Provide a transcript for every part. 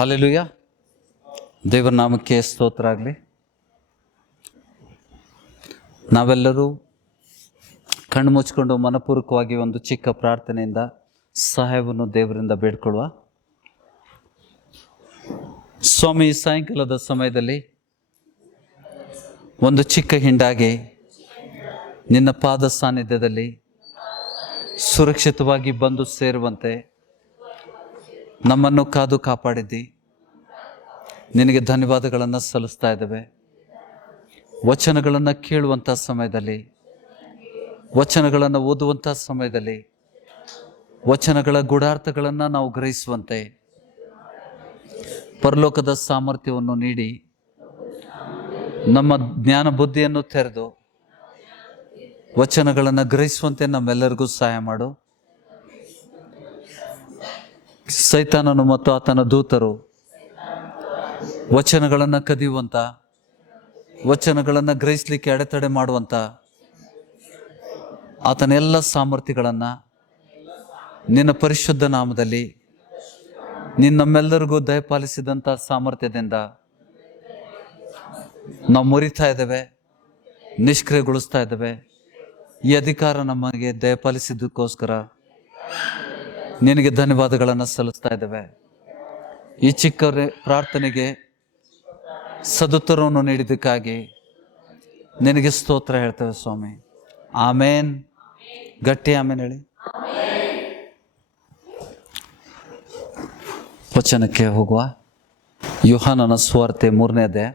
Hallelujah. ದೇವರ ನಾಮಕ್ಕೆ ಸ್ತೋತ್ರ ಆಗಲಿ. ನಾವೆಲ್ಲರೂ ಕಣ್ಣು ಮುಚ್ಚಿಕೊಂಡು ಮನಪೂರ್ವಕವಾಗಿ ಒಂದು ಚಿಕ್ಕ ಪ್ರಾರ್ಥನೆಯಿಂದ ಸಹಾಯವನ್ನು ದೇವರಿಂದ ಬೇಡ್ಕೊಳ್ಳುವ. ಸ್ವಾಮಿ, ಸಾಯಂಕಾಲದ ಸಮಯದಲ್ಲಿ ಒಂದು ಚಿಕ್ಕ ಹಿಂಡಾಗಿ ನಿನ್ನ ಪಾದ ಸಾನ್ನಿಧ್ಯದಲ್ಲಿ ಸುರಕ್ಷಿತವಾಗಿ ಬಂದು ಸೇರುವಂತೆ ನಮ್ಮನ್ನು ಕಾದು ಕಾಪಾಡಿದ್ದಿ. ನಿನಗೆ ಧನ್ಯವಾದಗಳನ್ನು ಸಲ್ಲಿಸ್ತಾ ಇದ್ದೇವೆ. ವಚನಗಳನ್ನು ಕೇಳುವಂಥ ಸಮಯದಲ್ಲಿ, ವಚನಗಳನ್ನು ಓದುವಂಥ ಸಮಯದಲ್ಲಿ, ವಚನಗಳ ಗೂಢಾರ್ಥಗಳನ್ನು ನಾವು ಗ್ರಹಿಸುವಂತೆ ಪರಲೋಕದ ಸಾಮರ್ಥ್ಯವನ್ನು ನೀಡಿ ನಮ್ಮ ಜ್ಞಾನ ಬುದ್ಧಿಯನ್ನು ತೆರೆದು ವಚನಗಳನ್ನು ಗ್ರಹಿಸುವಂತೆ ನಮ್ಮೆಲ್ಲರಿಗೂ ಸಹಾಯ ಮಾಡು. ಸೈತಾನನು ಮತ್ತು ಆತನ ದೂತರು ವಚನಗಳನ್ನು ಕದಿಯುವಂಥ, ವಚನಗಳನ್ನು ಗ್ರಹಿಸಲಿಕ್ಕೆ ಅಡೆತಡೆ ಮಾಡುವಂಥ ಆತನ ಎಲ್ಲ ಸಾಮರ್ಥ್ಯಗಳನ್ನು ನಿನ್ನ ಪರಿಶುದ್ಧ ನಾಮದಲ್ಲಿ ನಮ್ಮೆಲ್ಲರಿಗೂ ದಯಪಾಲಿಸಿದಂಥ ಸಾಮರ್ಥ್ಯದಿಂದ ನಾವು ಮುರಿತಾ ಇದ್ದೇವೆ, ನಿಷ್ಕ್ರಿಯಗೊಳಿಸ್ತಾ ಇದ್ದೇವೆ. ಈ ಅಧಿಕಾರ ನಮಗೆ ದಯಪಾಲಿಸಿದ್ದಕ್ಕೋಸ್ಕರ ನಿನಗೆ ಧನ್ಯವಾದಗಳನ್ನು ಸಲ್ಲಿಸ್ತಾ ಇದ್ದೇವೆ. ಈ ಚಿಕ್ಕ ಪ್ರಾರ್ಥನೆಗೆ ಸದುತ್ತರವನ್ನು ನೀಡಿದ್ದಕ್ಕಾಗಿ ನಿನಗೆ ಸ್ತೋತ್ರ ಹೇಳ್ತೇವೆ ಸ್ವಾಮಿ. ಆಮೇನ್. ಗಟ್ಟಿ ಆಮೇನ್ ಹೇಳಿ. ವಚನಕ್ಕೆ ಹೋಗುವ. ಯೋಹಾನನ ಸುವಾರ್ತೆ 3ನೇ ಅಧ್ಯಾಯ.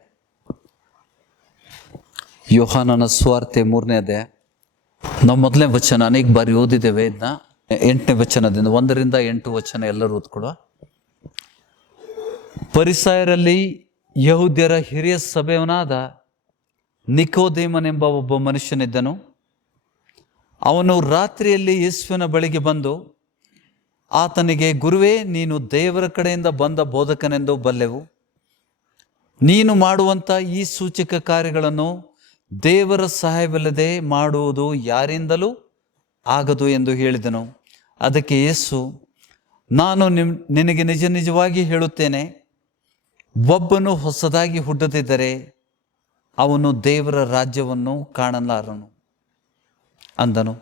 ಯೋಹಾನನ ಸುವಾರ್ತೆ 3ನೇ ಅಧ್ಯಾಯ. ನಾವು ಮೊದಲನೇ ವಚನ ಅನೇಕ ಬಾರಿ ಓದಿದ್ದೇವೆ. ಇದನ್ನ 8ನೇ ವಚನದಿಂದ 1ರಿಂದ 8 ವಚನ ಎಲ್ಲರೂ ಓದ್ಕೊಡುವ. ಫರಿಸಾಯರಲ್ಲಿ ಯಹೂದ್ಯರ ಹಿರಿಯ ಸಭೆಯವನಾದ ನಿಕೋದೇಮನೆಂಬ ಒಬ್ಬ ಮನುಷ್ಯನಿದ್ದನು. ಅವನು ರಾತ್ರಿಯಲ್ಲಿ ಯೇಸುವಿನ ಬಳಿಗೆ ಬಂದು ಆತನಿಗೆ, ಗುರುವೇ, ನೀನು ದೇವರ ಕಡೆಯಿಂದ ಬಂದ ಬೋಧಕನೆಂದು ಬಲ್ಲೆವು. ನೀನು ಮಾಡುವಂಥ ಈ ಸೂಚಕ ಕಾರ್ಯಗಳನ್ನು ದೇವರ ಸಹಾಯವಿಲ್ಲದೆ ಮಾಡುವುದು ಯಾರಿಂದಲೂ ಆಗದು ಎಂದು ಹೇಳಿದನು. ಅದಕ್ಕೆ ಯೇಸು, ನಾನು ನಿನಗೆ ನಿಜ ನಿಜವಾಗಿ ಹೇಳುತ್ತೇನೆ, ಒಬ್ಬನು ಹೊಸದಾಗಿ ಹುಟ್ಟದಿದ್ದರೆ ಅವನು ದೇವರ ರಾಜ್ಯವನ್ನು ಕಾಣಲಾರನು ಅಂದನು.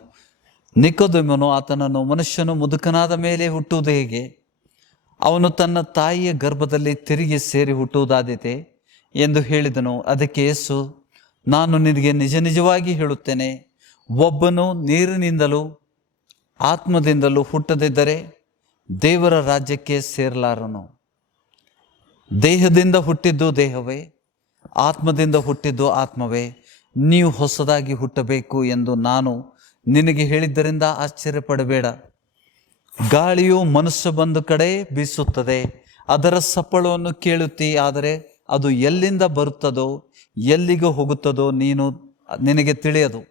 ನಿಕೋದೇಮನು ಆತನನ್ನು, ಮನುಷ್ಯನು ಮುದುಕನಾದ ಮೇಲೆ ಹುಟ್ಟುವುದು ಹೇಗೆ? ಅವನು ತನ್ನ ತಾಯಿಯ ಗರ್ಭದಲ್ಲಿ ತಿರುಗಿ ಸೇರಿ ಹುಟ್ಟುವುದಾದೀತೆ ಎಂದು ಹೇಳಿದನು. ಅದಕ್ಕೆ ಯೇಸು, ನಾನು ನಿನಗೆ ನಿಜ ನಿಜವಾಗಿ ಹೇಳುತ್ತೇನೆ, ಒಬ್ಬನು ನೀರಿನಿಂದಲೂ ಆತ್ಮದಿಂದಲೂ ಹುಟ್ಟದಿದ್ದರೆ ದೇವರ ರಾಜ್ಯಕ್ಕೆ ಸೇರಲಾರನು. ದೇಹದಿಂದ ಹುಟ್ಟಿದ್ದು ದೇಹವೇ, ಆತ್ಮದಿಂದ ಹುಟ್ಟಿದ್ದು ಆತ್ಮವೇ. ನೀವು ಹೊಸದಾಗಿ ಹುಟ್ಟಬೇಕು ಎಂದು ನಾನು ನಿನಗೆ ಹೇಳಿದ್ದರಿಂದ ಆಶ್ಚರ್ಯಪಡಬೇಡ. ಗಾಳಿಯು ಮನುಷ್ಯ ಬಂದ ಕಡೆ ಬೀಸುತ್ತದೆ, ಅದರ ಸಪ್ಪಳವನ್ನು ಕೇಳುತ್ತಿ, ಆದರೆ ಅದು ಎಲ್ಲಿಂದ ಬರುತ್ತದೋ ಎಲ್ಲಿಗೆ ಹೋಗುತ್ತದೋ ನಿನಗೆ ತಿಳಿಯದು.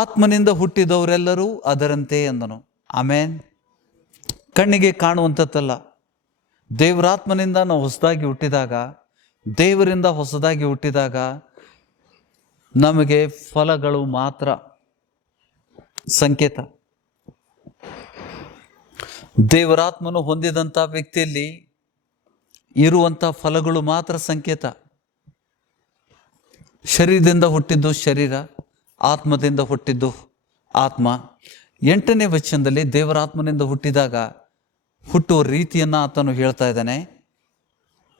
ಆತ್ಮನಿಂದ ಹುಟ್ಟಿದವರೆಲ್ಲರೂ ಅದರಂತೆ ಎಂದನು. ಆಮೇನ್. ಕಣ್ಣಿಗೆ ಕಾಣುವಂಥದ್ದಲ್ಲ. ದೇವರಾತ್ಮನಿಂದ ನಾವು ಹೊಸದಾಗಿ ಹುಟ್ಟಿದಾಗ, ದೇವರಿಂದ ಹೊಸದಾಗಿ ಹುಟ್ಟಿದಾಗ ನಮಗೆ ಫಲಗಳು ಮಾತ್ರ ಸಂಕೇತ. ದೇವರಾತ್ಮನು ಹೊಂದಿದಂಥ ವ್ಯಕ್ತಿಯಲ್ಲಿ ಇರುವಂಥ ಫಲಗಳು ಮಾತ್ರ ಸಂಕೇತ. ಶರೀರದಿಂದ ಹುಟ್ಟಿದ್ದು ಶರೀರ, ಆತ್ಮದಿಂದ ಹುಟ್ಟಿದ್ದು ಆತ್ಮ. 8ನೇ ವಚನದಲ್ಲಿ ದೇವರಾತ್ಮನಿಂದ ಹುಟ್ಟಿದಾಗ ಹುಟ್ಟುವ ರೀತಿಯನ್ನು ಆತನು ಹೇಳ್ತಾ ಇದ್ದಾನೆ.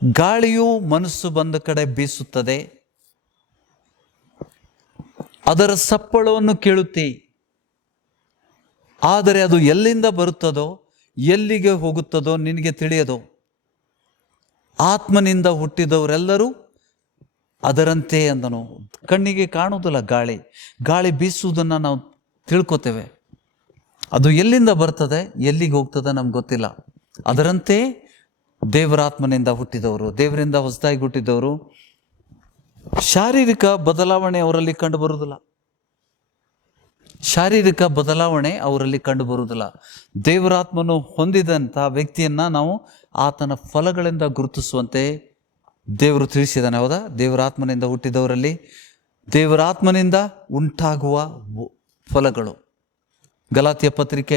ಗಾಳಿಯು ಮನಸ್ಸು ಬಂದ ಕಡೆ ಬೀಸುತ್ತದೆ, ಅದರ ಸಪ್ಪಳವನ್ನು ಕೇಳುತ್ತಿ, ಆದರೆ ಅದು ಎಲ್ಲಿಂದ ಬರುತ್ತದೋ ಎಲ್ಲಿಗೆ ಹೋಗುತ್ತದೋ ನಿನಗೆ ತಿಳಿಯದು. ಆತ್ಮನಿಂದ ಹುಟ್ಟಿದವರೆಲ್ಲರೂ ಅದರಂತೆ ಎಂದನು. ಕಣ್ಣಿಗೆ ಕಾಣುವುದಿಲ್ಲ ಗಾಳಿ ಬೀಸುವುದನ್ನು ನಾವು ತಿಳ್ಕೊತೇವೆ. ಅದು ಎಲ್ಲಿಂದ ಬರ್ತದೆ, ಎಲ್ಲಿಗೆ ಹೋಗ್ತದೆ ನಮ್ಗೆ ಗೊತ್ತಿಲ್ಲ. ಅದರಂತೆ ದೇವರಾತ್ಮನಿಂದ ಹುಟ್ಟಿದವರು, ದೇವರಿಂದ ಹೊಸದಾಗಿ ಹುಟ್ಟಿದವರು, ಶಾರೀರಿಕ ಬದಲಾವಣೆ ಅವರಲ್ಲಿ ಕಂಡು ಬರುವುದಿಲ್ಲ. ಶಾರೀರಿಕ ಬದಲಾವಣೆ ಅವರಲ್ಲಿ ಕಂಡು ಬರುವುದಿಲ್ಲ. ದೇವರಾತ್ಮನು ಹೊಂದಿದಂಥ ವ್ಯಕ್ತಿಯನ್ನು ನಾವು ಆತನ ಫಲಗಳಿಂದ ಗುರುತಿಸುವಂತೆ ದೇವರು ತಿಳಿಸಿದ್ದಾನೆ. ಹೌದಾ? ದೇವರಾತ್ಮನಿಂದ ಹುಟ್ಟಿದವರಲ್ಲಿ ದೇವರಾತ್ಮನಿಂದ ಉಂಟಾಗುವ ಫಲಗಳು. ಗಲಾತ್ಯ ಪತ್ರಿಕೆ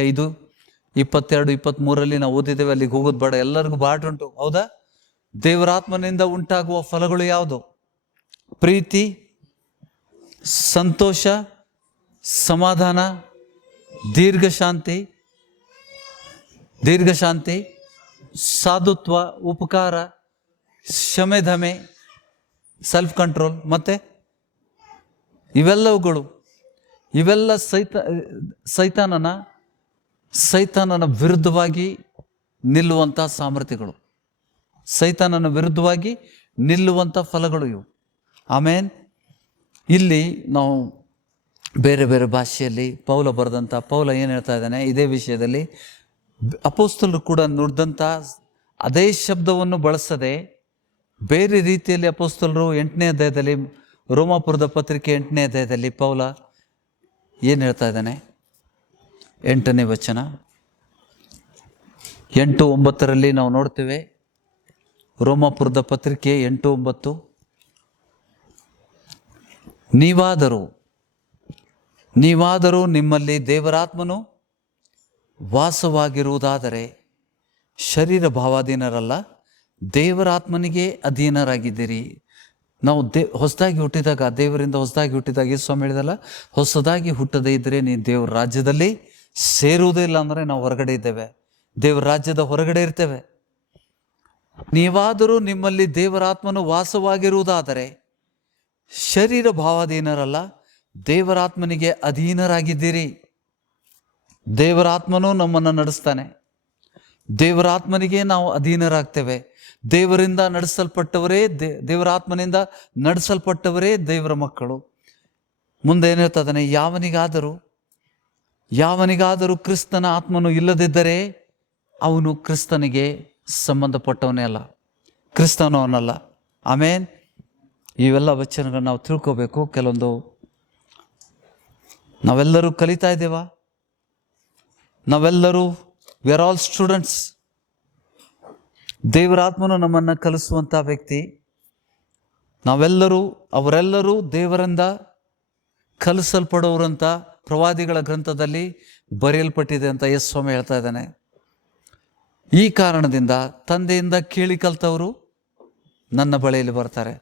22, 23 ನಾವು ಓದಿದ್ದೇವೆ. ಅಲ್ಲಿಗೆ ಹೋಗೋದು ಬೇಡ, ಎಲ್ಲರಿಗೂ ಬಾಟುಂಟು. ಹೌದಾ? ದೇವರಾತ್ಮನಿಂದ ಉಂಟಾಗುವ ಫಲಗಳು ಯಾವುದು? ಪ್ರೀತಿ, ಸಂತೋಷ, ಸಮಾಧಾನ, ದೀರ್ಘಶಾಂತಿ, ಸಾಧುತ್ವ, ಉಪಕಾರ, ಶಮೆಧಮೆ, ಸೆಲ್ಫ್ ಕಂಟ್ರೋಲ್. ಮತ್ತೆ ಇವೆಲ್ಲವುಗಳು, ಇವೆಲ್ಲ ಸೈತಾನನ ವಿರುದ್ಧವಾಗಿ ನಿಲ್ಲುವಂಥ ಸಾಮರ್ಥ್ಯಗಳು, ಸೈತಾನನ ವಿರುದ್ಧವಾಗಿ ನಿಲ್ಲುವಂಥ ಫಲಗಳು ಇವು. ಆಮೇನ್. ಇಲ್ಲಿ ನಾವು ಬೇರೆ ಬೇರೆ ಭಾಷೆಯಲ್ಲಿ ಪೌಲ ಏನು ಹೇಳ್ತಾ ಇದ್ದಾನೆ ಇದೇ ವಿಷಯದಲ್ಲಿ, ಅಪೊಸ್ತಲರು ಕೂಡ ನುಡಿದಂಥ ಅದೇ ಶಬ್ದವನ್ನು ಬಳಸದೆ ಬೇರೆ ರೀತಿಯಲ್ಲಿ ಅಪೊಸ್ತಲರು 8ನೇ ಅಧ್ಯಾಯದಲ್ಲಿ, ರೋಮಾಪುರದ ಪತ್ರಿಕೆ 8ನೇ ಅಧ್ಯಾಯದಲ್ಲಿ ಪೌಲ ಏನು ಹೇಳ್ತಾ ಇದ್ದಾನೆ? 8ನೇ ವಚನ 8-9 ನಾವು ನೋಡ್ತೇವೆ. ರೋಮಾಪುರದ ಪತ್ರಿಕೆ 8-9. ನೀವಾದರೂ ನಿಮ್ಮಲ್ಲಿ ದೇವರಾತ್ಮನು ವಾಸವಾಗಿರುವುದಾದರೆ ಶರೀರ ಭಾವಾಧೀನರಲ್ಲ, ದೇವರಾತ್ಮನಿಗೆ ಅಧೀನರಾಗಿದ್ದೀರಿ. ನಾವು ಹೊಸದಾಗಿ ಹುಟ್ಟಿದಾಗ, ದೇವರಿಂದ ಹೊಸದಾಗಿ ಹುಟ್ಟಿದಾಗ ಯೇಸು ಸ್ವಾಮಿ ಹೇಳಿದಲ್ಲ, ಹೊಸದಾಗಿ ಹುಟ್ಟದೇ ಇದ್ದರೆ ನೀನು ದೇವ್ರ ರಾಜ್ಯದಲ್ಲಿ ಸೇರುವುದೇ ಇಲ್ಲ. ಅಂದರೆ ನಾವು ಹೊರಗಡೆ ಇದ್ದೇವೆ, ದೇವರ ರಾಜ್ಯದ ಹೊರಗಡೆ ಇರ್ತೇವೆ. ನೀವಾದರೂ ನಿಮ್ಮಲ್ಲಿ ದೇವರಾತ್ಮನು ವಾಸವಾಗಿರುವುದಾದರೆ ಶರೀರ ಭಾವಾಧೀನರಲ್ಲ, ದೇವರಾತ್ಮನಿಗೆ ಅಧೀನರಾಗಿದ್ದೀರಿ. ದೇವರಾತ್ಮನು ನಮ್ಮನ್ನು ನಡೆಸ್ತಾನೆ, ದೇವರಾತ್ಮನಿಗೆ ನಾವು ಅಧೀನರಾಗ್ತೇವೆ. ದೇವರಿಂದ ನಡೆಸಲ್ಪಟ್ಟವರೇ, ದೇವರಾತ್ಮನಿಂದ ನಡೆಸಲ್ಪಟ್ಟವರೇ ದೇವರ ಮಕ್ಕಳು. ಮುಂದೆ ಏನು ಹೇಳ್ತಾನೆ? ಯಾವನಿಗಾದರೂ ಕ್ರಿಸ್ತನ ಆತ್ಮನು ಇಲ್ಲದಿದ್ದರೆ ಅವನು ಕ್ರಿಸ್ತನಿಗೆ ಸಂಬಂಧಪಟ್ಟವನೇ ಅಲ್ಲ, ಕ್ರಿಸ್ತನವನಲ್ಲ. ಆಮೇನ್. ಇವೆಲ್ಲ ವಚನಗಳನ್ನ ನಾವು ತಿಳ್ಕೋಬೇಕು. ಕೆಲವೊಂದು ನಾವೆಲ್ಲರೂ ಕಲಿತಾ ಇದ್ದೇವಾ? ನಾವೆಲ್ಲರೂ ವಿ ಆರ್ ಆಲ್ ಸ್ಟೂಡೆಂಟ್ಸ್. ದೇವರಾತ್ಮನು ನಮ್ಮನ್ನು ಕಲಿಸುವಂಥ ವ್ಯಕ್ತಿ ಅವರೆಲ್ಲರೂ ದೇವರಿಂದ ಕಲಿಸಲ್ಪಡೋರಂತ ಪ್ರವಾದಿಗಳ ಗ್ರಂಥದಲ್ಲಿ ಬರೆಯಲ್ಪಟ್ಟಿದೆ ಅಂತ ಯೇಸು ಸ್ವಾಮಿ ಹೇಳ್ತಾ ಇದ್ದಾನೆ. ಈ ಕಾರಣದಿಂದ ತಂದೆಯಿಂದ ಕೇಳಿ ಕಲ್ತವರು ನನ್ನ ಬಳಿಯಲ್ಲಿ ಬರ್ತಾರೆ.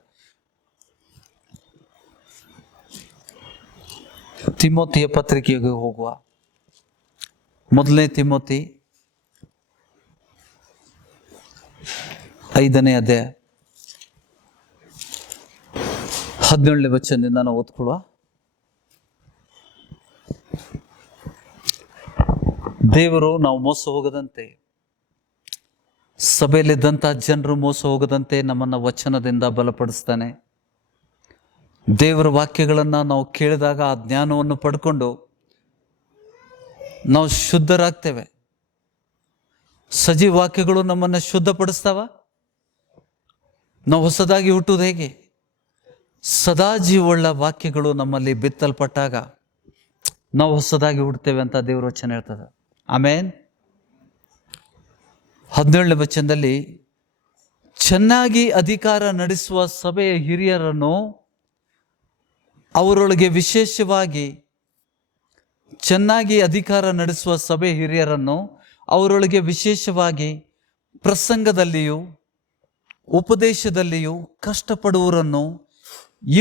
ತಿಮೋತಿಯ ಪತ್ರಿಕೆಗೆ ಹೋಗುವ. 1ನೇ ತಿಮೋತಿ 5ನೇ ಅಧ್ಯಾಯ 17ನೇ ವಚನದಿಂದ ನಾವು ಓದ್ಕೊಳ್ಳುವ. ದೇವರು ನಾವು ಮೋಸ ಹೋಗದಂತೆ, ಸಭೆಯಲ್ಲಿದ್ದಂಥ ಜನರು ಮೋಸ ಹೋಗದಂತೆ ನಮ್ಮನ್ನು ವಚನದಿಂದ ಬಲಪಡಿಸ್ತಾನೆ. ದೇವರ ವಾಕ್ಯಗಳನ್ನು ನಾವು ಕೇಳಿದಾಗ ಆ ಜ್ಞಾನವನ್ನು ಪಡ್ಕೊಂಡು ನಾವು ಶುದ್ಧರಾಗ್ತೇವೆ. ಸಜೀವ ವಾಕ್ಯಗಳು ನಮ್ಮನ್ನು ಶುದ್ಧಪಡಿಸ್ತಾವ. ನಾವು ಹೊಸದಾಗಿ ಹುಟ್ಟುವುದು ಹೇಗೆ? ಸದಾ ಜೀವವುಳ್ಳ ವಾಕ್ಯಗಳು ನಮ್ಮಲ್ಲಿ ಬಿತ್ತಲ್ಪಟ್ಟಾಗ ನಾವು ಹೊಸದಾಗಿ ಹುಡ್ತೇವೆ ಅಂತ ದೇವರ ವಚನ ಹೇಳ್ತದೆ. ಆಮೇನ್. 17ನೇ ವಚನದಲ್ಲಿ ಚೆನ್ನಾಗಿ ಅಧಿಕಾರ ನಡೆಸುವ ಸಭೆಯ ಹಿರಿಯರನ್ನು ಅವರೊಳಗೆ ವಿಶೇಷವಾಗಿ ಪ್ರಸಂಗದಲ್ಲಿಯೂ ಉಪದೇಶದಲ್ಲಿಯೂ ಕಷ್ಟಪಡುವವರನ್ನು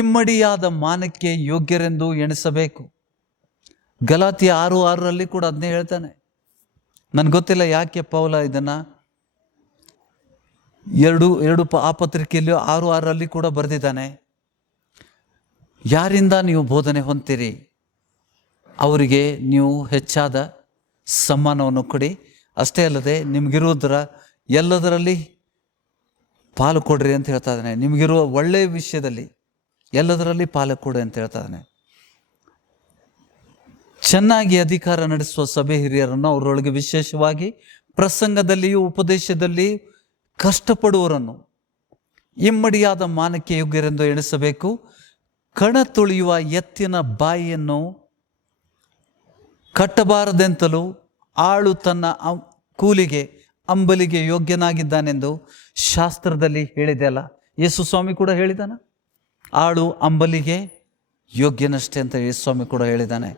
ಇಮ್ಮಡಿಯಾದ ಮಾನಕ್ಕೆ ಯೋಗ್ಯರೆಂದು ಎಣಿಸಬೇಕು. ಗಲಾತಿಯ 6:6 ಕೂಡ ಅದನ್ನೇ ಹೇಳ್ತಾನೆ. ನನಗೆ ಗೊತ್ತಿಲ್ಲ ಯಾಕೆ ಪೌಲ ಇದನ್ನು ಎರಡು ಆ ಪತ್ರಿಕೆಯಲ್ಲಿ 6:6 ಕೂಡ ಬರೆದಿದ್ದಾನೆ. ಯಾರಿಂದ ನೀವು ಬೋಧನೆ ಹೊಂದಿರಿ ಅವರಿಗೆ ನೀವು ಹೆಚ್ಚಾದ ಸಮ್ಮಾನವನ್ನು ಕೊಡಿ. ಅಷ್ಟೇ ಅಲ್ಲದೆ ನಿಮಗಿರುವುದರ ಎಲ್ಲದರಲ್ಲಿ ಪಾಲು ಕೊಡ್ರಿ ಅಂತ ಹೇಳ್ತಾ ಇದ್ದಾನೆ. ನಿಮಗಿರುವ ಒಳ್ಳೆಯ ವಿಷಯದಲ್ಲಿ ಎಲ್ಲದರಲ್ಲಿ ಪಾಲು ಕೊಡಿ ಅಂತ ಹೇಳ್ತಾ ಇದ್ದಾನೆ. ಚೆನ್ನಾಗಿ ಅಧಿಕಾರ ನಡೆಸುವ ಸಭೆ ಹಿರಿಯರನ್ನು ಅವರೊಳಗೆ ವಿಶೇಷವಾಗಿ ಪ್ರಸಂಗದಲ್ಲಿಯೂ ಉಪದೇಶದಲ್ಲಿ ಕಷ್ಟಪಡುವವರನ್ನು ಇಮ್ಮಡಿಯಾದ ಮಾನಕ್ಕೆ ಯೋಗ್ಯರೆಂದು ಎಣಿಸಬೇಕು. ಕಣ ತುಳಿಯುವ ಎತ್ತಿನ ಬಾಯಿಯನ್ನು ಕಟ್ಟಬಾರದೆಂತಲೂ ಆಳು ತನ್ನ ಕೂಲಿಗೆ ಅಂಬಲಿಗೆ ಯೋಗ್ಯನಾಗಿದ್ದಾನೆಂದು ಶಾಸ್ತ್ರದಲ್ಲಿ ಹೇಳಿದೆ ಅಲ್ಲ. ಯೇಸು ಸ್ವಾಮಿ ಕೂಡ ಹೇಳಿದಾನ, ಆಳು ಅಂಬಲಿಗೆ ಯೋಗ್ಯನಷ್ಟೇ ಅಂತ ಯೇಸು ಸ್ವಾಮಿ ಕೂಡ ಹೇಳಿದ್ದಾನೆ.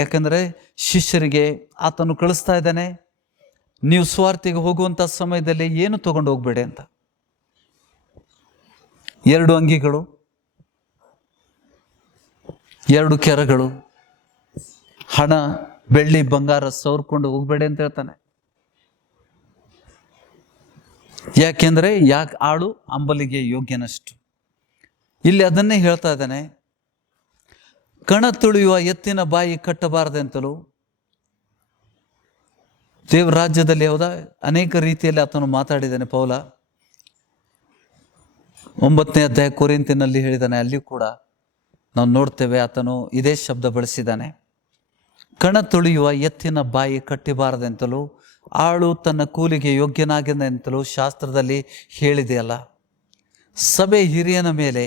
ಯಾಕಂದರೆ ಶಿಷ್ಯರಿಗೆ ಆತನು ಕಳಿಸ್ತಾ ಇದ್ದಾನೆ, ನೀವು ಸ್ವಾರ್ಥಿಗೆ ಹೋಗುವಂಥ ಸಮಯದಲ್ಲಿ ಏನು ತಗೊಂಡು ಹೋಗ್ಬೇಡಿ ಅಂತ. 2 ಅಂಗಿಗಳು, 2 ಕೆರಗಳು, ಹಣ, ಬೆಳ್ಳಿ, ಬಂಗಾರ ಸವರ್ಕೊಂಡು ಹೋಗ್ಬೇಡಿ ಅಂತ ಹೇಳ್ತಾನೆ. ಯಾಕೆಂದ್ರೆ ಆಳು ಅಂಬಲಿಗೆ ಯೋಗ್ಯನಷ್ಟು. ಇಲ್ಲಿ ಅದನ್ನೇ ಹೇಳ್ತಾ ಇದ್ದಾನೆ. ಕಣ ತುಳಿಯುವ ಎತ್ತಿನ ಬಾಯಿ ಕಟ್ಟಬಾರದೆಂತಲೂ, ದೇವ್ರ ರಾಜ್ಯದಲ್ಲಿ ಅನೇಕ ರೀತಿಯಲ್ಲಿ ಆತನು ಮಾತಾಡಿದ್ದಾನೆ. ಪೌಲ 9ನೇ ಅಧ್ಯಾಯ ಕೊರಿಂಥಿನಲ್ಲಿ ಹೇಳಿದ್ದಾನೆ. ಅಲ್ಲಿ ಕೂಡ ನಾವು ನೋಡ್ತೇವೆ ಆತನು ಇದೇ ಶಬ್ದ ಬಳಸಿದ್ದಾನೆ. ಕಣ ತುಳಿಯುವ ಎತ್ತಿನ ಬಾಯಿ ಕಟ್ಟಬಾರದೆಂತಲೂ, ಆಳು ತನ್ನ ಕೂಲಿಗೆ ಯೋಗ್ಯನಾಗಿದೆಂತಲೂ ಶಾಸ್ತ್ರದಲ್ಲಿ ಹೇಳಿದೆಯಲ್ಲ. ಸಭೆ ಹಿರಿಯನ ಮೇಲೆ,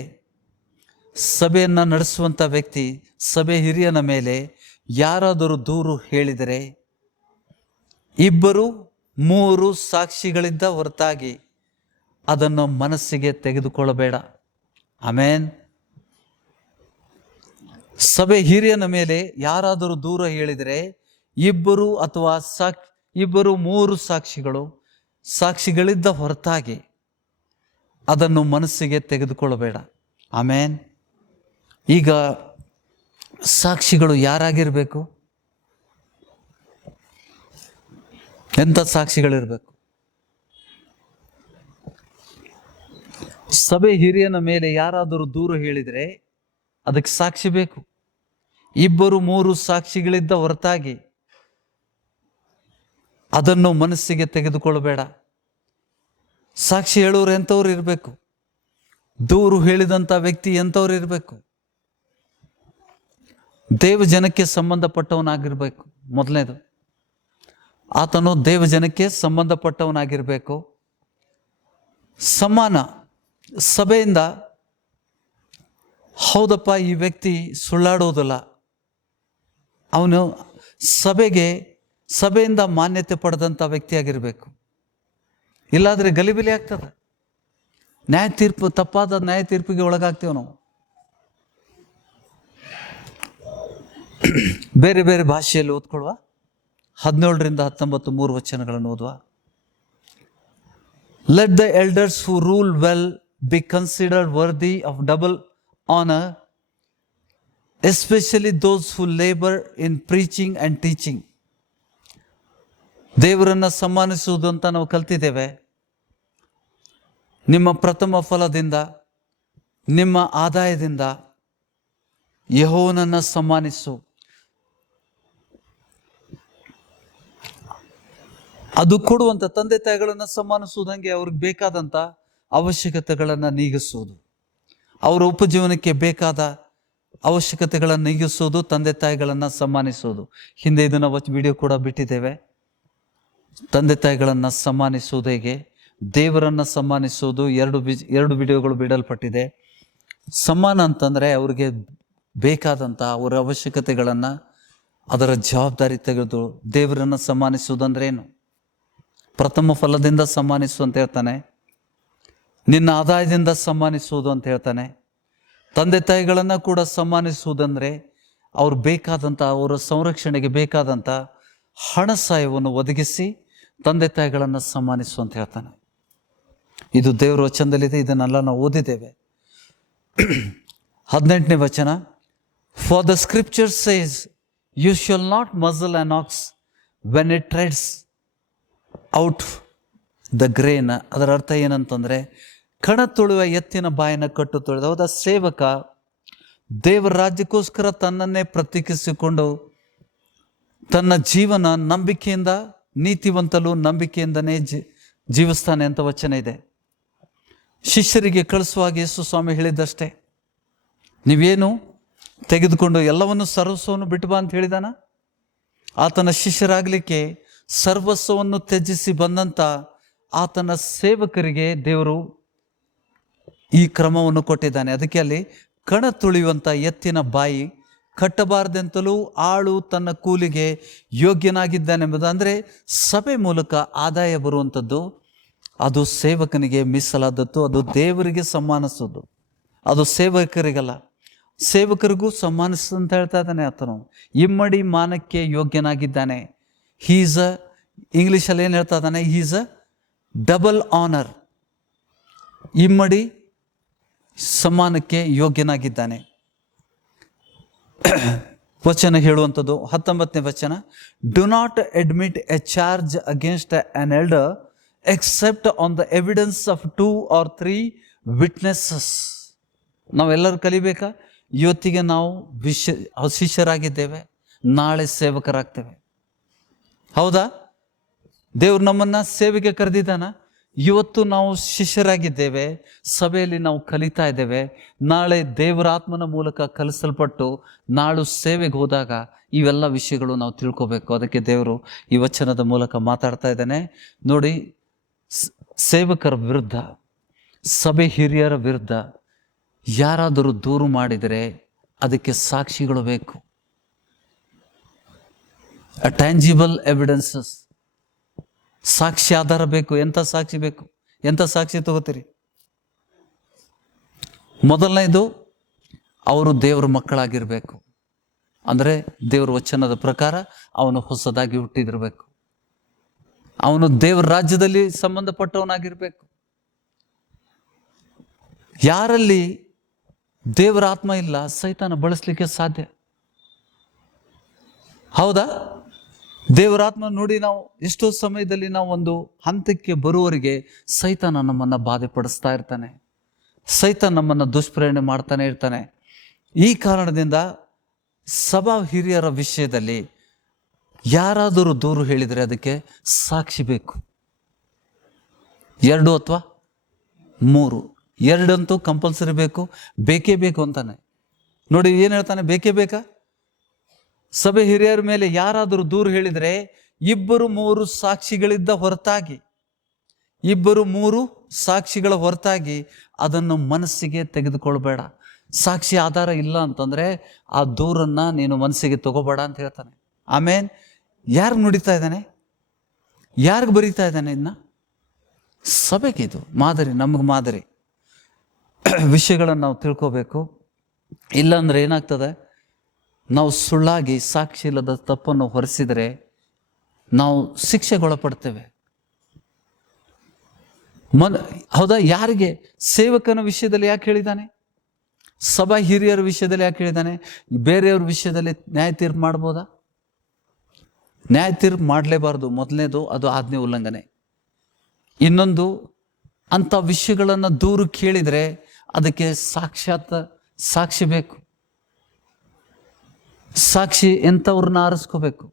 ಸಭೆಯನ್ನು ನಡೆಸುವಂಥ ವ್ಯಕ್ತಿ ಸಭೆ ಹಿರಿಯನ ಮೇಲೆ ಯಾರಾದರೂ ದೂರು ಹೇಳಿದರೆ 2-3 ಸಾಕ್ಷಿಗಳಿಂದ ಹೊರತಾಗಿ ಅದನ್ನು ಮನಸ್ಸಿಗೆ ತೆಗೆದುಕೊಳ್ಳಬೇಡ. ಆಮೇನ್. ಸಭೆ ಹಿರಿಯನ ಮೇಲೆ ಯಾರಾದರೂ ದೂರ ಹೇಳಿದರೆ 2 ಅಥವಾ 2-3 ಸಾಕ್ಷಿಗಳಿದ್ದ ಹೊರತಾಗಿ ಅದನ್ನು ಮನಸ್ಸಿಗೆ ತೆಗೆದುಕೊಳ್ಳಬೇಡ. ಆಮೇನ್. ಈಗ ಸಾಕ್ಷಿಗಳು ಯಾರಾಗಿರ್ಬೇಕು? ಎಂಥ ಸಾಕ್ಷಿಗಳಿರ್ಬೇಕು? ಸಭೆ ಹಿರಿಯನ ಮೇಲೆ ಯಾರಾದರೂ ದೂರು ಹೇಳಿದರೆ ಅದಕ್ಕೆ ಸಾಕ್ಷಿ ಬೇಕು. 2-3 ಸಾಕ್ಷಿಗಳಿದ್ದ ಹೊರತಾಗಿ ಅದನ್ನು ಮನಸ್ಸಿಗೆ ತೆಗೆದುಕೊಳ್ಳಬೇಡ. ಸಾಕ್ಷಿ ಹೇಳೋರು ಎಂಥವ್ರು ಇರಬೇಕು? ದೂರು ಹೇಳಿದಂಥ ವ್ಯಕ್ತಿ ಎಂಥವ್ರು ಇರಬೇಕು? ದೇವ ಜನಕ್ಕೆ ಸಂಬಂಧಪಟ್ಟವನಾಗಿರ್ಬೇಕು. ಮೊದಲನೇದು, ಆತನು ದೇವ ಜನಕ್ಕೆ ಸಂಬಂಧಪಟ್ಟವನಾಗಿರಬೇಕು. ಸಮಾನ ಸಭೆಯಿಂದ, ಹೌದಪ್ಪ ಈ ವ್ಯಕ್ತಿ ಸುಳ್ಳಾಡೋದಿಲ್ಲ, ಅವನು ಸಭೆಯಿಂದ ಮಾನ್ಯತೆ ಪಡೆದಂಥ ವ್ಯಕ್ತಿಯಾಗಿರಬೇಕು. ಇಲ್ಲಾದರೆ ಗಲಿಬಿಲಿ ಆಗ್ತದೆ. ತಪ್ಪಾದ ನ್ಯಾಯ ತೀರ್ಪಿಗೆ ಒಳಗಾಗ್ತೇವೆ ನಾವು. ಬೇರೆ ಬೇರೆ ಭಾಷೆಯಲ್ಲಿ ಓದ್ಕೊಳ್ಳುವ. 17ರಿಂದ 19 3 ವಚನಗಳನ್ನು ಓದುವ. Let the elders who rule well be considered worthy of double honor, especially those who labor in preaching and teaching. ದೇವರನ್ನು ಸನ್ಮಾನಿಸುವುದು ಅಂತ ನಾವು ಕಲ್ತಿದ್ದೇವೆ. ನಿಮ್ಮ ಪ್ರಥಮ ಫಲದಿಂದ, ನಿಮ್ಮ ಆದಾಯದಿಂದ ಯೆಹೋವನನ್ನು ಸನ್ಮಾನಿಸು. ಅದು ಕೊಡುವಂಥ ತಂದೆ ತಾಯಿಗಳನ್ನು ಸನ್ಮಾನಿಸುವುದಂಗೆ ಅವ್ರಿಗೆ ಬೇಕಾದಂಥ ಅವಶ್ಯಕತೆಗಳನ್ನು ನೀಗಿಸುವುದು, ಅವರ ಉಪಜೀವನಕ್ಕೆ ಬೇಕಾದ ಅವಶ್ಯಕತೆಗಳನ್ನು ನೀಗಿಸುವುದು, ತಂದೆ ತಾಯಿಗಳನ್ನು ಸನ್ಮಾನಿಸುವುದು. ಹಿಂದೆ ಇದನ್ನು ವಿಡಿಯೋ ಕೂಡ ಬಿಟ್ಟಿದ್ದೇವೆ. ತಂದೆ ತಾಯಿಗಳನ್ನು ಸನ್ಮಾನಿಸುವುದು ಹೇಗೆ, ದೇವರನ್ನು ಸನ್ಮಾನಿಸುವುದು, 2 ವಿಡಿಯೋಗಳು ಬಿಡಲ್ಪಟ್ಟಿದೆ. ಸನ್ಮಾನ ಅಂತಂದರೆ ಅವ್ರಿಗೆ ಬೇಕಾದಂಥ ಅವರ ಅವಶ್ಯಕತೆಗಳನ್ನು, ಅದರ ಜವಾಬ್ದಾರಿ ತೆಗೆದು ದೇವರನ್ನು ಸನ್ಮಾನಿಸುವುದಂದ್ರೆ ಏನು? ಪ್ರಥಮ ಫಲದಿಂದ ಸನ್ಮಾನಿಸು ಅಂತ ಹೇಳ್ತಾನೆ. ನಿನ್ನ ಆದಾಯದಿಂದ ಸನ್ಮಾನಿಸುವುದು ಅಂತ ಹೇಳ್ತಾನೆ. ತಂದೆ ತಾಯಿಗಳನ್ನು ಕೂಡ ಸನ್ಮಾನಿಸುವುದಂದರೆ ಅವ್ರು ಬೇಕಾದಂಥ, ಅವರ ಸಂರಕ್ಷಣೆಗೆ ಬೇಕಾದಂಥ ಹಣ ಸಹಾಯವನ್ನು ಒದಗಿಸಿ ತಂದೆ ತಾಯಿಗಳನ್ನು ಸನ್ಮಾನಿಸು ಅಂತ ಹೇಳ್ತಾನೆ. ಇದು ದೇವರ ವಚನದಲ್ಲಿದೆ. ಇದನ್ನೆಲ್ಲ ನಾವು ಓದಿದ್ದೇವೆ. 18ನೇ ವಚನ, For the scripture says, You shall not muzzle an ox when it treads out the grain. ಅದರ ಅರ್ಥ ಏನಂತಂದರೆ, ಕಣ ತುಳುವ ಎತ್ತಿನ ಬಾಯಿನ ಕಟ್ಟು ತೊಳೆದ. ಹೌದಾ? ಸೇವಕ ದೇವರ ರಾಜ್ಯಕ್ಕೋಸ್ಕರ ತನ್ನನ್ನೇ ಪ್ರತ್ಯೇಕಿಸಿಕೊಂಡು ತನ್ನ ಜೀವನ ನಂಬಿಕೆಯಿಂದ, ನೀತಿವಂತಲು ನಂಬಿಕೆಯಿಂದನೇ ಜೀವಿಸ್ತಾನೆ ಅಂತ ವಚನ ಇದೆ. ಶಿಷ್ಯರಿಗೆ ಕಳಿಸುವಾಗ ಯೇಸು ಸ್ವಾಮಿ ಹೇಳಿದ್ದಷ್ಟೇ, ನೀವೇನು ತೆಗೆದುಕೊಂಡು ಎಲ್ಲವನ್ನು ಸರ್ವಸ್ವವನ್ನು ಬಿಟ್ಟು ಬಾ ಅಂತ ಹೇಳಿದಾನ. ಆತನ ಶಿಷ್ಯರಾಗಲಿಕ್ಕೆ ಸರ್ವಸ್ವವನ್ನು ತ್ಯಜಿಸಿ ಬಂದಂಥ ಆತನ ಸೇವಕರಿಗೆ ದೇವರು ಈ ಕ್ರಮವನ್ನು ಕೊಟ್ಟಿದ್ದಾನೆ. ಅದಕ್ಕೆ ಅಲ್ಲಿ ಕಣ ತುಳಿಯುವಂಥ ಎತ್ತಿನ ಬಾಯಿ ಕಟ್ಟಬಾರದೆಂತಲೂ ಆಳು ತನ್ನ ಕೂಲಿಗೆ ಯೋಗ್ಯನಾಗಿದ್ದಾನೆಂಬುದು. ಅಂದರೆ ಸಭೆ ಮೂಲಕ ಆದಾಯ ಬರುವಂಥದ್ದು ಅದು ಸೇವಕನಿಗೆ ಮೀಸಲಾದದ್ದು, ಅದು ದೇವರಿಗೆ ಸನ್ಮಾನಿಸೋದು, ಅದು ಸೇವಕರಿಗಲ್ಲ. ಸೇವಕರಿಗೂ ಸನ್ಮಾನಿಸು ಅಂತ ಹೇಳ್ತಾ ಇದ್ದಾನೆ ಆತನು. ಇಮ್ಮಡಿ ಮಾನಕ್ಕೆ ಯೋಗ್ಯನಾಗಿದ್ದಾನೆ. ಹೀ ಈಸ್ ಅ ಇಂಗ್ಲೀಷಲ್ಲಿ ಏನು ಹೇಳ್ತಾ ಇದ್ದಾನೆ? ಈಸ್ ಅ ಡಬಲ್ ಆನರ್, ಇಮ್ಮಡಿ ಸಮಾನಕ್ಕೆ ಯೋಗ್ಯನಾಗಿದ್ದಾನೆ. ವಚನ ಹೇಳುವಂಥದ್ದು 19ನೇ ವಚನ, do not admit a charge against an elder except on the evidence of 2 or 3 witnesses. ನಾವೆಲ್ಲರೂ ಕಲಿಬೇಕಾ? ಇವತ್ತಿಗೆ ನಾವು ಶಿಷ್ಯರಾಗಿದ್ದೇವೆ, ನಾಳೆ ಸೇವಕರಾಗ್ತೇವೆ. ಹೌದಾ? ದೇವ್ರು ನಮ್ಮನ್ನ ಸೇವೆಗೆ ಕರೆದಿದ್ದಾನ. ಇವತ್ತು ನಾವು ಶಿಷ್ಯರಾಗಿದ್ದೇವೆ, ಸಭೆಯಲ್ಲಿ ನಾವು ಕಲಿತಾ ಇದ್ದೇವೆ. ನಾಳೆ ದೇವರ ಆತ್ಮನ ಮೂಲಕ ಕಲಿಸಲ್ಪಟ್ಟು ನಾಳು ಸೇವೆಗೆ ಹೋದಾಗ ಇವೆಲ್ಲ ವಿಷಯಗಳು ನಾವು ತಿಳ್ಕೋಬೇಕು. ಅದಕ್ಕೆ ದೇವರು ಈ ವಚನದ ಮೂಲಕ ಮಾತಾಡ್ತಾ ಇದ್ದಾನೆ. ನೋಡಿ, ಸೇವಕರ ವಿರುದ್ಧ, ಸಭೆ ಹಿರಿಯರ ವಿರುದ್ಧ ಯಾರಾದರೂ ದೂರು ಮಾಡಿದರೆ ಅದಕ್ಕೆ ಸಾಕ್ಷಿಗಳು ಬೇಕು. ಟ್ಯಾಂಜಿಬಲ್ ಎವಿಡೆನ್ಸಸ್, ಸಾಕ್ಷಿ ಆಧಾರ ಬೇಕು. ಎಂಥ ಸಾಕ್ಷಿ ಬೇಕು? ಎಂಥ ಸಾಕ್ಷಿ ತಗೋತೀರಿ? ಮೊದಲನೇದು, ಅವರು ದೇವರ ಮಕ್ಕಳಾಗಿರ್ಬೇಕು. ಅಂದರೆ ದೇವರ ವಚನದ ಪ್ರಕಾರ ಅವನು ಹೊಸದಾಗಿ ಹುಟ್ಟಿದಿರಬೇಕು, ಅವನು ದೇವರ ರಾಜ್ಯದಲ್ಲಿ ಸಂಬಂಧಪಟ್ಟವನಾಗಿರ್ಬೇಕು. ಯಾರಲ್ಲಿ ದೇವರ ಆತ್ಮ ಇಲ್ಲ, ಸೈತಾನ ಬಳಸಲಿಕ್ಕೆ ಸಾಧ್ಯ. ಹೌದಾ? ದೇವರಾತ್ಮ ನೋಡಿ, ನಾವು ಎಷ್ಟೋ ಸಮಯದಲ್ಲಿ ನಾವು ಒಂದು ಹಂತಕ್ಕೆ ಬರುವವರೆಗೆ ಸೈತಾನ ನಮ್ಮನ್ನು ಬಾಧೆ ಪಡಿಸ್ತಾ ಇರ್ತಾನೆ, ಸೈತಾನ ನಮ್ಮನ್ನು ದುಷ್ಪ್ರೇರಣೆ ಮಾಡ್ತಾನೆ ಇರ್ತಾನೆ. ಈ ಕಾರಣದಿಂದ ಸಭಾ ಹಿರಿಯರ ವಿಷಯದಲ್ಲಿ ಯಾರಾದರೂ ದೂರು ಹೇಳಿದರೆ ಅದಕ್ಕೆ ಸಾಕ್ಷಿ ಬೇಕು. 2 ಅಥವಾ 3, 2 ಅಂತೂ ಕಂಪಲ್ಸರಿ ಬೇಕು, ಬೇಕೇ ಬೇಕು ಅಂತಾನೆ. ನೋಡಿ ಏನು ಹೇಳ್ತಾನೆ? ಬೇಕೇ ಬೇಕಾ? ಸಭೆ ಹಿರಿಯರ ಮೇಲೆ ಯಾರಾದರೂ ದೂರು ಹೇಳಿದರೆ 2-3 ಸಾಕ್ಷಿಗಳಿದ್ದ ಹೊರತಾಗಿ, 2-3 ಸಾಕ್ಷಿಗಳ ಹೊರತಾಗಿ ಅದನ್ನು ಮನಸ್ಸಿಗೆ ತೆಗೆದುಕೊಳ್ಬೇಡ. ಸಾಕ್ಷಿ ಆಧಾರ ಇಲ್ಲ ಅಂತಂದರೆ ಆ ದೂರನ್ನು ನೀನು ಮನಸ್ಸಿಗೆ ತಗೋಬೇಡ ಅಂತ ಹೇಳ್ತಾನೆ. ಆಮೇಲೆ ಯಾರಿಗೆ ನುಡಿತಾ ಇದ್ದಾನೆ? ಯಾರಿಗೆ ಬರೀತಾ ಇದ್ದಾನೆ? ಇನ್ನು ಸಭೆಗೆ ಇದು ಮಾದರಿ, ನಮಗೆ ಮಾದರಿ. ವಿಷಯಗಳನ್ನು ನಾವು ತಿಳ್ಕೋಬೇಕು. ಇಲ್ಲಾಂದ್ರೆ ಏನಾಗ್ತದೆ? ನಾವು ಸುಳ್ಳಾಗಿ ಸಾಕ್ಷಿ ಇಲ್ಲದ ತಪ್ಪನ್ನು ಹೊರಿಸಿದರೆ ನಾವು ಶಿಕ್ಷೆಗೊಳಪಡ್ತೇವೆ. ಹೌದಾ? ಯಾರಿಗೆ? ಸೇವಕನ ವಿಷಯದಲ್ಲಿ ಯಾಕೆ ಹೇಳಿದ್ದಾನೆ? ಸಭಾ ಹಿರಿಯರ ವಿಷಯದಲ್ಲಿ ಯಾಕೆ ಹೇಳಿದ್ದಾನೆ? ಬೇರೆಯವ್ರ ವಿಷಯದಲ್ಲಿ ನ್ಯಾಯ ತೀರ್ಪು ಮಾಡ್ಬೋದಾ? ನ್ಯಾಯ ತೀರ್ಪು ಮಾಡಲೇಬಾರ್ದು. ಮೊದಲನೇದು, ಅದು ಆಜ್ಞೆ ಉಲ್ಲಂಘನೆ. ಇನ್ನೊಂದು, ಅಂಥ ವಿಷಯಗಳನ್ನು ದೂರು ಕೇಳಿದರೆ ಅದಕ್ಕೆ ಸಾಕ್ಷಿ ಬೇಕು. ಸಾಕ್ಷಿ ಎಂಥವ್ರನ್ನ ಆರಿಸ್ಕೋಬೇಕು?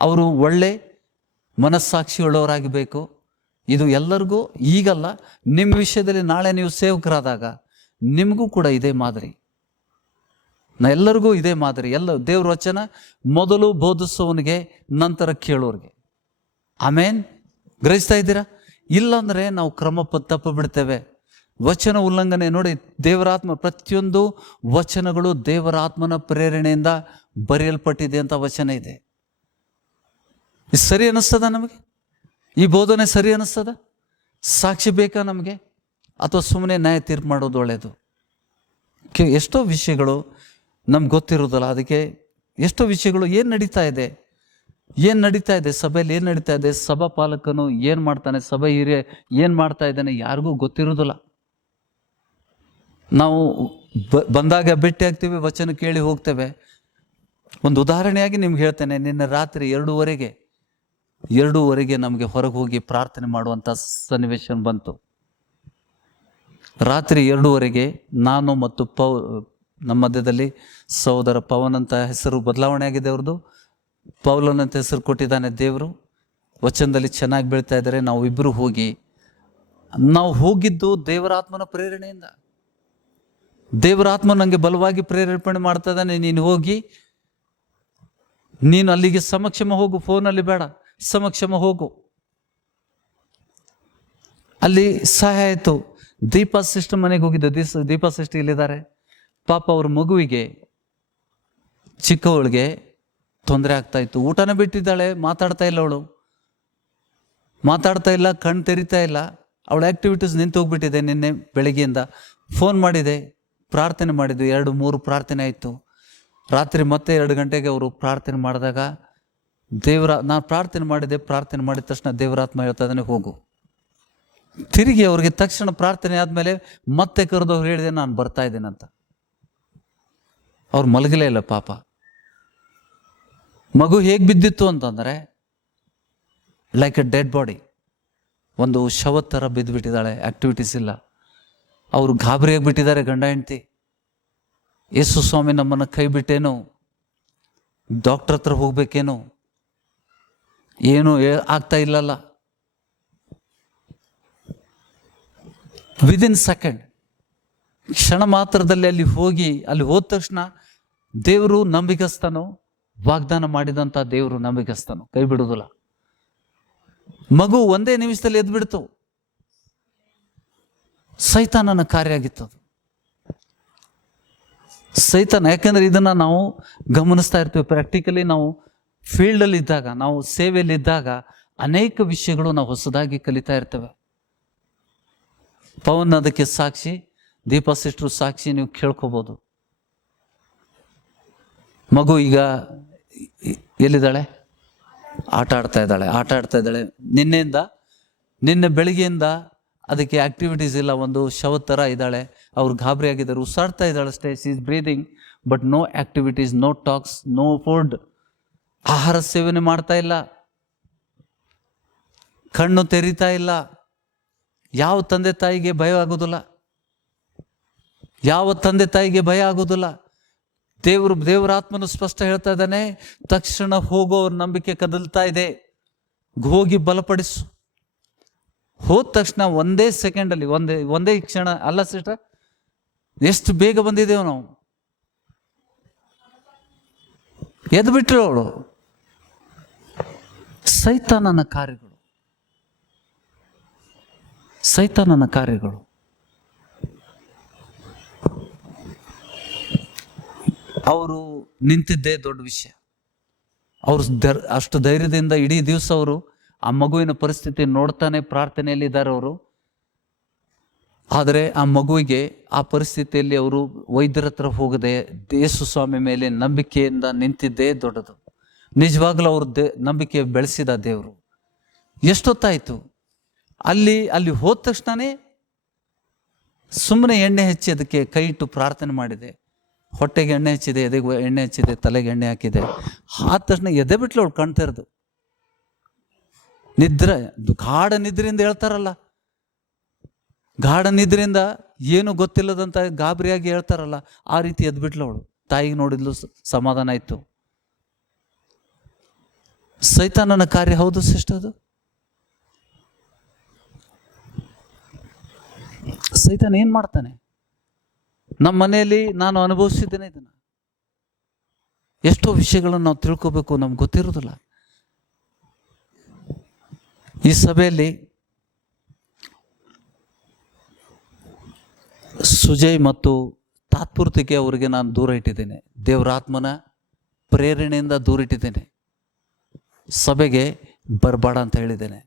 ಅವರು ಒಳ್ಳೆ ಮನಸ್ಸಾಕ್ಷಿಯುಳ್ಳವರಾಗಬೇಕು. ಇದು ಎಲ್ಲರಿಗೂ ಈಗಲ್ಲ, ನಿಮ್ಮ ವಿಷಯದಲ್ಲಿ ನಾಳೆ ನೀವು ಸೇವಕರಾದಾಗ ನಿಮಗೂ ಕೂಡ ಇದೇ ಮಾದರಿ. ಎಲ್ಲರಿಗೂ ಇದೇ ಮಾದರಿ. ದೇವ್ರ ವಚನ ಮೊದಲು ಬೋಧಿಸೋವನಿಗೆ, ನಂತರ ಕೇಳೋರಿಗೆ. ಆಮೇನ್? ಗ್ರಹಿಸ್ತಾ ಇದ್ದೀರಾ? ಇಲ್ಲಾಂದರೆ ನಾವು ಕ್ರಮ ತಪ್ಪು ಬಿಡ್ತೇವೆ. ವಚನ ಉಲ್ಲಂಘನೆ. ನೋಡಿ, ದೇವರಾತ್ಮ, ಪ್ರತಿಯೊಂದು ವಚನಗಳು ದೇವರಾತ್ಮನ ಪ್ರೇರಣೆಯಿಂದ ಬರೆಯಲ್ಪಟ್ಟಿದೆ ಅಂತ ವಚನ ಇದೆ. ಇದು ಸರಿ ಅನ್ನಿಸ್ತದ ನಮಗೆ? ಈ ಬೋಧನೆ ಸರಿ ಅನ್ನಿಸ್ತದ? ಸಾಕ್ಷಿ ಬೇಕಾ ನಮಗೆ? ಅಥವಾ ಸುಮ್ಮನೆ ನ್ಯಾಯ ತೀರ್ಪು ಮಾಡೋದು ಒಳ್ಳೆಯದು? ಎಷ್ಟೋ ವಿಷಯಗಳು ನಮ್ಗೆ ಗೊತ್ತಿರೋದಲ್ಲ. ಅದಕ್ಕೆ ಎಷ್ಟೋ ವಿಷಯಗಳು ಏನು ನಡೀತಾ ಇದೆ ಸಭೆಯಲ್ಲಿ, ಏನು ನಡೀತಾ ಇದೆ, ಸಭಾ ಪಾಲಕನು ಏನು ಮಾಡ್ತಾನೆ, ಸಭೆ ಹಿರಿಯ ಏನು ಮಾಡ್ತಾ ಇದ್ದಾನೆ, ಯಾರಿಗೂ ಗೊತ್ತಿರೋದಿಲ್ಲ. ನಾವು ಬಂದಾಗ ಭೇಟಿ ಆಗ್ತೀವಿ, ವಚನ ಕೇಳಿ ಹೋಗ್ತೇವೆ. ಒಂದು ಉದಾಹರಣೆಯಾಗಿ ನಿಮ್ಗೆ ಹೇಳ್ತೇನೆ. ನಿನ್ನೆ ರಾತ್ರಿ 2:30ಗೆ ನಮಗೆ ಹೊರಗೆ ಹೋಗಿ ಪ್ರಾರ್ಥನೆ ಮಾಡುವಂಥ ಸನ್ನಿವೇಶ ಬಂತು. ರಾತ್ರಿ 2:30ಗೆ ನಾನು ಮತ್ತು ನಮ್ಮ ಮಧ್ಯದಲ್ಲಿ ಸಹೋದರ ಪವನ್ ಅಂತ ಹೆಸರು ಬದಲಾವಣೆ ಆಗಿದೆ. ಅವ್ರದ್ದು ಪೌಲನ್ ಅಂತ ಹೆಸರು ಕೊಟ್ಟಿದ್ದಾನೆ ದೇವರು. ವಚನದಲ್ಲಿ ಚೆನ್ನಾಗಿ ಬೀಳ್ತಾ ಇದ್ದಾರೆ. ನಾವು ಇಬ್ಬರು ನಾವು ಹೋಗಿದ್ದು ದೇವರಾತ್ಮನ ಪ್ರೇರಣೆಯಿಂದ. ದೇವರಾತ್ಮ ನನಗೆ ಬಲವಾಗಿ ಪ್ರೇರೇಪಣೆ ಮಾಡ್ತಾ ಇದ್ದಾನೆ, ನೀನು ಹೋಗಿ, ನೀನು ಅಲ್ಲಿಗೆ ಸಮಕ್ಷಮ ಹೋಗು, ಫೋನಲ್ಲಿ ಬೇಡ, ಸಮಕ್ಷಮ ಹೋಗು. ಅಲ್ಲಿ ಸಹಾಯ ಆಯಿತು. ದೀಪಾ ಸಿಸ್ಟರ್ ಮನೆಗೆ ಹೋಗಿದ್ದೆ. ದೀಪಾ ಸಿಸ್ಟರ್ ಇಲ್ಲಿದ್ದಾರೆ. ಪಾಪ ಅವ್ರ ಮಗುವಿಗೆ, ಚಿಕ್ಕವಳಿಗೆ ತೊಂದರೆ ಆಗ್ತಾ ಇತ್ತು. ಊಟನ ಬಿಟ್ಟಿದ್ದಾಳೆ, ಮಾತಾಡ್ತಾ ಇಲ್ಲ, ಕಣ್ಣು ತೆರಿತಾ ಇಲ್ಲ. ಅವಳ ಆ್ಯಕ್ಟಿವಿಟೀಸ್ ನಿಂತು ಹೋಗ್ಬಿಟ್ಟಿದೆ. ನಿನ್ನೆ ಬೆಳಗ್ಗೆಯಿಂದ ಫೋನ್ ಮಾಡಿದೆ, ಪ್ರಾರ್ಥನೆ ಮಾಡಿದ್ವಿ. 2-3 ಪ್ರಾರ್ಥನೆ ಆಯಿತು. ರಾತ್ರಿ ಮತ್ತೆ 2 ಗಂಟೆಗೆ ಅವರು ಪ್ರಾರ್ಥನೆ ಮಾಡಿದಾಗ ನಾನು ಪ್ರಾರ್ಥನೆ ಮಾಡಿದ ತಕ್ಷಣ ದೇವರಾತ್ಮ ಹೇಳ್ತಾ ಇದ್ದಾನೆ ಹೋಗು. ತಿರುಗಿ ಅವ್ರಿಗೆ ತಕ್ಷಣ ಪ್ರಾರ್ಥನೆ ಆದಮೇಲೆ ಮತ್ತೆ ಕರೆದವ್ರು ಹೇಳಿದೆ ನಾನು ಬರ್ತಾ ಇದ್ದೇನಂತ. ಅವ್ರು ಮಲಗಲೇ ಇಲ್ಲ ಪಾಪ. ಮಗು ಹೇಗೆ ಬಿದ್ದಿತ್ತು ಅಂತಂದರೆ ಲೈಕ್ ಎ ಡೆಡ್ ಬಾಡಿ, ಒಂದು ಶವದ ಥರ ಬಿದ್ದುಬಿಟ್ಟಿದ್ದಾಳೆ, ಆ್ಯಕ್ಟಿವಿಟೀಸ್ ಇಲ್ಲ. ಅವರು ಗಾಬರಿಯಾಗಿಬಿಟ್ಟಿದ್ದಾರೆ ಗಂಡ ಹೆಂಡತಿ. ಯೇಸು ಸ್ವಾಮಿ ನಮ್ಮನ್ನು ಕೈ ಬಿಟ್ಟೇನೋ, ಡಾಕ್ಟರ್ ಹತ್ರ ಹೋಗ್ಬೇಕೇನೋ, ಏನೂ ಆಗ್ತಾ ಇಲ್ಲಲ್ಲ. ವಿದಿನ್ ಸೆಕೆಂಡ್, ಕ್ಷಣ ಮಾತ್ರದಲ್ಲಿ ಅಲ್ಲಿ ಹೋದ ತಕ್ಷಣ ದೇವರು ನಂಬಿಗಸ್ತನೋ, ವಾಗ್ದಾನ ಮಾಡಿದಂಥ ದೇವರು ನಂಬಿಗಸ್ತನೋ, ಕೈ ಬಿಡುವುದಿಲ್ಲ. ಮಗು ಒಂದೇ ನಿಮಿಷದಲ್ಲಿ ಎದ್ಬಿಡ್ತು. ಸೈತಾನನ ಕಾರ್ಯ ಆಗಿತ್ತು ಅದು. ಸೈತಾನ, ಯಾಕೆಂದ್ರೆ ಇದನ್ನ ನಾವು ಗಮನಿಸ್ತಾ ಇರ್ತೀವಿ. ಪ್ರಾಕ್ಟಿಕಲಿ ನಾವು ಫೀಲ್ಡಲ್ಲಿ ಇದ್ದಾಗ, ನಾವು ಸೇವೆಯಲ್ಲಿ ಇದ್ದಾಗ ಅನೇಕ ವಿಷಯಗಳು ನಾವು ಹೊಸದಾಗಿ ಕಲಿತಾ ಇರ್ತೇವೆ. ಪವನ್ ಅದಕ್ಕೆ ಸಾಕ್ಷಿ, ದೀಪ ಸಿಸ್ಟ್ರು ಸಾಕ್ಷಿ, ನೀವು ಕೇಳ್ಕೋಬೋದು. ಮಗು ಈಗ ಎಲ್ಲಿದ್ದಾಳೆ? ಆಟ ಆಡ್ತಾ ಇದ್ದಾಳೆ. ನಿನ್ನೆ ಬೆಳಿಗ್ಗೆಯಿಂದ ಅದಕ್ಕೆ ಆಕ್ಟಿವಿಟೀಸ್ ಇಲ್ಲ, ಒಂದು ಶವ ಥರ ಇದ್ದಾಳೆ. ಅವ್ರು ಗಾಬರಿ ಆಗಿದ್ದಾರೆ, ಉಸಿರಾಡ್ತಾ ಇದ್ದಾಳೆ ಅಷ್ಟೇ. She is breathing but no activities, no talks, no food. ಆಹಾರ ಸೇವನೆ ಮಾಡ್ತಾ ಇಲ್ಲ, ಕಣ್ಣು ತೆರೀತಾ ಇಲ್ಲ. ಯಾವ ತಂದೆ ತಾಯಿಗೆ ಭಯ ಆಗೋದಿಲ್ಲ? ದೇವರ ಆತ್ಮನು ಸ್ಪಷ್ಟ ಹೇಳ್ತಾ ಇದ್ದಾನೆ, ತಕ್ಷಣ ಹೋಗೋ ಅವ್ರ ನಂಬಿಕೆ ಕದಲ್ತಾ ಇದೆ, ಹೋಗಿ ಬಲಪಡಿಸು. ಹೋದ ತಕ್ಷಣ ಒಂದೇ ಸೆಕೆಂಡಲ್ಲಿ, ಒಂದೇ ಕ್ಷಣ ಅಲ್ಲ ಸಿಸ್ಟರ್, ಎಷ್ಟು ಬೇಗ ಬಂದಿದ್ದೇವೆ ನಾವು. ಎದ್ದು ಬಿಟ್ಟರು ಅವಳು. ಸೈತಾನನ ಕಾರ್ಯಗಳು. ಅವರು ನಿಂತಿದ್ದೇ ದೊಡ್ಡ ವಿಷಯ. ಅವರು ಅಷ್ಟು ಧೈರ್ಯದಿಂದ ಇಡೀ ದಿವಸ ಅವರು ಆ ಮಗುವಿನ ಪರಿಸ್ಥಿತಿ ನೋಡ್ತಾನೆ ಪ್ರಾರ್ಥನೆಯಲ್ಲಿ ಇದ್ದಾರೆ ಅವರು. ಆದರೆ ಆ ಮಗುವಿಗೆ ಆ ಪರಿಸ್ಥಿತಿಯಲ್ಲಿ ಅವರು ವೈದ್ಯರ ಹತ್ರ ಹೋಗದೆ ಯೇಸು ಸ್ವಾಮಿ ಮೇಲೆ ನಂಬಿಕೆಯಿಂದ ನಿಂತಿದ್ದೇ ದೊಡ್ಡದು. ನಿಜವಾಗ್ಲೂ ಅವ್ರ ನಂಬಿಕೆ ಬೆಳೆಸಿದ ದೇವರು. ಎಷ್ಟೊತ್ತಾಯಿತು ಅಲ್ಲಿ ಹೋದ ತಕ್ಷಣನೇ ಸುಮ್ಮನೆ ಎಣ್ಣೆ ಹಚ್ಚಿ ಅದಕ್ಕೆ ಕೈ ಇಟ್ಟು ಪ್ರಾರ್ಥನೆ ಮಾಡಿದೆ. ಹೊಟ್ಟೆಗೆ ಎಣ್ಣೆ ಹಚ್ಚಿದೆ, ಎದೆಗೆ ಎಣ್ಣೆ ಹಚ್ಚಿದೆ, ತಲೆಗೆ ಎಣ್ಣೆ ಹಾಕಿದೆ. ಆದ ತಕ್ಷಣ ಎದೆ ಬಿಟ್ಲು ಅವಳು ಕಣ್ತಿರೋದು. ಗಾಢ ನಿದ್ರೆಯಿಂದ ಹೇಳ್ತಾರಲ್ಲ, ಗಾಢ ನಿದ್ರೆಯಿಂದ ಏನು ಗೊತ್ತಿಲ್ಲದಂತ ಗಾಬರಿಯಾಗಿ ಹೇಳ್ತಾರಲ್ಲ, ಆ ರೀತಿ ಎದ್ಬಿಟ್ಲು ಅವಳು. ತಾಯಿಗೆ ನೋಡಿದ್ಲು, ಸಮಾಧಾನ ಆಯ್ತು. ಸೈತಾನನ ಕಾರ್ಯ ಹೌದು ಸಿಸ್ಟರ್. ಅದು ಸೈತಾನ ಏನ್ ಮಾಡ್ತಾನೆ ನಮ್ಮ ಮನೆಯಲ್ಲಿ? ನಾನು ಅನುಭವಿಸಿದ್ದೇನೆ ಇದನ್ನ. ಎಷ್ಟೋ ವಿಷಯಗಳನ್ನು ನಾವು ತಿಳ್ಕೋಬೇಕು, ನಮ್ಗೆ ಗೊತ್ತಿರೋದಿಲ್ಲ. ಈ ಸಭೆಯಲ್ಲಿ ಸುಜಯ್ ಮತ್ತು ತಾತ್ಪೂರ್ತಿಗೆ ಅವರಿಗೆ ನಾನು ದೂರ ಇಟ್ಟಿದ್ದೇನೆ. ದೇವರಾತ್ಮನ ಪ್ರೇರಣೆಯಿಂದ ದೂರ ಇಟ್ಟಿದ್ದೇನೆ. ಸಭೆಗೆ ಬರಬೇಡ ಅಂತ ಹೇಳಿದ್ದೇನೆ.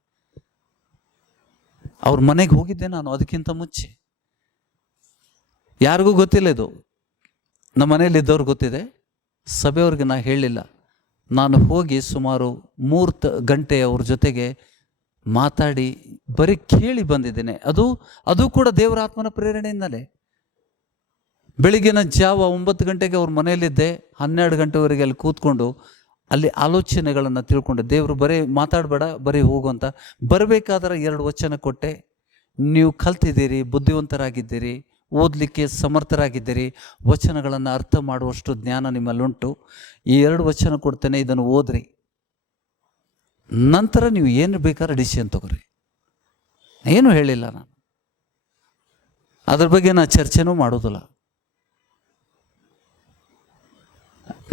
ಅವ್ರ ಮನೆಗೆ ಹೋಗಿದ್ದೆ ನಾನು ಅದಕ್ಕಿಂತ ಮುಂಚೆ. ಯಾರಿಗೂ ಗೊತ್ತಿಲ್ಲ ಇದು, ನಮ್ಮ ಮನೇಲಿ ಇದ್ದವ್ರು ಗೊತ್ತಿದೆ, ಸಭೆಯವ್ರಿಗೆ ನಾನು ಹೇಳಲಿಲ್ಲ. ನಾನು ಹೋಗಿ ಸುಮಾರು 3 ಗಂಟೆ ಅವ್ರ ಜೊತೆಗೆ ಮಾತಾಡಿ ಬರೀ ಕೇಳಿ ಬಂದಿದ್ದೇನೆ. ಅದು ಕೂಡ ದೇವರ ಆತ್ಮನ ಪ್ರೇರಣೆಯಿಂದಲೇ. ಬೆಳಿಗ್ಗಿನ ಜಾವ 9 ಗಂಟೆಗೆ ಅವ್ರ ಮನೆಯಲ್ಲಿದ್ದೆ, 12 ಗಂಟೆವರೆಗೆ ಅಲ್ಲಿ ಕೂತ್ಕೊಂಡು ಅಲ್ಲಿ ಆಲೋಚನೆಗಳನ್ನು ತಿಳ್ಕೊಂಡೆ. ದೇವರು ಬರೀ ಮಾತಾಡಬೇಡ, ಬರೀ ಹೋಗು ಅಂತ. ಬರಬೇಕಾದ್ರೆ 2 ವಚನ ಕೊಟ್ಟೆ. ನೀವು ಕಲ್ತಿದ್ದೀರಿ, ಬುದ್ಧಿವಂತರಾಗಿದ್ದೀರಿ, ಓದಲಿಕ್ಕೆ ಸಮರ್ಥರಾಗಿದ್ದೀರಿ, ವಚನಗಳನ್ನು ಅರ್ಥ ಮಾಡುವಷ್ಟು ಜ್ಞಾನ ನಿಮ್ಮಲ್ಲುಂಟು. ಈ 2 ವಚನ ಕೊಡ್ತೇನೆ, ಇದನ್ನು ಓದ್ರಿ. ನಂತರ ನೀವು ಏನು ಬೇಕಾದ್ರೆ ಡಿಸಿಷನ್ ತಗೋರಿ. ಏನೂ ಹೇಳಿಲ್ಲ ನಾನು, ಅದ್ರ ಬಗ್ಗೆ ನಾನು ಚರ್ಚೆನೂ ಮಾಡೋದಿಲ್ಲ.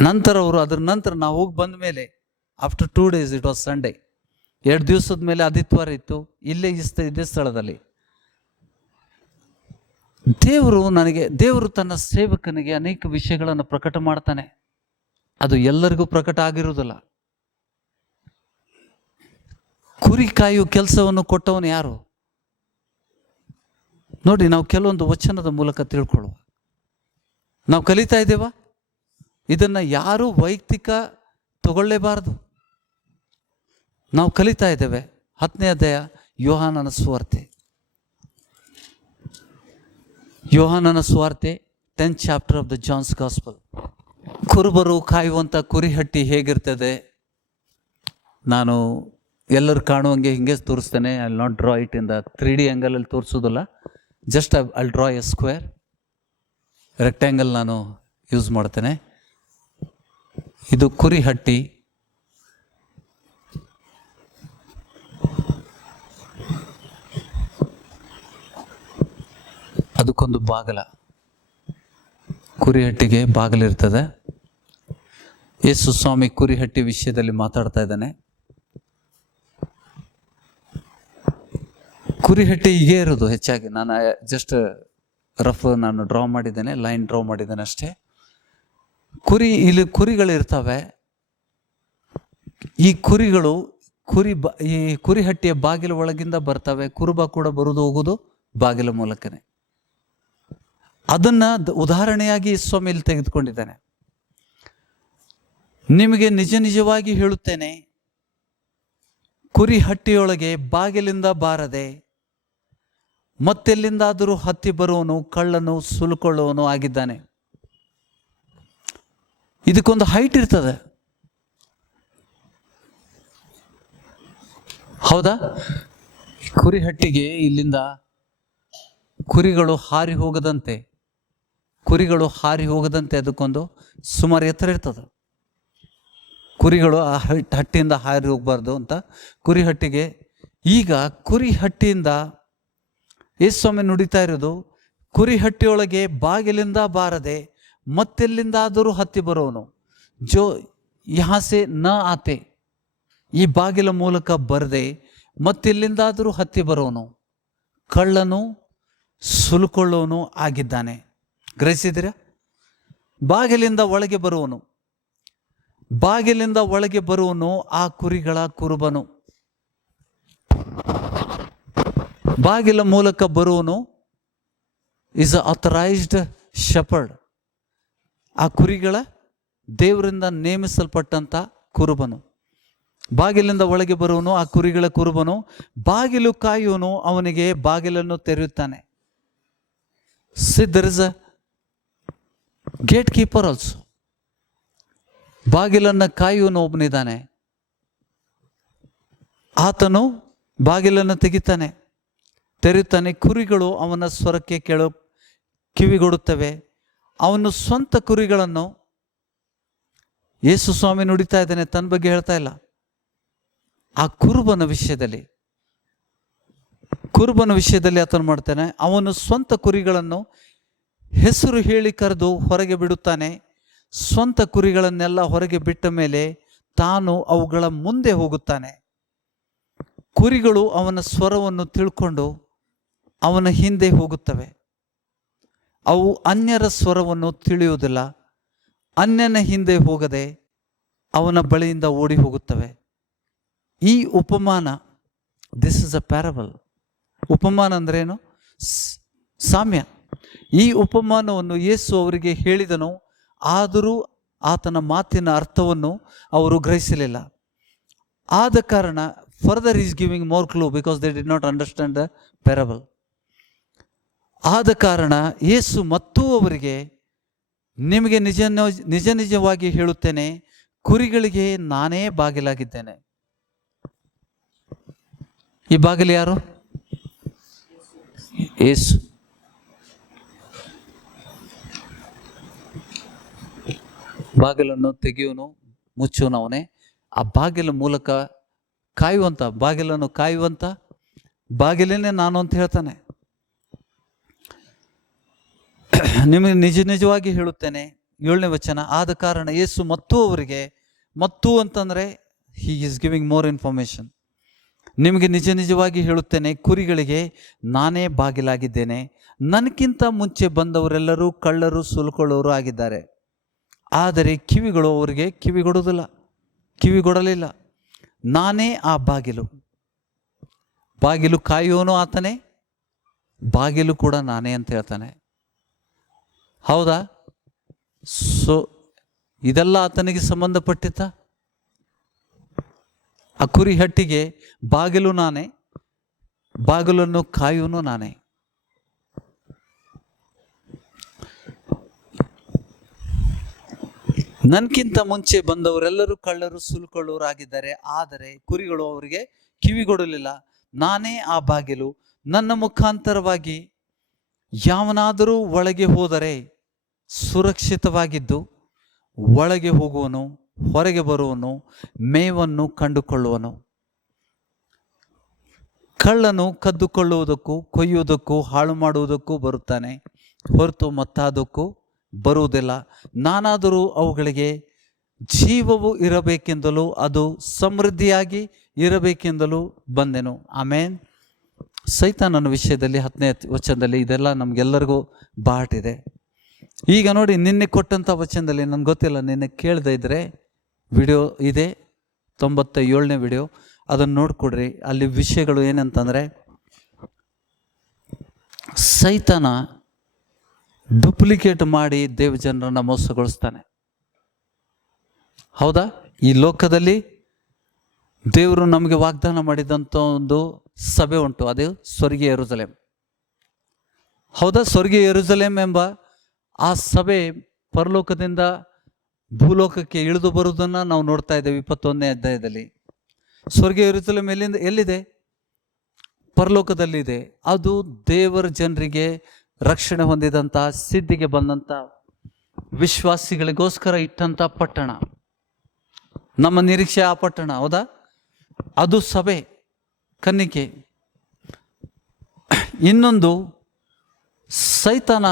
ನಂತರ ಅವರು ಅದ್ರ ನಂತರ ನಾವು ಹೋಗಿ ಬಂದ ಮೇಲೆ after 2 days, it was Sunday, 2 ದಿವಸದ ಮೇಲೆ ಆದಿತ್ಯವಾರ ಇತ್ತು. ಇದೇ ಸ್ಥಳದಲ್ಲಿ ದೇವರು ತನ್ನ ಸೇವಕನಿಗೆ ಅನೇಕ ವಿಷಯಗಳನ್ನು ಪ್ರಕಟ ಮಾಡ್ತಾನೆ. ಅದು ಎಲ್ಲರಿಗೂ ಪ್ರಕಟ ಆಗಿರುವುದಿಲ್ಲ. ಕುರಿ ಕಾಯುವ ಕೆಲಸವನ್ನು ಕೊಟ್ಟವನು ಯಾರು ನೋಡಿ. ನಾವು ಕೆಲವೊಂದು ವಚನದ ಮೂಲಕ ತಿಳ್ಕೊಳ್ಳುವ, ನಾವು ಕಲಿತಾ ಇದ್ದೇವಾ? ಇದನ್ನು ಯಾರೂ ವೈಯಕ್ತಿಕ ತಗೊಳ್ಳೇಬಾರದು. ನಾವು ಕಲಿತಾ ಇದ್ದೇವೆ. 10ನೇ ಅಧ್ಯಾಯ ಯೋಹಾನನ ಸುವಾರ್ತೆ. ಯೋಹಾನನ ಸುವಾರ್ತೆ 10th chapter of the John's Gospel. ಕುರುಬರು ಕಾಯುವಂಥ ಕುರಿಹಟ್ಟಿ ಹೇಗಿರ್ತದೆ ನಾನು ಎಲ್ಲರೂ ಕಾಣುವಂಗೆ ಹಿಂಗೆ ತೋರಿಸ್ತೇನೆ. I will not draw it in the 3D ಆ್ಯಂಗಲಲ್ಲಿ ತೋರಿಸೋದಿಲ್ಲ. Just I draw a square rectangle ನಾನು ಯೂಸ್ ಮಾಡ್ತೇನೆ. ಇದು ಕುರಿಹಟ್ಟಿ. ಅದಕ್ಕೊಂದು ಬಾಗಲ, ಕುರಿಹಟ್ಟಿಗೆ ಬಾಗಿಲಿರ್ತದೆ. ಯೇಸು ಸ್ವಾಮಿ ಕುರಿಹಟ್ಟಿ ವಿಷಯದಲ್ಲಿ ಮಾತಾಡ್ತಾ ಇದ್ದಾನೆ. ಕುರಿಹಟ್ಟಿ ಹೀಗೆ ಇರೋದು ಹೆಚ್ಚಾಗಿ. ನಾನು ಜಸ್ಟ್ ರಫ್ ನಾನು ಡ್ರಾ ಮಾಡಿದ್ದೇನೆ, ಲೈನ್ ಡ್ರಾ ಮಾಡಿದ್ದೇನೆ ಅಷ್ಟೇ. ಇಲ್ಲಿ ಕುರಿಗಳಿರ್ತವೆ. ಈ ಕುರಿಗಳು ಈ ಕುರಿಹಟ್ಟಿಯ ಬಾಗಿಲ ಒಳಗಿಂದ ಬರ್ತವೆ. ಕುರುಬ ಕೂಡ ಬರುವುದು ಹೋಗುವುದು ಬಾಗಿಲ ಮೂಲಕನೇ. ಅದನ್ನ ಉದಾಹರಣೆಯಾಗಿ ಸ್ವಾಮಿ ಇಲ್ಲಿ ತೆಗೆದುಕೊಂಡಿದ್ದಾನೆ. ನಿಮಗೆ ನಿಜವಾಗಿ ಹೇಳುತ್ತೇನೆ, ಕುರಿಹಟ್ಟಿಯೊಳಗೆ ಬಾಗಿಲಿಂದ ಬಾರದೆ ಮತ್ತೆಲ್ಲಿಂದಾದರೂ ಹತ್ತಿ ಬರುವನು ಕಳ್ಳನು ಸುಲುಕೊಳ್ಳುವನು ಆಗಿದ್ದಾನೆ. ಇದಕ್ಕೊಂದು ಹೈಟ್ ಇರ್ತದೆ, ಹೌದಾ? ಕುರಿಹಟ್ಟಿಗೆ ಇಲ್ಲಿಂದ ಕುರಿಗಳು ಹಾರಿ ಹೋಗದಂತೆ ಅದಕ್ಕೊಂದು ಸುಮಾರು ಎತ್ತರ ಇರ್ತದೆ. ಕುರಿಗಳು ಆ ಹಟ್ಟಿಯಿಂದ ಹಾರಿ ಹೋಗಬಾರ್ದು ಅಂತ ಕುರಿಹಟ್ಟಿಗೆ. ಈಗ ಕುರಿಹಟ್ಟಿಯಿಂದ ಯೇಸುಸ್ವಾಮಿ ನುಡಿತಾ ಇರೋದು, ಕುರಿಹಟ್ಟಿಯೊಳಗೆ ಬಾಗಿಲಿಂದ ಬಾರದೆ ಮತ್ತೆಲ್ಲಿಂದಾದರೂ ಹತ್ತಿ ಬರೋನು, ಜೋ ಯಹಾಸೆ ನ ಆತೆ, ಈ ಬಾಗಿಲ ಮೂಲಕ ಬರದೆ ಮತ್ತೆಲ್ಲಿಂದಾದರೂ ಹತ್ತಿ ಬರೋನು ಕಳ್ಳನು ಸುಲುಕೊಳ್ಳೋನು ಆಗಿದ್ದಾನೆ. ಗ್ರಹಿಸಿದಿರ? ಬಾಗಿಲಿಂದ ಒಳಗೆ ಬರುವನು ಆ ಕುರಿಗಳ ಕುರುಬನು. ಬಾಗಿಲ ಮೂಲಕ ಬರುವನು ಇಸ್ ಆಥರೈಸ್ಡ್ ಶೆಪರ್ಡ್. ಆ ಕುರಿಗಳ ದೇವರಿಂದ ನೇಮಿಸಲ್ಪಟ್ಟಂತ ಕುರುಬನು. ಬಾಗಿಲಿಂದ ಒಳಗೆ ಬರುವನು ಆ ಕುರಿಗಳ ಕುರುಬನು. ಬಾಗಿಲು ಕಾಯುವನು ಅವನಿಗೆ ಬಾಗಿಲನ್ನು ತೆರೆಯುತ್ತಾನೆ. See, there is a gatekeeper also. ಬಾಗಿಲನ್ನು ಕಾಯುವನು ಒಬ್ಬನಿದ್ದಾನೆ. ಆತನು ಬಾಗಿಲನ್ನು ತೆರೆಯುತ್ತಾನೆ. ಕುರಿಗಳು ಅವನ ಸ್ವರಕ್ಕೆ ಕಿವಿಗೊಡುತ್ತವೆ. ಅವನು ಸ್ವಂತ ಕುರಿಗಳನ್ನು, ಯೇಸು ಸ್ವಾಮಿ ನುಡಿತಾ ಇದ್ದಾನೆ, ತನ್ನ ಬಗ್ಗೆ ಹೇಳ್ತಾ ಇಲ್ಲ. ಆ ಕುರುಬನ ವಿಷಯದಲ್ಲಿ ಆತನು ಮಾಡ್ತಾನೆ. ಅವನು ಸ್ವಂತ ಕುರಿಗಳನ್ನು ಹೆಸರು ಹೇಳಿ ಕರೆದು ಹೊರಗೆ ಬಿಡುತ್ತಾನೆ. ಸ್ವಂತ ಕುರಿಗಳನ್ನೆಲ್ಲ ಹೊರಗೆ ಬಿಟ್ಟ ಮೇಲೆ ತಾನು ಅವುಗಳ ಮುಂದೆ ಹೋಗುತ್ತಾನೆ. ಕುರಿಗಳು ಅವನ ಸ್ವರವನ್ನು ತಿಳ್ಕೊಂಡು ಅವನ ಹಿಂದೆ ಹೋಗುತ್ತವೆ. ಅವು ಅನ್ಯರ ಸ್ವರವನ್ನು ತಿಳಿಯುವುದಿಲ್ಲ. ಅನ್ಯನ ಹಿಂದೆ ಹೋಗದೆ ಅವನ ಬಳಿಯಿಂದ ಓಡಿ ಹೋಗುತ್ತವೆ. ಈ upamana, this is a parable. Upamana ಅಂದ್ರೇನು? ಸಾಮ್ಯ. ಈ ಉಪಮಾನವನ್ನು ಯೇಸು ಅವರಿಗೆ ಹೇಳಿದನು, ಆದರೂ ಆತನ ಮಾತಿನ ಅರ್ಥವನ್ನು ಅವರು ಗ್ರಹಿಸಲಿಲ್ಲ. ಆದ ಕಾರಣ further is giving more clue because they did not understand the parable. ಆದ ಕಾರಣ ಯೇಸು ಮತ್ತೂ ಅವರಿಗೆ, ನಿಮಗೆ ನಿಜವಾಗಿ ಹೇಳುತ್ತೇನೆ, ಕುರಿಗಳಿಗೆ ನಾನೇ ಬಾಗಿಲಾಗಿದ್ದೇನೆ. ಈ ಬಾಗಿಲು ಯಾರು? ಯೇಸು. ಬಾಗಿಲನ್ನು ತೆಗೆಯುವನು ಮುಚ್ಚುವನು ಅವನೇ. ಆ ಬಾಗಿಲ ಮೂಲಕ ಬಾಗಿಲನ್ನು ಕಾಯುವಂತ ಬಾಗಿಲನ್ನೇ ನಾನು ಅಂತ ಹೇಳ್ತಾನೆ. ನಿಮಗೆ ನಿಜವಾಗಿ ಹೇಳುತ್ತೇನೆ, 7ನೇ ವಚನ. ಆದ ಕಾರಣ ಯೇಸು ಮತ್ತೂ ಅವರಿಗೆ, ಮತ್ತೂ ಅಂತಂದ್ರೆ he is giving more information. ನಿಮಗೆ ನಿಜವಾಗಿ ಹೇಳುತ್ತೇನೆ, ಕುರಿಗಳಿಗೆ ನಾನೇ ಬಾಗಿಲಾಗಿದ್ದೇನೆ. ನನಗಿಂತ ಮುಂಚೆ ಬಂದವರೆಲ್ಲರೂ ಕಳ್ಳರು ಸುಲುಕೊಳ್ಳೋರು ಆಗಿದ್ದಾರೆ. ಆದರೆ ಕಿವಿಗಳು ಅವರಿಗೆ ಕಿವಿಗೊಡಲಿಲ್ಲ. ನಾನೇ ಆ ಬಾಗಿಲು ಕಾಯುವನು ಆತನೇ, ಬಾಗಿಲು ಕೂಡ ನಾನೇ ಅಂತ ಹೇಳ್ತಾನೆ. ಹೌದಾ? ಸೊ ಇದೆಲ್ಲ ಆತನಿಗೆ ಸಂಬಂಧಪಟ್ಟಿತ್ತ? ಆ ಕುರಿ ಹಟ್ಟಿಗೆ ಬಾಗಿಲು ನಾನೇ, ಬಾಗಿಲನ್ನು ಕಾಯುವನು ನಾನೇ. ನನ್ಗಿಂತ ಮುಂಚೆ ಬಂದವರೆಲ್ಲರೂ ಕಳ್ಳರು ಸುಲುಕೊಳ್ಳೋರಾಗಿದ್ದಾರೆ, ಆದರೆ ಕುರಿಗಳು ಅವರಿಗೆ ಕಿವಿಗೊಡಲಿಲ್ಲ. ನಾನೇ ಆ ಬಾಗಿಲು. ನನ್ನ ಮುಖಾಂತರವಾಗಿ ಯಾವನಾದರೂ ಒಳಗೆ ಹೋದರೆ ಸುರಕ್ಷಿತವಾಗಿದ್ದು ಒಳಗೆ ಹೋಗುವನು, ಹೊರಗೆ ಬರುವನು, ಮೇವನ್ನು ಕಂಡುಕೊಳ್ಳುವನು. ಕಳ್ಳನು ಕದ್ದುಕೊಳ್ಳುವುದಕ್ಕೂ ಕೊಯ್ಯುವುದಕ್ಕೂ ಹಾಳು ಮಾಡುವುದಕ್ಕೂ ಬರುತ್ತಾನೆ, ಹೊರತು ಮತ್ತಾದಕ್ಕೂ ಬರುವುದಿಲ್ಲ. ನಾನಾದರೂ ಅವುಗಳಿಗೆ ಜೀವವು ಇರಬೇಕೆಂದಲೂ ಅದು ಸಮೃದ್ಧಿಯಾಗಿ ಇರಬೇಕೆಂದಲೂ ಬಂದೆನು. ಆಮೇನ್. ಸೈತಾನನ ವಿಷಯದಲ್ಲಿ 10ನೇ ವಚನದಲ್ಲಿ ಇದೆಲ್ಲ ನಮಗೆಲ್ಲರಿಗೂ ಬಾಟಿದೆ. ಈಗ ನೋಡಿ, ನಿನ್ನೆ ಕೊಟ್ಟಂಥ ವಚನದಲ್ಲಿ ನನಗೆ ಗೊತ್ತಿಲ್ಲ, ನಿನ್ನೆ ಕೇಳದೆ ಇದ್ದರೆ ವಿಡಿಯೋ ಇದೆ, 97ನೇ ವಿಡಿಯೋ, ಅದನ್ನು ನೋಡಿಕೊಡ್ರಿ. ಅಲ್ಲಿ ವಿಷಯಗಳು ಏನಂತಂದರೆ, ಸೈತಾನ ಡುಪ್ಲಿಕೇಟ್ ಮಾಡಿ ದೇವಜನರನ್ನು ಮೋಸಗೊಳಿಸ್ತಾನೆ. ಹೌದಾ? ಈ ಲೋಕದಲ್ಲಿ ದೇವರು ನಮಗೆ ವಾಗ್ದಾನ ಮಾಡಿದಂಥ ಒಂದು ಸಭೆ ಉಂಟು, ಅದು ಸ್ವರ್ಗೀಯ ಯೆರೂಸಲೇಮ್. ಹೌದಾ? ಸ್ವರ್ಗೀಯ ಯೆರೂಸಲೇಮ್ ಎಂಬ ಆ ಸಭೆ ಪರಲೋಕದಿಂದ ಭೂಲೋಕಕ್ಕೆ ಇಳಿದು ಬರುವುದನ್ನು ನಾವು ನೋಡ್ತಾ ಇದ್ದೇವೆ 21ನೇ ಅಧ್ಯಾಯದಲ್ಲಿ. ಸ್ವರ್ಗೀಯ ಯೆರೂಸಲೇಮ್ ಎಲ್ಲಿದೆ? ಪರಲೋಕದಲ್ಲಿದೆ. ಅದು ದೇವರ ಜನರಿಗೆ ರಕ್ಷಣೆ ಹೊಂದಿದಂಥ, ಸಿದ್ಧಿಗೆ ಬಂದಂಥ ವಿಶ್ವಾಸಿಗಳಿಗೋಸ್ಕರ ಇಟ್ಟಂಥ ಪಟ್ಟಣ. ನಮ್ಮ ನಿರೀಕ್ಷೆ ಆ ಪಟ್ಟಣ. ಹೌದಾ? ಅದು ಸಭೆ, ಕನ್ನಿಕೆ. ಇನ್ನೊಂದು ಸೈತಾನ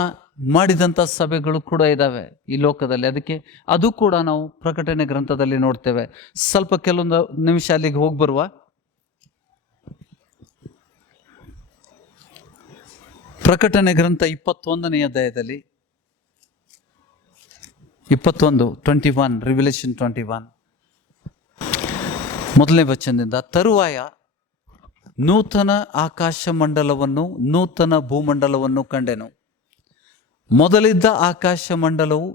ಮಾಡಿದಂಥ ಸಭೆಗಳು ಕೂಡ ಇದ್ದಾವೆ ಈ ಲೋಕದಲ್ಲಿ. ಅದಕ್ಕೆ ಅದು ಕೂಡ ನಾವು ಪ್ರಕಟಣೆ ಗ್ರಂಥದಲ್ಲಿ ನೋಡ್ತೇವೆ. ಸ್ವಲ್ಪ ಕೆಲವೊಂದು ನಿಮಿಷ ಅಲ್ಲಿಗೆ ಹೋಗಿ ಬರುವ. ಪ್ರಕಟಣೆ ಗ್ರಂಥ 21ನೇ ಅಧ್ಯಾಯದಲ್ಲಿ 21 ರಿವಿಲೇಷನ್ 21 ಮೊದಲನೇ ವಚನದಿಂದ, ತರುವಾಯ ನೂತನ ಆಕಾಶ ಮಂಡಲವನ್ನು ನೂತನ ಭೂಮಂಡಲವನ್ನು ಕಂಡೆನು. ಮೊದಲಿದ್ದ ಆಕಾಶ ಮಂಡಲವು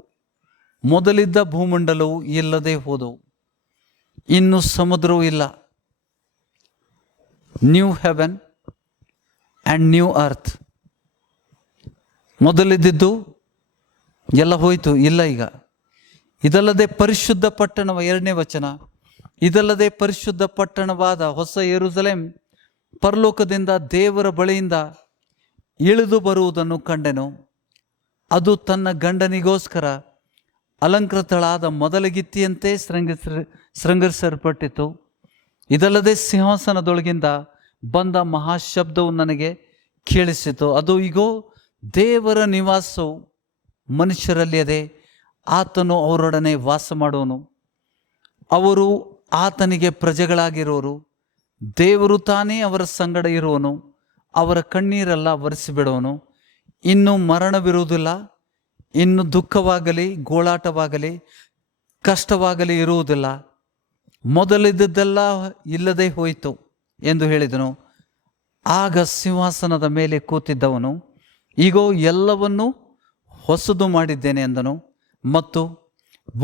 ಮೊದಲಿದ್ದ ಭೂಮಂಡಲವು ಇಲ್ಲದೆ ಹೋದವು, ಇನ್ನು ಸಮುದ್ರವೂ ಇಲ್ಲ. New heaven and new earth. ಮೊದಲಿದ್ದಿದ್ದು ಎಲ್ಲ ಹೋಯಿತು, ಇಲ್ಲ ಈಗ. ಇದಲ್ಲದೆ ಪರಿಶುದ್ಧ ಪಟ್ಟಣವ, 2ನೇ ವಚನ, ಇದಲ್ಲದೆ ಪರಿಶುದ್ಧ ಪಟ್ಟಣವಾದ ಹೊಸ ಯೆರೂಸಲೇಮ್ ಪರಲೋಕದಿಂದ ದೇವರ ಬಳಿಯಿಂದ ಇಳಿದು ಬರುವುದನ್ನು ಕಂಡೆನು. ಅದು ತನ್ನ ಗಂಡನಿಗೋಸ್ಕರ ಅಲಂಕೃತಳಾದ ಮೊದಲಗಿತ್ತಿಯಂತೆ ಶೃಂಗರಿಸಲ್ಪಟ್ಟಿತು. ಇದಲ್ಲದೆ ಸಿಂಹಾಸನದೊಳಗಿಂದ ಬಂದ ಮಹಾಶಬ್ದವು ನನಗೆ ಕೇಳಿಸಿತು. ಅದು, ಇಗೋ, ದೇವರ ನಿವಾಸವು ಮನುಷ್ಯರಲ್ಲಿ ಅದೇ, ಆತನು ಅವರೊಡನೆ ವಾಸ ಮಾಡುವನು, ಅವರು ಆತನಿಗೆ ಪ್ರಜೆಗಳಾಗಿರುವರು. ದೇವರು ತಾನೇ ಅವರ ಸಂಗಡ ಇರುವನು, ಅವರ ಕಣ್ಣೀರೆಲ್ಲ ಒರೆಸಿಬಿಡುವನು. ಇನ್ನು ಮರಣವಿರುವುದಿಲ್ಲ, ಇನ್ನು ದುಃಖವಾಗಲಿ ಗೋಳಾಟವಾಗಲಿ ಕಷ್ಟವಾಗಲಿ ಇರುವುದಿಲ್ಲ, ಮೊದಲಿದ್ದದ್ದೆಲ್ಲ ಇಲ್ಲದೆ ಹೋಯಿತು ಎಂದು ಹೇಳಿದನು. ಆಗ ಸಿಂಹಾಸನದ ಮೇಲೆ ಕೂತಿದ್ದವನು, ಈಗೋ ಎಲ್ಲವನ್ನೂ ಹೊಸದು ಮಾಡಿದ್ದೇನೆ ಎಂದನು. ಮತ್ತು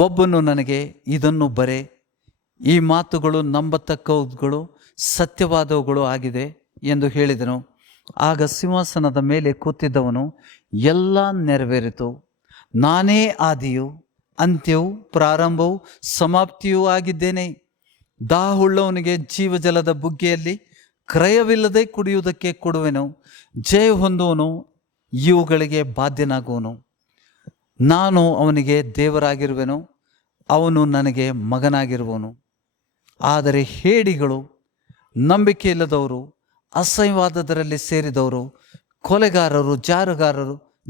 ಒಬ್ಬನು ನನಗೆ, ಇದನ್ನು ಬರೆ, ಈ ಮಾತುಗಳು ನಂಬತಕ್ಕವುಗಳು ಸತ್ಯವಾದವುಗಳು ಆಗಿದೆ ಎಂದು ಹೇಳಿದನು. ಆಗ ಸಿಂಹಾಸನದ ಮೇಲೆ ಕೂತಿದ್ದವನು, ಎಲ್ಲ ನೆರವೇರಿತು, ನಾನೇ ಆದಿಯೂ ಅಂತ್ಯವೂ ಪ್ರಾರಂಭವೂ ಸಮಾಪ್ತಿಯೂ ಆಗಿದ್ದೇನೆ. ದಾಹುಳ್ಳವನಿಗೆ ಜೀವಜಲದ ಬುಗ್ಗೆಯಲ್ಲಿ ಕ್ರಯವಿಲ್ಲದೆ ಕುಡಿಯುವುದಕ್ಕೆ ಕೊಡುವೆನು. ಜಯ ಹೊಂದುವನು ಇವುಗಳಿಗೆ ಬಾಧ್ಯನಾಗುವನು. ನಾನು ಅವನಿಗೆ ದೇವರಾಗಿರುವೆನು, ಅವನು ನನಗೆ ಮಗನಾಗಿರುವನು. ಆದರೆ ಹೇಡಿಗಳು, ನಂಬಿಕೆ ಇಲ್ಲದವರು, ಅಸಹ್ಯವಾದದರಲ್ಲಿ ಸೇರಿದವರು, ಕೊಲೆಗಾರರು,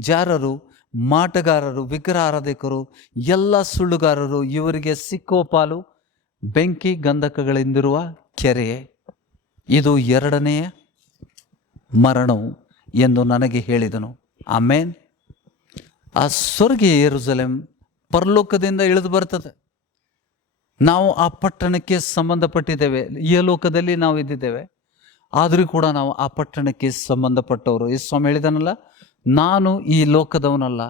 ಜಾರರು, ಮಾಟಗಾರರು, ವಿಗ್ರಹಾರಾಧಕರು, ಎಲ್ಲ ಸುಳ್ಳುಗಾರರು, ಇವರಿಗೆ ಸಿಕ್ಕುವ ಪಾಲು ಬೆಂಕಿ ಗಂಧಕಗಳಿಂದಿರುವ ಕೆರೆಯೇ. ಇದು 2ನೇ ಮರಣವು ಎಂದು ನನಗೆ ಹೇಳಿದನು. ಆಮೇನ್. ಆ ಸ್ವರ್ಗೀಯ ಯೆರೂಸಲೇಮ್ ಪರಲೋಕದಿಂದ ಇಳಿದು ಬರ್ತದೆ. ನಾವು ಆ ಪಟ್ಟಣಕ್ಕೆ ಸಂಬಂಧಪಟ್ಟಿದ್ದೇವೆ. ಈ ಲೋಕದಲ್ಲಿ ನಾವು ಇದ್ದಿದ್ದೇವೆ, ಆದರೂ ಕೂಡ ನಾವು ಆ ಪಟ್ಟಣಕ್ಕೆ ಸಂಬಂಧಪಟ್ಟವರು. ಈ ಸ್ವಾಮಿ ಹೇಳಿದನಲ್ಲ, ನಾನು ಈ ಲೋಕದವನಲ್ಲ,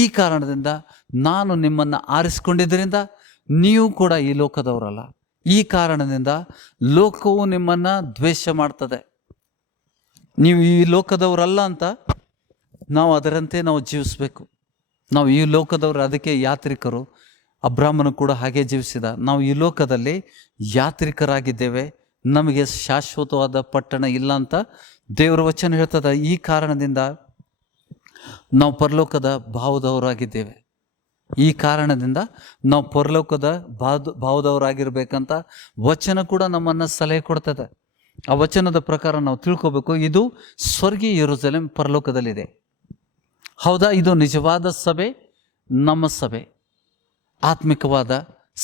ಈ ಕಾರಣದಿಂದ ನಾನು ನಿಮ್ಮನ್ನು ಆರಿಸಿಕೊಂಡಿದ್ದರಿಂದ ನೀವು ಕೂಡ ಈ ಲೋಕದವರಲ್ಲ. ಈ ಕಾರಣದಿಂದ ಲೋಕವು ನಿಮ್ಮನ್ನು ದ್ವೇಷ ಮಾಡ್ತದೆ. ನೀವು ಈ ಲೋಕದವರಲ್ಲ ಅಂತ ನಾವು ಅದರಂತೆ ನಾವು ಜೀವಿಸಬೇಕು. ನಾವು ಈ ಲೋಕದವರು, ಅದಕ್ಕೆ ಯಾತ್ರಿಕರು. ಅಬ್ರಾಹ್ಮನು ಕೂಡ ಹಾಗೆ ಜೀವಿಸಿದ. ನಾವು ಈ ಲೋಕದಲ್ಲಿ ಯಾತ್ರಿಕರಾಗಿದ್ದೇವೆ, ನಮಗೆ ಶಾಶ್ವತವಾದ ಪಟ್ಟಣ ಇಲ್ಲ ಅಂತ ದೇವರ ವಚನ ಹೇಳ್ತದೆ. ಈ ಕಾರಣದಿಂದ ನಾವು ಪರಲೋಕದ ಭಾವದವರಾಗಿದ್ದೇವೆ. ಈ ಕಾರಣದಿಂದ ನಾವು ಪರಲೋಕದ ಭಾವದವರಾಗಿರ್ಬೇಕಂತ ವಚನ ಕೂಡ ನಮ್ಮನ್ನು ಸಲಹೆ ಕೊಡ್ತದೆ. ಆ ವಚನದ ಪ್ರಕಾರ ನಾವು ತಿಳ್ಕೋಬೇಕು, ಇದು ಸ್ವರ್ಗೀಯ ಯೆರೂಸಲೇಮ್ ಪರಲೋಕದಲ್ಲಿದೆ. ಹೌದಾ? ಇದು ನಿಜವಾದ ಸಭೆ, ನಮ್ಮ ಸಭೆ, ಆತ್ಮಿಕವಾದ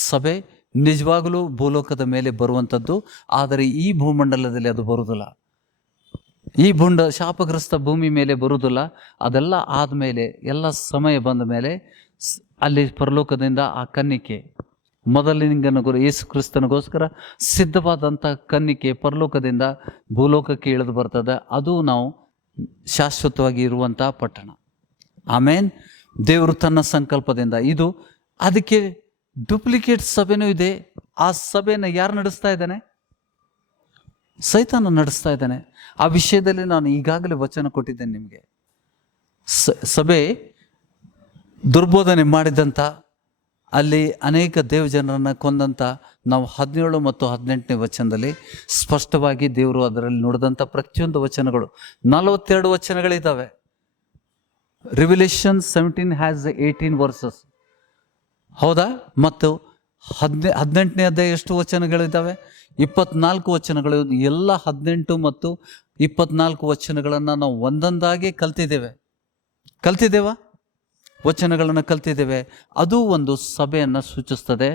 ಸಭೆ ನಿಜವಾಗಲೂ ಭೂಲೋಕದ ಮೇಲೆ ಬರುವಂಥದ್ದು. ಆದರೆ ಈ ಭೂಮಂಡಲದಲ್ಲಿ ಅದು ಬರುವುದಿಲ್ಲ. ಈ ಶಾಪಗ್ರಸ್ತ ಭೂಮಿ ಮೇಲೆ ಬರುವುದಿಲ್ಲ. ಅದೆಲ್ಲ ಆದಮೇಲೆ, ಎಲ್ಲ ಸಮಯ ಬಂದ ಮೇಲೆ ಅಲ್ಲಿ ಪರಲೋಕದಿಂದ ಆ ಕನ್ನಿಕೆ, ಮೊದಲಿನಿಂಗನಗರು ಯೇಸು ಕ್ರಿಸ್ತನಿಗೋಸ್ಕರ ಸಿದ್ಧವಾದಂಥ ಕನ್ನಿಕೆ ಪರಲೋಕದಿಂದ ಭೂಲೋಕಕ್ಕೆ ಇಳಿದು ಬರ್ತದೆ. ಅದು ನಾವು ಶಾಶ್ವತವಾಗಿ ಇರುವಂಥ ಪಟ್ಟಣ. ಆಮೇನ್. ದೇವರು ತನ್ನ ಸಂಕಲ್ಪದಿಂದ ಇದು, ಅದಕ್ಕೆ ಡೂಪ್ಲಿಕೇಟ್ ಸಭೆನೂ ಇದೆ. ಆ ಸಭೆಯನ್ನು ಯಾರು ನಡೆಸ್ತಾ ಇದ್ದಾನೆ? ಸೈತಾನ ನಡೆಸ್ತಾ ಇದ್ದಾನೆ. ಆ ವಿಷಯದಲ್ಲಿ ನಾನು ಈಗಾಗಲೇ ವಚನ ಕೊಟ್ಟಿದ್ದೇನೆ ನಿಮಗೆ. ಸಭೆ ದುರ್ಬೋಧನೆ ಮಾಡಿದಂಥ, ಅಲ್ಲಿ ಅನೇಕ ದೇವಜನರನ್ನು ಕೊಂದಂಥ ನಾವು 17 ಮತ್ತು 18ನೇ ವಚನದಲ್ಲಿ ಸ್ಪಷ್ಟವಾಗಿ ದೇವರು ಅದರಲ್ಲಿ ನುಡಿದಂಥ ಪ್ರತಿಯೊಂದು ವಚನಗಳು 42 ವಚನಗಳಿದ್ದಾವೆ. ರಿವಿಲೇಷನ್ 17 ಹ್ಯಾಸ್ 18 ವರ್ಸಸ್. ಹೌದಾ? ಮತ್ತು 18ನೇ ಅಧ್ಯಾಯ ಎಷ್ಟು ವಚನಗಳಿದ್ದಾವೆ? 24 ವಚನಗಳು. ಎಲ್ಲ 18 ಮತ್ತು 24 ವಚನಗಳನ್ನು ನಾವು ಒಂದೊಂದಾಗಿ ಕಲ್ತಿದ್ದೇವಾ? ವಚನಗಳನ್ನು ಕಲ್ತಿದ್ದೇವೆ. ಅದು ಒಂದು ಸಭೆಯನ್ನು ಸೂಚಿಸ್ತದೆ.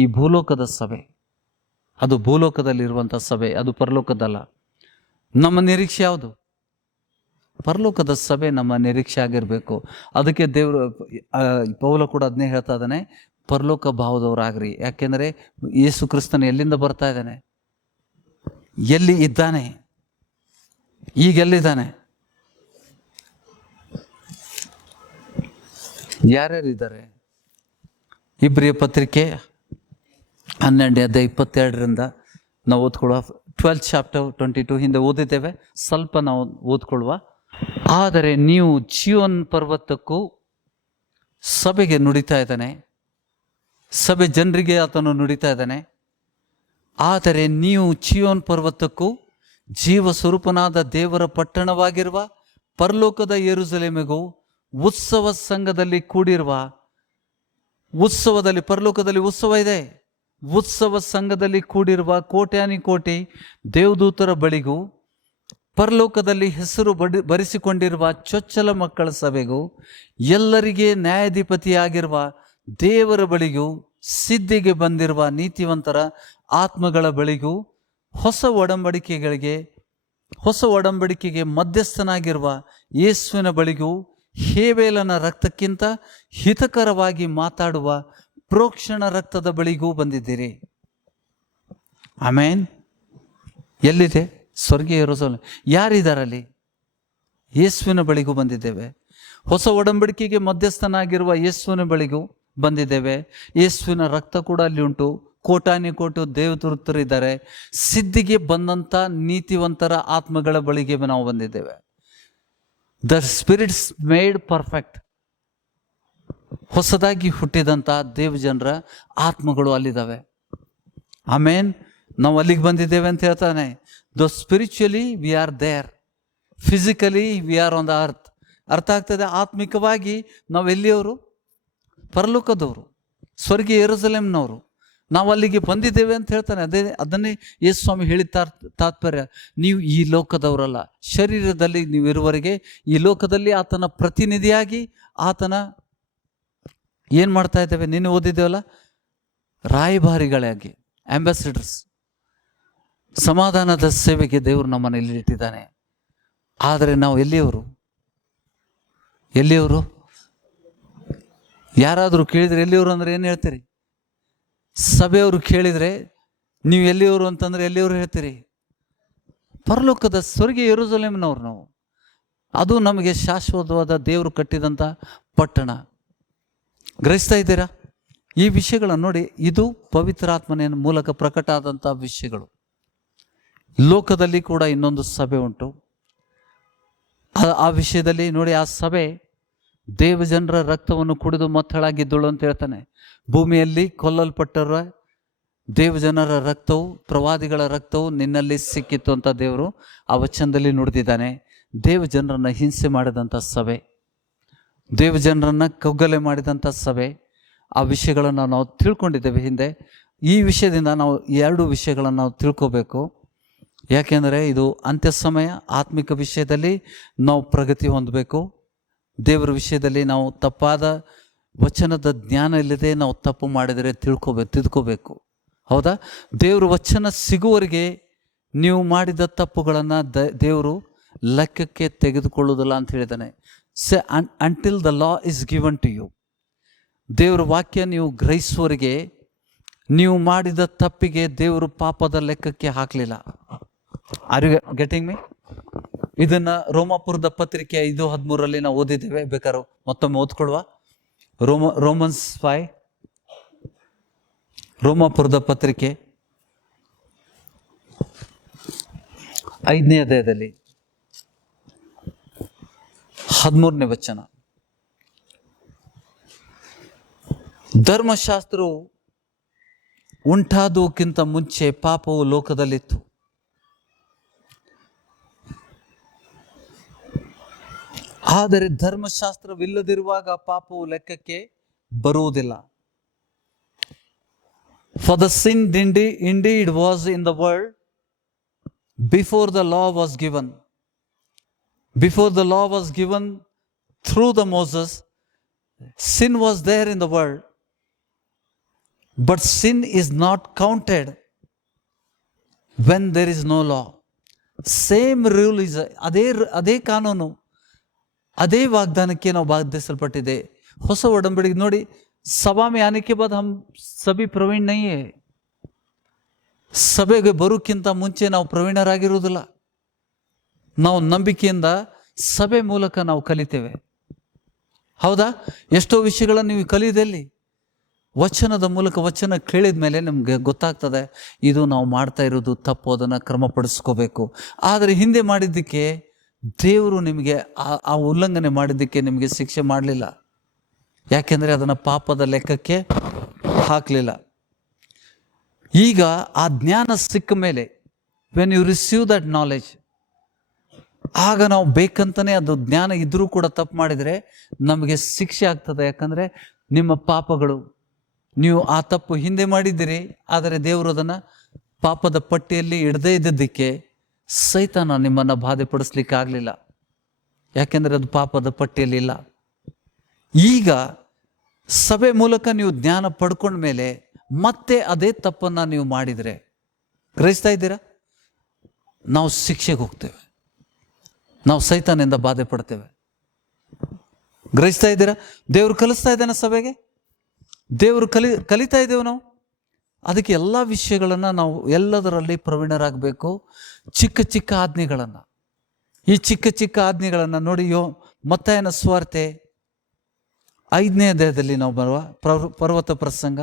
ಈ ಭೂಲೋಕದ ಸಭೆ, ಅದು ಭೂಲೋಕದಲ್ಲಿರುವಂಥ ಸಭೆ, ಅದು ಪರಲೋಕದಲ್ಲ. ನಮ್ಮ ನಿರೀಕ್ಷೆ ಯಾವುದು? ಪರಲೋಕದ ಸಭೆ ನಮ್ಮ ನಿರೀಕ್ಷೆ ಆಗಿರಬೇಕು. ಅದಕ್ಕೆ ದೇವರು, ಪೌಲ ಕೂಡ ಅದನ್ನೇ ಹೇಳ್ತಾ ಇದ್ದಾನೆ, ಪರಲೋಕ ಭಾವದವರಾಗ್ರಿ. ಯಾಕೆಂದರೆ ಯೇಸು ಕ್ರಿಸ್ತನ ಎಲ್ಲಿಂದ ಬರ್ತಾ ಇದ್ದಾನೆ? ಎಲ್ಲಿ ಇದ್ದಾನೆ? ಈಗೆಲ್ಲಿದ್ದಾನೆ? ಯಾರ್ಯಾರಿದ್ದಾರೆ? ಇಬ್ರಿಯ ಪತ್ರಿಕೆ 12ನೇ ಅಧ್ಯಾಯ 22ರಿಂದ ನಾವು ಓದ್ಕೊಳ್ಳುವ. 12th ಚಾಪ್ಟರ್ 22 ಹಿಂದೆ ಓದಿದ್ದೇವೆ, ಸ್ವಲ್ಪ ನಾವು ಓದ್ಕೊಳ್ಳುವ. ಆದರೆ ನೀವು ಚೀಯೋನ್ ಪರ್ವತಕ್ಕೂ, ಸಭೆಗೆ ನುಡಿತಾ ಇದ್ದಾನೆ, ಸಭೆ ಜನರಿಗೆ ಆತನು ನುಡಿತಾ ಇದ್ದಾನೆ. ಆದರೆ ನೀವು ಚೀಯೋನ್ ಪರ್ವತಕ್ಕೂ ಜೀವ ಸ್ವರೂಪನಾದ ದೇವರ ಪಟ್ಟಣವಾಗಿರುವ ಪರಲೋಕದ ಯೆರೂಸಲೇಮಿಗೂ ಉತ್ಸವ ಸಂಘದಲ್ಲಿ ಕೂಡಿರುವ, ಉತ್ಸವದಲ್ಲಿ, ಪರಲೋಕದಲ್ಲಿ ಉತ್ಸವ ಇದೆ, ಉತ್ಸವ ಸಂಘದಲ್ಲಿ ಕೂಡಿರುವ ಕೋಟ್ಯಾನಿಕೋಟಿ ದೇವದೂತರ ಬಳಿಗೂ, ಪರಲೋಕದಲ್ಲಿ ಹೆಸರು ಬರೆಸಿಕೊಂಡಿರುವ ಚೊಚ್ಚಲ ಮಕ್ಕಳ ಸಭೆಗೂ, ಎಲ್ಲರಿಗೆ ನ್ಯಾಯಾಧಿಪತಿಯಾಗಿರುವ ದೇವರ ಬಳಿಗೂ, ಸಿದ್ಧಿಗೆ ಬಂದಿರುವ ನೀತಿವಂತರ ಆತ್ಮಗಳ ಬಳಿಗೂ, ಹೊಸ ಒಡಂಬಡಿಕೆಗೆ ಮಧ್ಯಸ್ಥನಾಗಿರುವ ಯೇಸುವಿನ ಬಳಿಗೂ, ಹೇಬೇಲನ ರಕ್ತಕ್ಕಿಂತ ಹಿತಕರವಾಗಿ ಮಾತಾಡುವ ಪ್ರೋಕ್ಷಣ ರಕ್ತದ ಬಳಿಗೂ ಬಂದಿದ್ದೀರಿ. ಆಮೇನ್. ಎಲ್ಲಿದೆ? ಸ್ವರ್ಗೀಯ ಯೆರೂಸಲೇಮ್. ಯಾರಿದ್ದಾರಲ್ಲಿ? ಯೇಸುವಿನ ಬಳಿಗೂ ಬಂದಿದ್ದೇವೆ. ಹೊಸ ಒಡಂಬಡಿಕೆಗೆ ಮಧ್ಯಸ್ಥನಾಗಿರುವ ಯೇಸುವಿನ ಬಳಿಗೂ ಬಂದಿದ್ದೇವೆ. ಯೇಸುವಿನ ರಕ್ತ ಕೂಡ ಅಲ್ಲಿ ಉಂಟು. ಕೋಟಾನುಕೋಟಿ ದೇವದೂತರಿದ್ದಾರೆ. ಸಿದ್ಧಿಗೆ ಬಂದಂಥ ನೀತಿವಂತರ ಆತ್ಮಗಳ ಬಳಿಗೆ ನಾವು ಬಂದಿದ್ದೇವೆ. The spirits made perfect. ಹೊಸದಾಗಿ ಹುಟ್ಟಿದಂಥ ದೇವಜನರ ಆತ್ಮಗಳು ಅಲ್ಲಿದ್ದಾವೆ. ಆಮೇನ್. ನಾವು ಅಲ್ಲಿಗೆ ಬಂದಿದ್ದೇವೆ ಅಂತ ಹೇಳ್ತಾನೆ. The spiritually we are there, physically we are on the earth. ಅರ್ಥ ಆಗ್ತದೆ? ಆತ್ಮಿಕವಾಗಿ ನಾವು ಎಲ್ಲಿಯವರು? ಪರಲೋಕದವರು, ಸ್ವರ್ಗೀಯ ಯೆರೂಸಲೇಮ್ನವರು. ನಾವು ಅಲ್ಲಿಗೆ ಬಂದಿದ್ದೇವೆ ಅಂತ ಹೇಳ್ತಾನೆ. ಅದನ್ನೇ ಯೇಸು ಸ್ವಾಮಿ ಹೇಳಿದ ತಾತ್ಪರ್ಯ. ನೀವು ಈ ಲೋಕದವರಲ್ಲ. ಶರೀರದಲ್ಲಿ ನೀವು ಇರುವವರೆಗೆ ಈ ಲೋಕದಲ್ಲಿ ಆತನ ಪ್ರತಿನಿಧಿಯಾಗಿ ಆತನ ಏನು ಮಾಡ್ತಾ ಇದ್ದೇವೆ? ನಿನ್ನೆ ಓದಿದ್ದೇವಲ್ಲ, ರಾಯಭಾರಿಗಳಾಗಿ, ಆಂಬಾಸಿಡರ್ಸ್. ಸಮಾಧಾನದ ಸೇವೆಗೆ ದೇವರು ನಮ್ಮನ್ನು ಇಲ್ಲಿ ಇಟ್ಟಿದ್ದಾನೆ. ಆದರೆ ನಾವು ಎಲ್ಲಿಯವರು? ಯಾರಾದರೂ ಕೇಳಿದರೆ ಎಲ್ಲಿಯವರು ಅಂದರೆ ಏನು ಹೇಳ್ತೀರಿ? ಸಭೆಯವರು ಕೇಳಿದರೆ ನೀವು ಎಲ್ಲಿಯವರು ಅಂತಂದರೆ ಎಲ್ಲಿಯವರು ಹೇಳ್ತೀರಿ? ಪರಲೋಕದ ಸ್ವರ್ಗೀಯ ಯೆರೂಸಲೇಮ್ನವ್ರು ನಾವು. ಅದು ನಮಗೆ ಶಾಶ್ವತವಾದ ದೇವರು ಕಟ್ಟಿದಂಥ ಪಟ್ಟಣ. ಗ್ರಹಿಸ್ತಾ ಇದ್ದೀರಾ? ಈ ವಿಷಯಗಳನ್ನು ನೋಡಿ, ಇದು ಪವಿತ್ರಾತ್ಮನ ಮೂಲಕ ಪ್ರಕಟ ಆದಂಥ ವಿಷಯಗಳು. ಲೋಕದಲ್ಲಿ ಕೂಡ ಇನ್ನೊಂದು ಸಭೆ ಉಂಟು. ಆ ವಿಷಯದಲ್ಲಿ ನೋಡಿ, ಆ ಸಭೆ ದೇವಜನರ ರಕ್ತವನ್ನು ಕುಡಿದು ಮತ್ತಳಾಗಿದ್ದಳು ಅಂತ ಹೇಳ್ತಾನೆ. ಭೂಮಿಯಲ್ಲಿ ಕೊಲ್ಲಲ್ಪಟ್ಟರ ದೇವಜನರ ರಕ್ತವು, ಪ್ರವಾದಿಗಳ ರಕ್ತವು ನಿನ್ನಲ್ಲಿ ಸಿಕ್ಕಿತ್ತು ಅಂತ ದೇವರು ಆ ವಚನದಲ್ಲಿ ನುಡಿದಿದ್ದಾನೆ. ದೇವಜನರನ್ನು ಹಿಂಸೆ ಮಾಡಿದಂಥ ಸಭೆ, ದೇವಜನರನ್ನು ಕಗ್ಗಲೆ ಮಾಡಿದಂಥ ಸಭೆ, ಆ ವಿಷಯಗಳನ್ನು ನಾವು ತಿಳ್ಕೊಂಡಿದ್ದೇವೆ ಹಿಂದೆ. ಈ ವಿಷಯದಿಂದ ನಾವು 2 ವಿಷಯಗಳನ್ನು ನಾವು ತಿಳ್ಕೋಬೇಕು. ಯಾಕೆಂದರೆ ಇದು ಅಂತ್ಯ ಸಮಯ. ಆತ್ಮಿಕ ವಿಷಯದಲ್ಲಿ ನಾವು ಪ್ರಗತಿ ಹೊಂದಬೇಕು. ದೇವರ ವಿಷಯದಲ್ಲಿ ನಾವು ತಪ್ಪಾದ ವಚನದ ಜ್ಞಾನ ಇಲ್ಲದೆ ನಾವು ತಪ್ಪು ಮಾಡಿದರೆ ತಿದ್ಕೋಬೇಕು. ಹೌದಾ? ದೇವರು ವಚನ ಸಿಗುವವರೆಗೆ ನೀವು ಮಾಡಿದ ತಪ್ಪುಗಳನ್ನು ದೇವರು ಲೆಕ್ಕಕ್ಕೆ ತೆಗೆದುಕೊಳ್ಳುವುದಿಲ್ಲ ಅಂತ ಹೇಳಿದ್ದಾನೆ. Until the law is given to you. ದೇವರ ವಾಕ್ಯ ನೀವು ಗ್ರಹಿಸುವವರೆಗೆ ನೀವು ಮಾಡಿದ ತಪ್ಪಿಗೆ ದೇವರು ಪಾಪದ ಲೆಕ್ಕಕ್ಕೆ ಹಾಕಲಿಲ್ಲ. Are you getting me? ಇದನ್ನು ರೋಮಾಪುರದ ಪತ್ರಿಕೆ 5:13 ನಾವು ಓದಿದ್ದೇವೆ. ಬೇಕಾದ್ರೂ ಮತ್ತೊಮ್ಮೆ ಓದ್ಕೊಳ್ವಾ? ರೋಮನ್ಸ್ 5, ರೋಮಾಪುರದ ಪತ್ರಿಕೆ 5ನೇ ಅಧ್ಯಾಯದಲ್ಲಿ 13ನೇ ವಚನ. ಧರ್ಮಶಾಸ್ತ್ರವು ಉಂಟಾದುದಕ್ಕಿಂತ ಮುಂಚೆ ಪಾಪವು ಲೋಕದಲ್ಲಿತ್ತು. ಆದರೆ ಧರ್ಮಶಾಸ್ತ್ರವಿಲ್ಲದಿರುವಾಗ ಪಾಪವು ಲೆಕ್ಕಕ್ಕೆ ಬರುವುದಿಲ್ಲ. For the sin indeed was in the world before the law was given. Before the law was given through the Moses, sin was there in the world, but sin is not counted when there is no law. Same rule is ಅದೇ ಕಾನೂನು, ಅದೇ ವಾಗ್ದಾನಕ್ಕೆ ನಾವು ಬಾಧಿಸಲ್ಪಟ್ಟಿದೆ. ಹೊಸ ಒಡಂಬಡಿಕೆ ನೋಡಿ, सभा में आने के बाद हम सभी प्रवीण नहीं है. ಸಭೆಗೆ ಬರೋಕ್ಕಿಂತ ಮುಂಚೆ ನಾವು ಪ್ರವೀಣರಾಗಿರುವುದಿಲ್ಲ. ನಾವು ನಂಬಿಕೆಯಿಂದ ಸಭೆ ಮೂಲಕ ನಾವು ಕಲಿತೇವೆ. ಹೌದಾ? ಎಷ್ಟೋ ವಿಷಯಗಳನ್ನು ನೀವು ಕಲಿಯೋದಲ್ಲಿ ವಚನದ ಮೂಲಕ, ವಚನ ಕೇಳಿದ ಮೇಲೆ ನಮಗೆ ಗೊತ್ತಾಗ್ತದೆ ಇದು ನಾವು ಮಾಡ್ತಾ ಇರೋದು ತಪ್ಪು, ಅದನ್ನು ಕ್ರಮಪಡಿಸ್ಕೋಬೇಕು. ಆದರೆ ಹಿಂದೆ ಮಾಡಿದ್ದಕ್ಕೆ ದೇವರು ನಿಮಗೆ ಆ ಉಲ್ಲಂಘನೆ ಮಾಡಿದ್ದಕ್ಕೆ ನಿಮಗೆ ಶಿಕ್ಷೆ ಮಾಡಲಿಲ್ಲ. ಯಾಕೆಂದರೆ ಅದನ್ನು ಪಾಪದ ಲೆಕ್ಕಕ್ಕೆ ಹಾಕಲಿಲ್ಲ. ಈಗ ಆ ಜ್ಞಾನ ಸಿಕ್ಕ ಮೇಲೆ, when you receive that knowledge, ಆಗ ನಾವು ಬೇಕಂತಲೇ ಅದು ಜ್ಞಾನ ಇದ್ದರೂ ಕೂಡ ತಪ್ಪು ಮಾಡಿದರೆ ನಮಗೆ ಶಿಕ್ಷೆ ಆಗ್ತದೆ. ಯಾಕಂದರೆ ನಿಮ್ಮ ಪಾಪಗಳು, ನೀವು ಆ ತಪ್ಪು ಹಿಂದೆ ಮಾಡಿದ್ದೀರಿ, ಆದರೆ ದೇವರು ಅದನ್ನು ಪಾಪದ ಪಟ್ಟಿಯಲ್ಲಿ ಇಡದೇ ಇದ್ದದ್ದಕ್ಕೆ ಸೈತಾನ ನಿಮ್ಮನ್ನು ಬಾಧೆಪಡಿಸ್ಲಿಕ್ಕೆ ಆಗಲಿಲ್ಲ. ಯಾಕೆಂದರೆ ಅದು ಪಾಪದ ಪಟ್ಟಿಯಲ್ಲಿ ಇಲ್ಲ. ಈಗ ಸಭೆ ಮೂಲಕ ನೀವು ಜ್ಞಾನ ಪಡ್ಕೊಂಡ ಮೇಲೆ ಮತ್ತೆ ಅದೇ ತಪ್ಪನ್ನು ನೀವು ಮಾಡಿದರೆ, ಗ್ರಹಿಸ್ತಾ ಇದ್ದೀರಾ, ನಾವು ಶಿಕ್ಷೆಗೆ ಹೋಗ್ತೇವೆ, ನಾವು ಸೈತಾನಿಂದ ಬಾಧೆ ಪಡ್ತೇವೆ. ಗ್ರಹಿಸ್ತಾ ಇದ್ದೀರಾ? ದೇವರು ಕಲಿಸ್ತಾ ಇದ್ದಾನೆ ಸಭೆಗೆ, ದೇವರು ಕಲಿತಾ ಇದ್ದೇವೆ ನಾವು. ಅದಕ್ಕೆ ಎಲ್ಲ ವಿಷಯಗಳನ್ನು ನಾವು ಎಲ್ಲದರಲ್ಲಿ ಪ್ರವೀಣರಾಗಬೇಕು. ಚಿಕ್ಕ ಚಿಕ್ಕ ಆಜ್ಞೆಗಳನ್ನು, ಈ ಚಿಕ್ಕ ಚಿಕ್ಕ ಆಜ್ಞೆಗಳನ್ನು ನೋಡಿ, ಮತ್ತಾಯನ ಸುವಾರ್ತೆ 5ನೇ ಅಧ್ಯಾಯದಲ್ಲಿ ನಾವು ಬರುವ ಪರ್ವತ ಪ್ರಸಂಗ,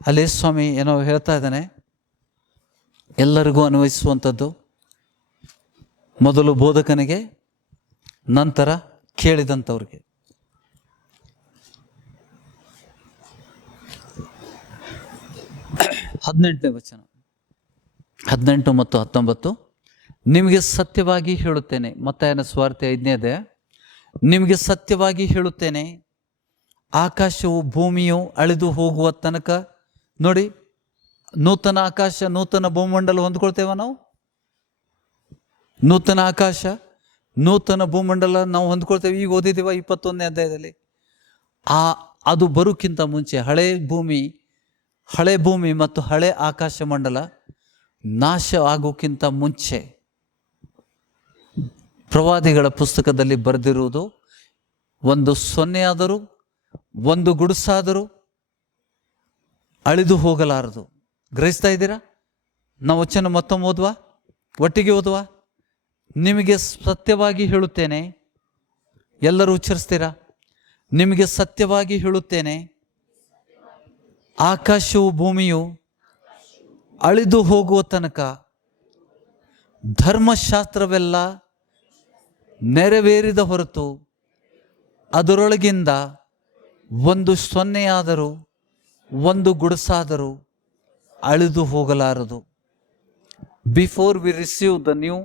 ಅಲ್ಲಿ ಸ್ವಾಮಿ ಏನೋ ಹೇಳ್ತಾ ಇದ್ದಾನೆ, ಎಲ್ಲರಿಗೂ ಅನ್ವಯಿಸುವಂಥದ್ದು. ಮೊದಲು ಬೋಧಕನಿಗೆ, ನಂತರ ಕೇಳಿದಂಥವ್ರಿಗೆ. 18ನೇ ವಚನ, 18 ಮತ್ತು 19. ನಿಮಗೆ ಸತ್ಯವಾಗಿ ಹೇಳುತ್ತೇನೆ, ಮತ್ತಾಯನ ಸುವಾರ್ತೆ 5ನೇ ಅಧ್ಯಾಯ. ನಿಮಗೆ ಸತ್ಯವಾಗಿ ಹೇಳುತ್ತೇನೆ, ಆಕಾಶವು ಭೂಮಿಯು ಅಳಿದು ಹೋಗುವ ತನಕ, ನೋಡಿ, ನೂತನ ಆಕಾಶ ನೂತನ ಭೂಮಂಡಲ ಹೊಂದ್ಕೊಳ್ತೇವ ನಾವು. ನೂತನ ಆಕಾಶ ನೂತನ ಭೂಮಂಡಲ ನಾವು ಹೊಂದ್ಕೊಳ್ತೇವೆ. ಈಗ ಓದಿದ್ದೀವ 21ನೇ ಅಧ್ಯಾಯದಲ್ಲಿ. ಅದು ಬರೋಕ್ಕಿಂತ ಮುಂಚೆ ಹಳೆ ಭೂಮಿ ಮತ್ತು ಹಳೆ ಆಕಾಶ ಮಂಡಲ ನಾಶ ಆಗೋಕ್ಕಿಂತ ಮುಂಚೆ ಪ್ರವಾದಿಗಳ ಪುಸ್ತಕದಲ್ಲಿ ಬರೆದಿರುವುದು, ಒಂದು ಸೊನ್ನೆಯಾದರೂ ಒಂದು ಗುಡುಸಾದರೂ ಅಳಿದು ಹೋಗಲಾರದು. ಗ್ರಹಿಸ್ತಾ ಇದ್ದೀರಾ? ನಾವು ವಚನ ಮತ್ತೊಮ್ಮೆ ಓದುವ, ಒಟ್ಟಿಗೆ ಓದುವ. ನಿಮಗೆ ಸತ್ಯವಾಗಿ ಹೇಳುತ್ತೇನೆ, ಎಲ್ಲರೂ ಉಚ್ಚರಿಸ್ತೀರಾ? ನಿಮಗೆ ಸತ್ಯವಾಗಿ ಹೇಳುತ್ತೇನೆ, ಆಕಾಶವು ಭೂಮಿಯು ಅಳಿದು ಹೋಗುವ ತನಕ ಧರ್ಮಶಾಸ್ತ್ರವೆಲ್ಲ ನೆರವೇರಿದ ಹೊರತು ಅದರೊಳಗಿಂದ ಒಂದು ಸೊನ್ನೆಯಾದರೂ ಒಂದು ಗುಡಸಾದರೂ ಅಳಿದು ಹೋಗಲಾರದು. Before we receive the new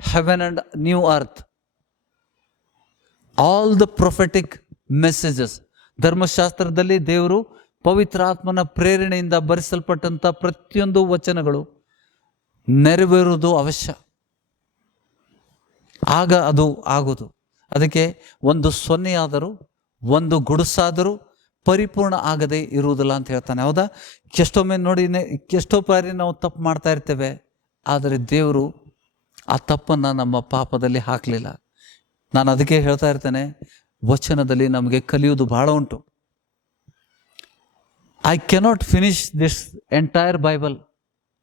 heaven and new earth, all the prophetic messages, ಧರ್ಮಶಾಸ್ತ್ರದಲ್ಲಿ ದೇವರು ಪವಿತ್ರಾತ್ಮನ ಪ್ರೇರಣೆಯಿಂದ ಬರೆಸಲ್ಪಟ್ಟಂಥ ಪ್ರತಿಯೊಂದು ವಚನಗಳು ನೆರವೇರುವುದು ಅವಶ್ಯ. ಆಗ ಅದು ಆಗೋದು. ಅದಕ್ಕೆ ಒಂದು ಸೊನ್ನೆಯಾದರೂ ಒಂದು ಗುಡುಸಾದರೂ ಪರಿಪೂರ್ಣ ಆಗದೆ ಇರುವುದಿಲ್ಲ ಅಂತ ಹೇಳ್ತಾನೆ. ಹೌದಾ? ಎಷ್ಟೊಮ್ಮೆ ನೋಡಿ, ಎಷ್ಟೋ ಬಾರಿ ನಾವು ತಪ್ಪು ಮಾಡ್ತಾ ಇರ್ತೇವೆ, ಆದರೆ ದೇವರು ಆ ತಪ್ಪನ್ನು ನಮ್ಮ ಪಾಪದಲ್ಲಿ ಹಾಕಲಿಲ್ಲ. ನಾನು ಅದಕ್ಕೆ ಹೇಳ್ತಾ ಇರ್ತೇನೆ, ವಚನದಲ್ಲಿ ನಮಗೆ ಕಲಿಯುವುದು ಬಹಳ ಉಂಟು. I cannot finish this entire Bible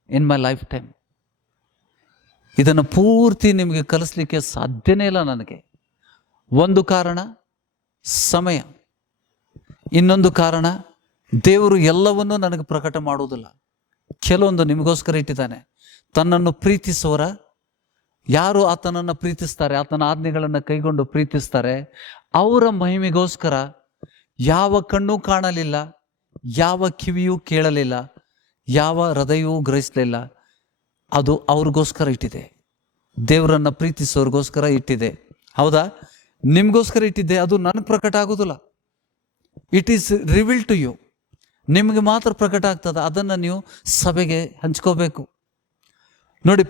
in my life time. ಇದನ್ನು ಪೂರ್ತಿ ನಿಮಗೆ ಕಲಿಸ್ಲಿಕ್ಕೆ ಸಾಧ್ಯನೇ ಇಲ್ಲ ನನಗೆ. ಒಂದು ಕಾರಣ ಸಮಯ, ಇನ್ನೊಂದು ಕಾರಣ ದೇವರು ಎಲ್ಲವನ್ನೂ ನನಗೆ ಪ್ರಕಟ ಮಾಡುವುದಿಲ್ಲ. ಕೆಲವೊಂದು ನಿಮಗೋಸ್ಕರ ಇಟ್ಟಿದ್ದಾನೆ. ತನ್ನನ್ನು ಪ್ರೀತಿಸುವರ, ಯಾರು ಆತನನ್ನು ಪ್ರೀತಿಸ್ತಾರೆ, ಆತನ ಆಜ್ಞೆಗಳನ್ನು ಕೈಗೊಂಡು ಪ್ರೀತಿಸ್ತಾರೆ, ಅವರ ಮಹಿಮೆಗೋಸ್ಕರ ಯಾವ ಕಣ್ಣೂ ಕಾಣಲಿಲ್ಲ, ಯಾವ ಕಿವಿಯೂ ಕೇಳಲಿಲ್ಲ, ಯಾವ ಹೃದಯವೂ ಗ್ರಹಿಸಲಿಲ್ಲ, ಅದು ಅವ್ರಿಗೋಸ್ಕರ ಇಟ್ಟಿದೆ. ದೇವರನ್ನು ಪ್ರೀತಿಸೋರಿಗೋಸ್ಕರ ಇಟ್ಟಿದೆ. ಹೌದಾ? ನಿಮಗೋಸ್ಕರ ಇಟ್ಟಿದ್ದೆ. ಅದು ನನಗೆ ಪ್ರಕಟ ಆಗೋದಿಲ್ಲ. It is reveal to you. ನಿಮಗೆ ಮಾತ್ರ ಪ್ರಕಟ ಆಗ್ತದೆ. ಅದನ್ನು ನೀವು ಸಭೆಗೆ ಹಂಚ್ಕೋಬೇಕು. ನೋಡಿ,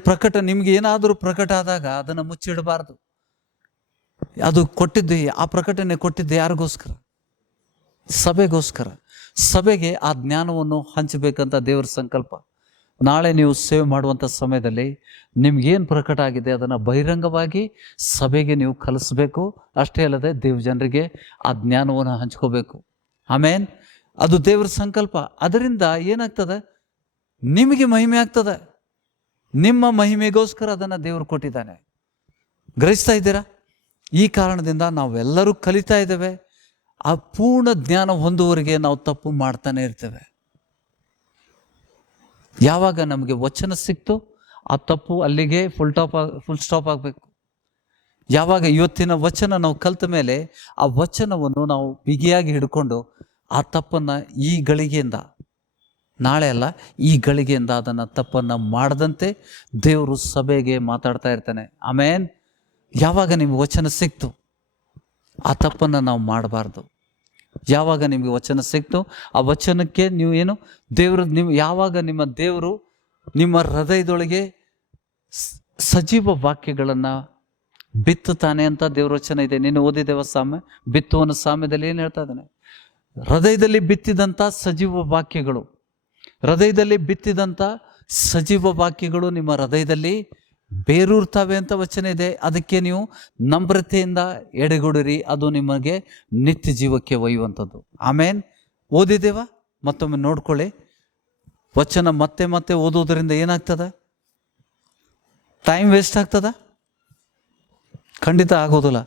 ನಿಮಗೆ ಏನಾದರೂ ಪ್ರಕಟ ಆದಾಗ ಅದನ್ನು ಮುಚ್ಚಿಡಬಾರ್ದು. ಅದು ಕೊಟ್ಟಿದ್ದೆ, ಆ ಪ್ರಕಟಣೆ ಕೊಟ್ಟಿದ್ದೆ ಯಾರಿಗೋಸ್ಕರ? ಸಭೆಗೋಸ್ಕರ. ಸಭೆಗೆ ಆ ಜ್ಞಾನವನ್ನು ಹಂಚಬೇಕಂತ ದೇವರ ಸಂಕಲ್ಪ. ನಾಳೆ ನೀವು ಸೇವೆ ಮಾಡುವಂಥ ಸಮಯದಲ್ಲಿ ನಿಮ್ಗೇನು ಪ್ರಕಟ ಆಗಿದೆ ಅದನ್ನು ಬಹಿರಂಗವಾಗಿ ಸಭೆಗೆ ನೀವು ಕಲಿಸ್ಬೇಕು. ಅಷ್ಟೇ ಅಲ್ಲದೆ ದೇವ ಜನರಿಗೆ ಆ ಜ್ಞಾನವನ್ನು ಹಂಚ್ಕೋಬೇಕು. ಆಮೇನ್. ಅದು ದೇವರ ಸಂಕಲ್ಪ. ಅದರಿಂದ ಏನಾಗ್ತದೆ? ನಿಮಗೆ ಮಹಿಮೆ ಆಗ್ತದೆ. ನಿಮ್ಮ ಮಹಿಮೆಗೋಸ್ಕರ ಅದನ್ನು ದೇವರು ಕೊಟ್ಟಿದ್ದಾನೆ. ಗ್ರಹಿಸ್ತಾ ಇದ್ದೀರಾ? ಈ ಕಾರಣದಿಂದ ನಾವೆಲ್ಲರೂ ಕಲಿತಾ ಇದ್ದೇವೆ. ಆ ಪೂರ್ಣ ಜ್ಞಾನ ಹೊಂದುವವರೆಗೆ ನಾವು ತಪ್ಪು ಮಾಡ್ತಾನೆ ಇರ್ತೇವೆ. ಯಾವಾಗ ನಮಗೆ ವಚನ ಸಿಕ್ತು, ಆ ತಪ್ಪು ಅಲ್ಲಿಗೆ ಫುಲ್ ಸ್ಟಾಪ್ ಆಗಬೇಕು. ಯಾವಾಗ ಇವತ್ತಿನ ವಚನ ನಾವು ಕಲಿತ ಮೇಲೆ ಆ ವಚನವನ್ನು ನಾವು ಬಿಗಿಯಾಗಿ ಹಿಡ್ಕೊಂಡು ಆ ತಪ್ಪನ್ನು ಈ ಗಳಿಗೆಯಿಂದ, ನಾಳೆ ಅಲ್ಲ ಈ ಗಳಿಗೆಯಿಂದ ಅದನ್ನು ತಪ್ಪನ್ನು ಮಾಡದಂತೆ ದೇವರು ಸಭೆಗೆ ಮಾತಾಡ್ತಾ ಇರ್ತಾನೆ. ಆಮೇನ್. ಯಾವಾಗ ನಿಮ್ಗೆ ವಚನ ಸಿಕ್ತು, ಆ ತಪ್ಪನ್ನು ನಾವು ಮಾಡಬಾರ್ದು. ಯಾವಾಗ ನಿಮಗೆ ವಚನ ಸಿಕ್ತು, ಆ ವಚನಕ್ಕೆ ನೀವು ಏನು ದೇವರು, ಯಾವಾಗ ನಿಮ್ಮ ದೇವರು ನಿಮ್ಮ ಹೃದಯದೊಳಗೆ ಸಜೀವ ವಾಕ್ಯಗಳನ್ನು ಬಿತ್ತುತ್ತಾನೆ ಅಂತ ದೇವ್ರ ವಚನ ಇದೆ. ನೀನು ಓದಿದ್ದೇವ ಸಾಮ್ಯ, ಬಿತ್ತುವನ ಸಾಮ್ಯದಲ್ಲಿ ಏನು ಹೇಳ್ತಾ ಇದ್ದಾನೆ? ಹೃದಯದಲ್ಲಿ ಬಿತ್ತಿದಂಥ ಸಜೀವ ವಾಕ್ಯಗಳು, ಹೃದಯದಲ್ಲಿ ಬಿತ್ತಿದಂಥ ಸಜೀವ ವಾಕ್ಯಗಳು ನಿಮ್ಮ ಹೃದಯದಲ್ಲಿ ಬೇರೂರ್ತವೆ ಅಂತ ವಚನ ಇದೆ. ಅದಕ್ಕೆ ನೀವು ನಮ್ರತೆಯಿಂದ ಎಡೆಗೊಡಿರಿ, ಅದು ನಿಮಗೆ ನಿತ್ಯ ಜೀವಕ್ಕೆ ಒಯ್ಯುವಂಥದ್ದು. ಆಮೇನ್. ಓದಿದ್ದೇವ? ಮತ್ತೊಮ್ಮೆ ನೋಡ್ಕೊಳ್ಳಿ. ವಚನ ಮತ್ತೆ ಮತ್ತೆ ಓದೋದ್ರಿಂದ ಏನಾಗ್ತದೆ? ಟೈಮ್ ವೇಸ್ಟ್ ಆಗ್ತದ? ಖಂಡಿತ ಆಗೋದಿಲ್ಲ.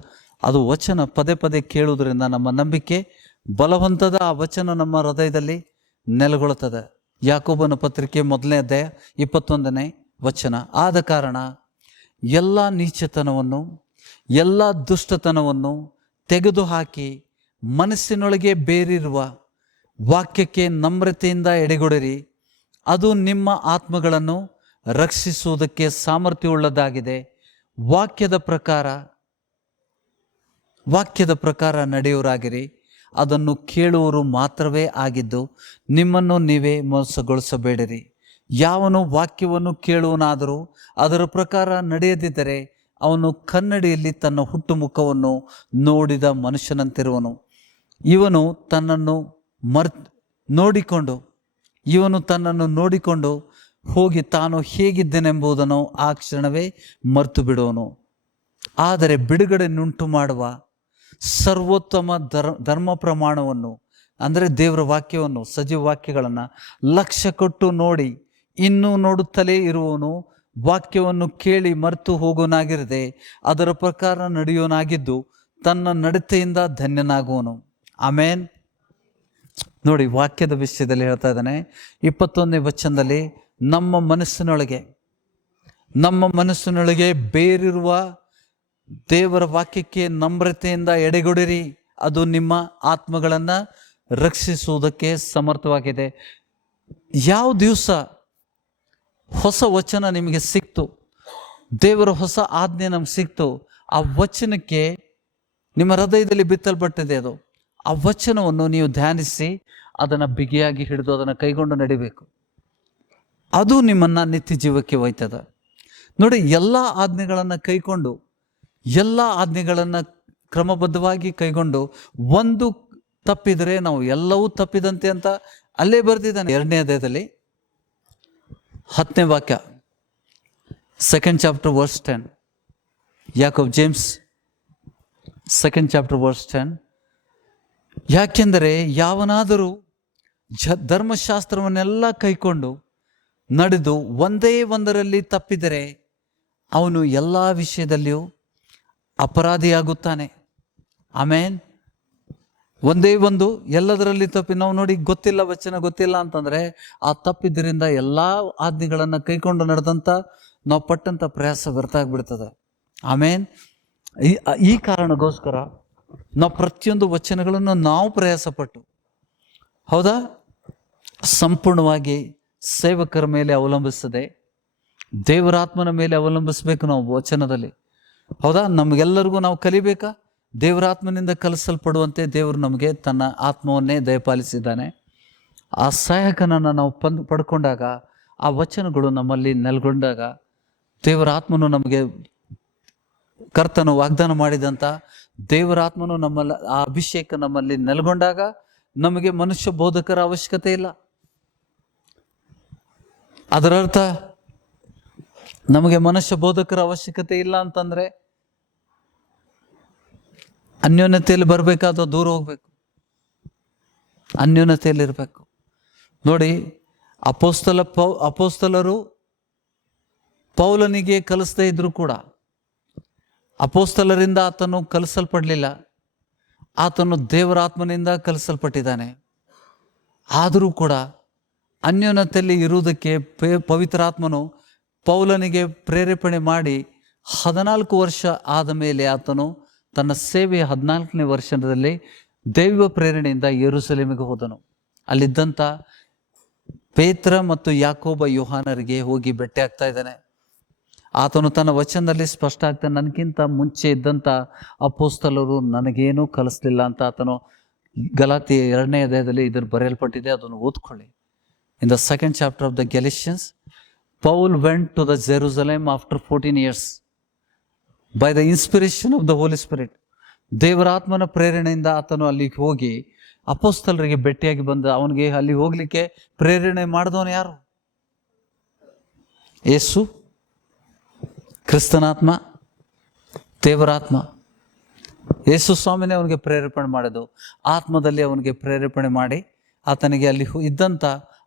ಅದು ವಚನ ಪದೇ ಪದೇ ಕೇಳುವುದರಿಂದ ನಮ್ಮ ನಂಬಿಕೆ ಬಲವಂತದ. ಆ ವಚನ ನಮ್ಮ ಹೃದಯದಲ್ಲಿ ನೆಲೆಗೊಳ್ಳುತ್ತದೆ. ಯಾಕೋಬನ ಪತ್ರಿಕೆ 1ನೇ ಅಧ್ಯಾಯ 21ನೇ ವಚನ. ಆದ ಕಾರಣ ಎಲ್ಲ ನೀಚತನವನ್ನು, ಎಲ್ಲ ದುಷ್ಟತನವನ್ನು ತೆಗೆದುಹಾಕಿ ಮನಸ್ಸಿನೊಳಗೆ ಬೇರಿರುವ ವಾಕ್ಯಕ್ಕೆ ನಮ್ರತೆಯಿಂದ ಎಡೆಗೊಡಿರಿ. ಅದು ನಿಮ್ಮ ಆತ್ಮಗಳನ್ನು ರಕ್ಷಿಸುವುದಕ್ಕೆ ಸಾಮರ್ಥ್ಯವುಳ್ಳದಾಗಿದೆ. ವಾಕ್ಯದ ಪ್ರಕಾರ ನಡೆಯುವರಾಗಿರಿ. ಅದನ್ನು ಕೇಳುವವರು ಮಾತ್ರವೇ ಆಗಿದ್ದು ನಿಮ್ಮನ್ನು ನೀವೇ ಮೋಸಗೊಳಿಸಬೇಡಿರಿ. ಯಾವನು ವಾಕ್ಯವನ್ನು ಕೇಳುವನಾದರೂ ಅದರ ಪ್ರಕಾರ ನಡೆಯದಿದ್ದರೆ ಅವನು ಕನ್ನಡಿಯಲ್ಲಿ ತನ್ನ ಹುಟ್ಟುಮುಖವನ್ನು ನೋಡಿದ ಮನುಷ್ಯನಂತಿರುವನು. ಇವನು ತನ್ನನ್ನು ನೋಡಿಕೊಂಡು ಹೋಗಿ ತಾನು ಹೇಗಿದ್ದೇನೆಂಬುದನ್ನು ಆ ಕ್ಷಣವೇ ಮರೆತು ಬಿಡುವನು. ಆದರೆ ಬಿಡುಗಡೆನುಂಟು ಮಾಡುವ ಸರ್ವೋತ್ತಮ ಧರ್ಮ ಪ್ರಮಾಣವನ್ನು, ಅಂದರೆ ದೇವರ ವಾಕ್ಯವನ್ನು, ಸಜೀವ ವಾಕ್ಯಗಳನ್ನು ಲಕ್ಷ್ಯ ಕೊಟ್ಟು ನೋಡಿ ಇನ್ನೂ ನೋಡುತ್ತಲೇ ಇರುವವನು ವಾಕ್ಯವನ್ನು ಕೇಳಿ ಮರೆತು ಹೋಗೋನಾಗಿರದೆ ಅದರ ಪ್ರಕಾರ ನಡೆಯೋನಾಗಿದ್ದು ತನ್ನ ನಡತೆಯಿಂದ ಧನ್ಯನಾಗುವನು. ಆಮೇನ್. ನೋಡಿ, ವಾಕ್ಯದ ವಿಷಯದಲ್ಲಿ ಹೇಳ್ತಾ ಇದ್ದಾನೆ 21ನೇ ವಚನದಲ್ಲಿ, ನಮ್ಮ ಮನಸ್ಸಿನೊಳಗೆ ಬೇರಿರುವ ದೇವರ ವಾಕ್ಯಕ್ಕೆ ನಮ್ರತೆಯಿಂದ ಎಡೆಗೊಡಿರಿ, ಅದು ನಿಮ್ಮ ಆತ್ಮಗಳನ್ನು ರಕ್ಷಿಸುವುದಕ್ಕೆ ಸಮರ್ಥವಾಗಿದೆ. ಯಾವ ದಿವಸ ಹೊಸ ವಚನ ನಿಮಗೆ ಸಿಕ್ತು, ದೇವರ ಹೊಸ ಆಜ್ಞೆ ನಮ್ಗೆ ಸಿಕ್ತು, ಆ ವಚನಕ್ಕೆ ನಿಮ್ಮ ಹೃದಯದಲ್ಲಿ ಬಿತ್ತಲ್ಪಟ್ಟಿದೆ, ಅದು ಆ ವಚನವನ್ನು ನೀವು ಧ್ಯಾನಿಸಿ ಅದನ್ನು ಬಿಗಿಯಾಗಿ ಹಿಡಿದು ಅದನ್ನು ಕೈಗೊಂಡು ನಡಿಬೇಕು. ಅದು ನಿಮ್ಮನ್ನು ನಿತ್ಯ ಜೀವಕ್ಕೆ ಒಯ್ತದ. ನೋಡಿ, ಎಲ್ಲ ಆಜ್ಞೆಗಳನ್ನು ಕೈಕೊಂಡು, ಎಲ್ಲ ಆಜ್ಞೆಗಳನ್ನು ಕ್ರಮಬದ್ಧವಾಗಿ ಕೈಗೊಂಡು ಒಂದು ತಪ್ಪಿದರೆ ನಾವು ಎಲ್ಲವೂ ತಪ್ಪಿದಂತೆ ಅಂತ ಅಲ್ಲೇ ಬರೆದಿದ್ದಾನೆ. 2ನೇ ಅಧ್ಯಾಯದಲ್ಲಿ 10ನೇ ವಾಕ್ಯ, 2nd chapter verse 10, ಯಾಕೋಬ್ ಜೇಮ್ಸ್ 2nd chapter verse 10. ಯಾಕೆಂದರೆ ಯಾವನಾದರೂ ಧರ್ಮಶಾಸ್ತ್ರವನ್ನೆಲ್ಲ ಕೈಕೊಂಡು ನಡೆದು ಒಂದೇ ಒಂದರಲ್ಲಿ ತಪ್ಪಿದರೆ ಅವನು ಎಲ್ಲ ವಿಷಯದಲ್ಲಿಯೂ ಅಪರಾಧಿಯಾಗುತ್ತಾನೆ. ಆಮೇನ್. ಒಂದೇ ಒಂದು, ಎಲ್ಲದರಲ್ಲಿ ತಪ್ಪಿ ನಾವು ನೋಡಿ, ಗೊತ್ತಿಲ್ಲ ವಚನ ಗೊತ್ತಿಲ್ಲ ಅಂತಂದರೆ ಆ ತಪ್ಪಿದ್ದರಿಂದ ಎಲ್ಲ ಆಜ್ಞೆಗಳನ್ನು ಕೈಕೊಂಡು ನಡೆದಂಥ ನಾವು ಪಟ್ಟಂಥ ಪ್ರಯಾಸ ವ್ಯರ್ಥ ಆಗಿಬಿಡ್ತದೆ. ಆಮೇನ್. ಈ ಕಾರಣಕ್ಕೋಸ್ಕರ ನಾವು ಪ್ರತಿಯೊಂದು ವಚನಗಳನ್ನು ನಾವು ಪ್ರಯಾಸಪಟ್ಟು, ಹೌದಾ, ಸಂಪೂರ್ಣವಾಗಿ ಸೇವಕರ ಮೇಲೆ ಅವಲಂಬಿಸದೆ ದೇವರಾತ್ಮನ ಮೇಲೆ ಅವಲಂಬಿಸಬೇಕು ನಾವು ವಚನದಲ್ಲಿ. ಹೌದಾ, ನಮಗೆಲ್ಲರಿಗೂ ನಾವು ಕಲಿಬೇಕಾ? ದೇವರಾತ್ಮನಿಂದ ಕಲಿಸಲ್ಪಡುವಂತೆ ದೇವರು ನಮಗೆ ತನ್ನ ಆತ್ಮವನ್ನೇ ದಯಪಾಲಿಸಿದ್ದಾನೆ. ಆ ಸಹಾಯಕನನ್ನು ನಾವು ಪಡ್ಕೊಂಡಾಗ, ಆ ವಚನಗಳು ನಮ್ಮಲ್ಲಿ ನೆಲೆಗೊಂಡಾಗ, ದೇವರಾತ್ಮನು ನಮಗೆ, ಕರ್ತನು ವಾಗ್ದಾನ ಮಾಡಿದಂಥ ದೇವರಾತ್ಮನು ನಮ್ಮಲ್ಲಿ, ಆ ಅಭಿಷೇಕ ನಮ್ಮಲ್ಲಿ ನೆಲೆಗೊಂಡಾಗ ನಮಗೆ ಮನುಷ್ಯ ಬೋಧಕರ ಅವಶ್ಯಕತೆ ಇಲ್ಲ. ಅದರರ್ಥ ನಮಗೆ ಮನುಷ್ಯ ಬೋಧಕರ ಅವಶ್ಯಕತೆ ಇಲ್ಲ ಅಂತಂದರೆ ಅನ್ಯೋನ್ಯತೆಯಲ್ಲಿ ಬರಬೇಕಾದ ದೂರ ಹೋಗ್ಬೇಕು, ಅನ್ಯೋನ್ಯತೆಯಲ್ಲಿರಬೇಕು. ನೋಡಿ, ಅಪೋಸ್ತಲರು ಪೌಲನಿಗೆ ಕಲಿಸದೇ ಇದ್ರೂ ಕೂಡ, ಅಪೋಸ್ತಲರಿಂದ ಆತನು ಕಲಿಸಲ್ಪಡಲಿಲ್ಲ, ಆತನು ದೇವರಾತ್ಮನಿಂದ ಕಲಿಸಲ್ಪಟ್ಟಿದ್ದಾನೆ. ಆದರೂ ಕೂಡ ಅನ್ಯೋನ್ಯತೆಯಲ್ಲಿ ಇರುವುದಕ್ಕೆ ಪವಿತ್ರಾತ್ಮನು ಪೌಲನಿಗೆ ಪ್ರೇರೇಪಣೆ ಮಾಡಿ 14 ವರ್ಷ ಆದ ಮೇಲೆ ಆತನು ತನ್ನ ಸೇವೆಯ 14ನೇ ವರ್ಷದಲ್ಲಿ ದೈವ ಪ್ರೇರಣೆಯಿಂದ ಯೆರೂಸಲೇಮಿಗೆ ಹೋದನು. ಅಲ್ಲಿದ್ದಂಥ ಪೇತ್ರ ಮತ್ತು ಯಾಕೋಬ ಯೋಹಾನರಿಗೆ ಹೋಗಿ ಭೇಟಿ ಆಗ್ತಾ ಇದ್ದಾನೆ. ಆತನು ತನ್ನ ವಚನದಲ್ಲಿ ಸ್ಪಷ್ಟ ಆಗ್ತಾನೆ, ನನಗಿಂತ ಮುಂಚೆ ಇದ್ದಂಥ ಅಪೋಸ್ತಲರು ನನಗೇನೂ ಕಲಿಸ್ಲಿಲ್ಲ ಅಂತ ಆತನು ಗಲಾತಿ 2ನೇ ಅಧ್ಯಾಯದಲ್ಲಿ ಇದನ್ನು ಬರೆಯಲ್ಪಟ್ಟಿದೆ, ಅದನ್ನು ಓದ್ಕೊಳ್ಳಿ. In the 2nd chapter of the Galatians, Paul went to the Jerusalem after 14 years by the inspiration of the Holy Spirit. ದೇವರಾತ್ಮನ ಪ್ರೇರಣೆಯಿಂದ ಆತನು ಅಲ್ಲಿಗೆ ಹೋಗಿ ಅಪೋಸ್ತಲರಿಗೆ ಭೇಟಿಯಾಗಿ ಬಂದ. ಅವನಿಗೆ ಅಲ್ಲಿ ಹೋಗ್ಲಿಕ್ಕೆ ಪ್ರೇರಣೆ ಮಾಡಿದವನು ಯಾರು? ಯೇಸು ಕ್ರಿಸ್ತನಾತ್ಮ, ದೇವರಾತ್ಮ. ಯೇಸು ಸ್ವಾಮಿನೇ ಅವನಿಗೆ ಪ್ರೇರೇಪಣೆ ಮಾಡೋದು, ಆತ್ಮದಲ್ಲಿ ಅವನಿಗೆ ಪ್ರೇರೇಪಣೆ ಮಾಡಿ ಆತನಿಗೆ ಅಲ್ಲಿ ಇದ್ದಂಥ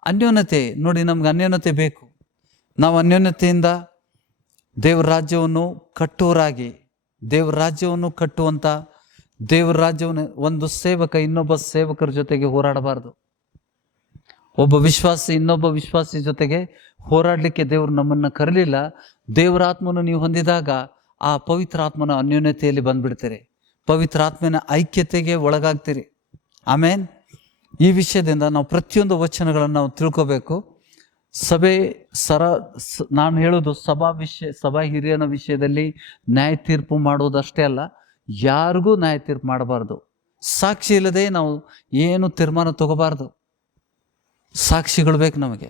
ಅನ್ಯೋನ್ಯತೆ. ನೋಡಿ, ನಮ್ಗೆ ಅನ್ಯೋನ್ಯತೆ ಬೇಕು. ನಾವು ಅನ್ಯೋನ್ಯತೆಯಿಂದ ದೇವರ ರಾಜ್ಯವನ್ನು ಕಟ್ಟುವರಾಗಿ, ದೇವರ ರಾಜ್ಯವನ್ನು ಕಟ್ಟುವಂಥ, ದೇವರ ರಾಜ್ಯವನ್ನು ಒಂದು ಸೇವಕ ಇನ್ನೊಬ್ಬ ಸೇವಕರ ಜೊತೆಗೆ ಹೋರಾಡಬಾರ್ದು. ಒಬ್ಬ ವಿಶ್ವಾಸಿ ಇನ್ನೊಬ್ಬ ವಿಶ್ವಾಸಿ ಜೊತೆಗೆ ಹೋರಾಡಲಿಕ್ಕೆ ದೇವರು ನಮ್ಮನ್ನು ಕರಲಿಲ್ಲ. ದೇವರಾತ್ಮನು ನೀವು ಹೊಂದಿದಾಗ ಆ ಪವಿತ್ರಾತ್ಮನ ಅನ್ಯೋನ್ಯತೆಯಲ್ಲಿ ಬಂದ್ಬಿಡ್ತೀರಿ, ಪವಿತ್ರಾತ್ಮನ ಐಕ್ಯತೆಗೆ ಒಳಗಾಗ್ತೀರಿ. ಆಮೇನ್. ಈ ವಿಷಯದಿಂದ ನಾವು ಪ್ರತಿಯೊಂದು ವಚನಗಳನ್ನು ನಾವು ತಿಳ್ಕೋಬೇಕು. ನಾನು ಹೇಳೋದು ಸಭಾ ಹಿರಿಯನ ವಿಷಯದಲ್ಲಿ ನ್ಯಾಯ ತೀರ್ಪು ಮಾಡೋದಷ್ಟೇ ಅಲ್ಲ, ಯಾರಿಗೂ ನ್ಯಾಯ ತೀರ್ಪು ಮಾಡಬಾರ್ದು. ಸಾಕ್ಷಿ ಇಲ್ಲದೆ ನಾವು ಏನು ತೀರ್ಮಾನ ತಗೋಬಾರ್ದು. ಸಾಕ್ಷಿಗಳು ಬೇಕು ನಮಗೆ.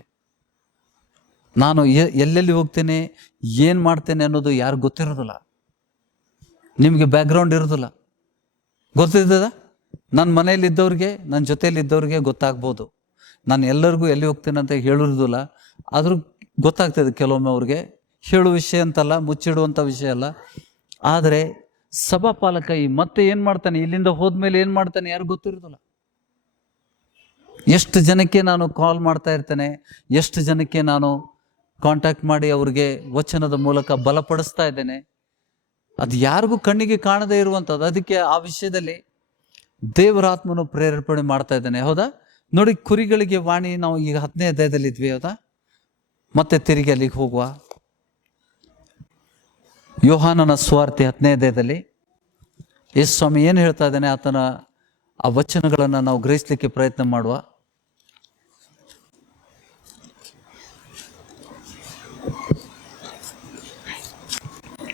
ನಾನು ಎಲ್ಲೆಲ್ಲಿ ಹೋಗ್ತೇನೆ, ಏನು ಮಾಡ್ತೇನೆ ಅನ್ನೋದು ಯಾರು ಗೊತ್ತಿರೋದಿಲ್ಲ. ನಿಮಗೆ ಬ್ಯಾಕ್ಗ್ರೌಂಡ್ ಇರೋದಿಲ್ಲ, ಗೊತ್ತಿದ್ದದ? ನನ್ನ ಮನೆಯಲ್ಲಿದ್ದವ್ರಿಗೆ, ನನ್ನ ಜೊತೆಯಲ್ಲಿದ್ದವ್ರಿಗೆ ಗೊತ್ತಾಗ್ಬೋದು. ನಾನು ಎಲ್ಲರಿಗೂ ಎಲ್ಲಿ ಹೋಗ್ತೇನೆ ಅಂತ ಹೇಳಿರೋದಿಲ್ಲ, ಆದರೂ ಗೊತ್ತಾಗ್ತದೆ ಕೆಲವೊಮ್ಮೆ ಅವ್ರಿಗೆ. ಹೇಳುವ ವಿಷಯ ಅಂತಲ್ಲ, ಮುಚ್ಚಿಡುವಂಥ ವಿಷಯ ಅಲ್ಲ. ಆದರೆ ಸಭಾಪಾಲಕ ಮತ್ತೆ ಏನು ಮಾಡ್ತಾನೆ, ಇಲ್ಲಿಂದ ಹೋದ್ಮೇಲೆ ಏನು ಮಾಡ್ತಾನೆ ಯಾರು ಗೊತ್ತಿರೋದಿಲ್ಲ. ಎಷ್ಟು ಜನಕ್ಕೆ ನಾನು ಕಾಲ್ ಮಾಡ್ತಾ ಇರ್ತೇನೆ, ಎಷ್ಟು ಜನಕ್ಕೆ ನಾನು ಕಾಂಟ್ಯಾಕ್ಟ್ ಮಾಡಿ ಅವ್ರಿಗೆ ವಚನದ ಮೂಲಕ ಬಲಪಡಿಸ್ತಾ ಇದ್ದೇನೆ, ಅದು ಯಾರಿಗೂ ಕಣ್ಣಿಗೆ ಕಾಣದೇ ಇರುವಂಥದ್ದು. ಅದಕ್ಕೆ ಆ ವಿಷಯದಲ್ಲಿ ದೇವರಾತ್ಮನು ಪ್ರೇರೇಪಣೆ ಮಾಡ್ತಾ ಇದ್ದಾನೆ. ಹೌದಾ? ನೋಡಿ, ಕುರಿಗಳಿಗೆ ವಾಣಿ. ನಾವು ಈಗ 10ನೇ ಅಧ್ಯಾಯದಲ್ಲಿ ಇದ್ವಿ. ಹೌದಾ? ಮತ್ತೆ ತಿರುಗಿ ಅಲ್ಲಿಗೆ ಹೋಗುವ. ಯೋಹಾನನ ಸುವಾರ್ತೆ 10ನೇ ಅಧ್ಯಾಯದಲ್ಲಿ ಯೇಸು ಸ್ವಾಮಿ ಏನು ಹೇಳ್ತಾ ಇದ್ದಾನೆ, ಆತನ ಆ ವಚನಗಳನ್ನು ನಾವು ಗ್ರಹಿಸಲಿಕ್ಕೆ ಪ್ರಯತ್ನ ಮಾಡುವ.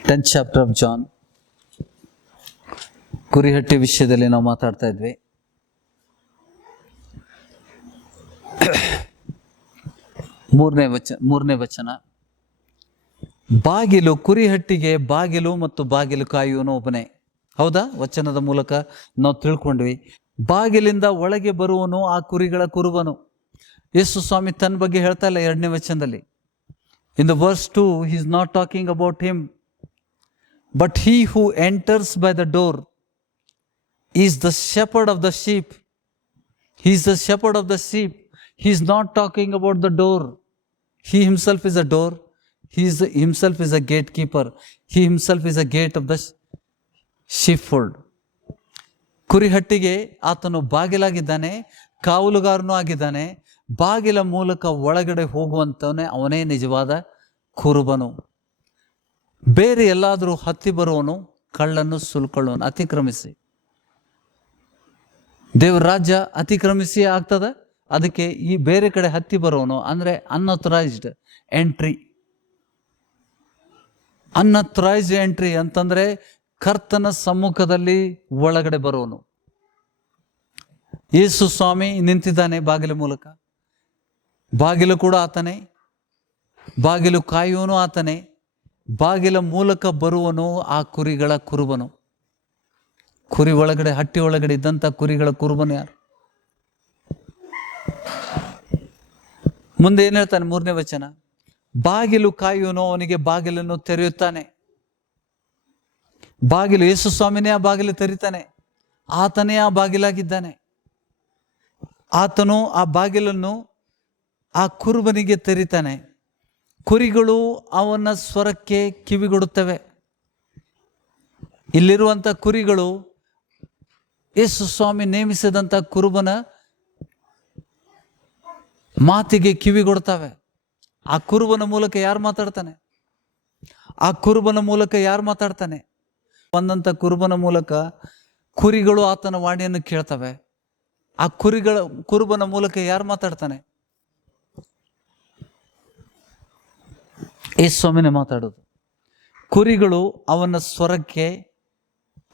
ಟೆಂತ್ ಚಾಪ್ಟರ್ ಆಫ್ ಜಾನ್, ಕುರಿಹಟ್ಟಿ ವಿಷಯದಲ್ಲಿ ನಾವು ಮಾತಾಡ್ತಾ ಇದ್ವಿ. ಮೂರನೇ ವಚನ. ಬಾಗಿಲು, ಕುರಿಹಟ್ಟಿಗೆ ಬಾಗಿಲು ಮತ್ತು ಬಾಗಿಲು ಕಾಯುವನು ಒಬ್ಬನೇ. ಹೌದಾ? ವಚನದ ಮೂಲಕ ನಾವು ತಿಳ್ಕೊಂಡ್ವಿ. ಬಾಗಿಲಿಂದ ಒಳಗೆ ಬರುವನು ಆ ಕುರಿಗಳ ಕುರುಬನು. ಯೇಸು ಸ್ವಾಮಿ ತನ್ನ ಬಗ್ಗೆ ಹೇಳ್ತಾ ಇಲ್ಲ 2ನೇ ವಚನದಲ್ಲಿ. In the verse 2 he is not talking about him, but he who enters by the door is the shepherd of the sheep. He is the shepherd of the sheep. He is not talking about the door. He himself is a door. Himself is a gatekeeper. He himself is a gate of the sheepfold. ಕುರಿಹಟ್ಟಿಗೆ ಆತನು ಬಾಗಿಲಾಗಿದ್ದಾನೆ, ಕಾವಲುಗಾರನೂ ಆಗಿದ್ದಾನೆ. ಬಾಗಿಲ ಮೂಲಕ ಒಳಗಡೆ ಹೋಗುವಂತವನೇ ಅವನೇ ನಿಜವಾದ ಕುರುಬನು. ಬೇರೆ ಎಲ್ಲಾದರೂ ಹತ್ತಿ ಬರುವನು ಕಳ್ಳನ್ನು ಸುಲ್ಕೊಳ್ಳೋನು. ಅತಿಕ್ರಮಿಸಿ ದೇವರ ರಾಜ್ಯ ಅತಿಕ್ರಮಿಸಿ ಆಗ್ತದೆ. ಅದಕ್ಕೆ ಈ ಬೇರೆ ಕಡೆ ಹತ್ತಿ ಬರೋನು ಅಂದರೆ ಅನ್ಅಥರೈಸ್ಡ್ ಎಂಟ್ರಿ. ಅನ್ಅಥರೈಸ್ಡ್ ಎಂಟ್ರಿ ಅಂತಂದ್ರೆ ಕರ್ತನ ಸಮ್ಮುಖದಲ್ಲಿ ಒಳಗಡೆ ಬರೋನು. ಯೇಸು ಸ್ವಾಮಿ ನಿಂತಿದ್ದಾನೆ ಬಾಗಿಲ ಮೂಲಕ. ಬಾಗಿಲು ಕೂಡ ಆತನೇ, ಬಾಗಿಲು ಕಾಯುವನು ಆತನೇ. ಬಾಗಿಲ ಮೂಲಕ ಬರುವನು ಆ ಕುರಿಗಳ ಕುರುಬನು. ಕುರಿ ಒಳಗಡೆ, ಹಟ್ಟಿ ಒಳಗಡೆ ಇದ್ದಂಥ ಕುರಿಗಳ ಕುರುಬನು ಯಾರು? ಮುಂದೆ ಏನ್ ಹೇಳ್ತಾನೆ 3ನೇ ವಚನ. ಬಾಗಿಲು ಕಾಯುವನು ಅವನಿಗೆ ಬಾಗಿಲನ್ನು ತೆರೆಯುತ್ತಾನೆ. ಬಾಗಿಲು, ಯೇಸು ಸ್ವಾಮಿನೇ ಆ ಬಾಗಿಲು ತೆರೀತಾನೆ. ಆತನೇ ಆ ಬಾಗಿಲಾಗಿದ್ದಾನೆ. ಆತನು ಆ ಬಾಗಿಲನ್ನು ಆ ಕುರುಬನಿಗೆ ತೆರೀತಾನೆ. ಕುರಿಗಳು ಅವನ ಸ್ವರಕ್ಕೆ ಕಿವಿಗೊಡುತ್ತವೆ. ಇಲ್ಲಿರುವಂಥ ಕುರಿಗಳು ಯೇಸು ಸ್ವಾಮಿ ನೇಮಿಸಿದಂಥ ಕುರುಬನ ಮಾತಿಗೆ ಕಿವಿಗೊಡ್ತವೆ. ಆ ಕುರುಬನ ಮೂಲಕ ಯಾರು ಮಾತಾಡ್ತಾನೆ? ಆ ಕುರುಬನ ಮೂಲಕ ಯಾರು ಮಾತಾಡ್ತಾನೆ? ಬಂದಂಥ ಕುರುಬನ ಮೂಲಕ ಕುರಿಗಳು ಆತನ ವಾಣಿಯನ್ನು ಕೇಳ್ತವೆ. ಆ ಕುರುಬನ ಮೂಲಕ ಯಾರು ಮಾತಾಡ್ತಾನೆ? ಯೇಸು ಸ್ವಾಮಿನೇ ಮಾತಾಡೋದು. ಕುರಿಗಳು ಅವನ ಸ್ವರಕ್ಕೆ,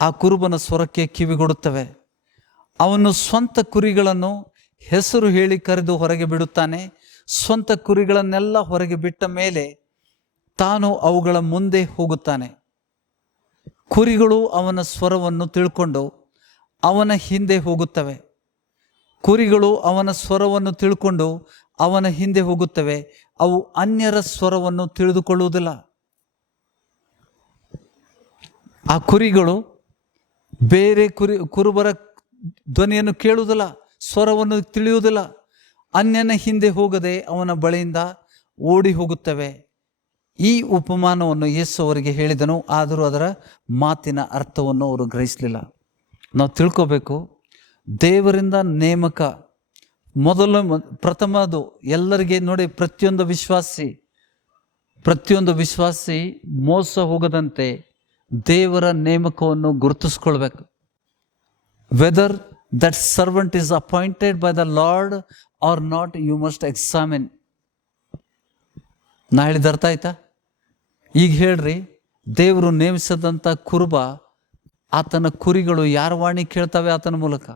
ಆ ಕುರುಬನ ಸ್ವರಕ್ಕೆ ಕಿವಿಗೊಡುತ್ತವೆ. ಅವನು ಸ್ವಂತ ಕುರಿಗಳನ್ನು ಹೆಸರು ಹೇಳಿ ಕರೆದು ಹೊರಗೆ ಬಿಡುತ್ತಾನೆ. ಸ್ವಂತ ಕುರಿಗಳನ್ನೆಲ್ಲ ಹೊರಗೆ ಬಿಟ್ಟ ಮೇಲೆ ತಾನು ಅವುಗಳ ಮುಂದೆ ಹೋಗುತ್ತಾನೆ. ಕುರಿಗಳು ಅವನ ಸ್ವರವನ್ನು ತಿಳ್ಕೊಂಡು ಅವನ ಹಿಂದೆ ಹೋಗುತ್ತವೆ. ಕುರಿಗಳು ಅವನ ಸ್ವರವನ್ನು ತಿಳ್ಕೊಂಡು ಅವನ ಹಿಂದೆ ಹೋಗುತ್ತವೆ. ಅವು ಅನ್ಯರ ಸ್ವರವನ್ನು ತಿಳಿದುಕೊಳ್ಳುವುದಿಲ್ಲ. ಆ ಕುರಿಗಳು ಬೇರೆ ಕುರುಬರ ಧ್ವನಿಯನ್ನು ಕೇಳುವುದಿಲ್ಲ, ಸ್ವರವನ್ನು ತಿಳಿಯುವುದಿಲ್ಲ. ಅನ್ಯನ ಹಿಂದೆ ಹೋಗದೆ ಅವನ ಬಳಿಯಿಂದ ಓಡಿ ಹೋಗುತ್ತವೆ. ಈ ಉಪಮಾನವನ್ನು ಯೇಸು ಅವರಿಗೆ ಹೇಳಿದನು, ಆದರೂ ಅದರ ಮಾತಿನ ಅರ್ಥವನ್ನು ಅವರು ಗ್ರಹಿಸಲಿಲ್ಲ. ನಾವು ತಿಳ್ಕೋಬೇಕು, ದೇವರಿಂದ ನೇಮಕ ಪ್ರಥಮದು ಎಲ್ಲರಿಗೆ ನೋಡಿ. ಪ್ರತಿಯೊಂದು ವಿಶ್ವಾಸಿ ಮೋಸ ಹೋಗದಂತೆ ದೇವರ ನೇಮಕವನ್ನು ಗುರುತಿಸ್ಕೊಳ್ಬೇಕು. Whether that servant is appointed by the Lord or not, you must examine. ನಾ ಹೇಳಿದ ಅರ್ಥ ಆಯ್ತಾ? ಈಗ ಹೇಳ್ರಿ, ದೇವರು ನೇಮಿಸದಂಥ ಕುರುಬ, ಆತನ ಕುರಿಗಳು ಯಾರ ವಾಣಿ ಕೇಳ್ತವೆ? ಆತನ ಮೂಲಕ.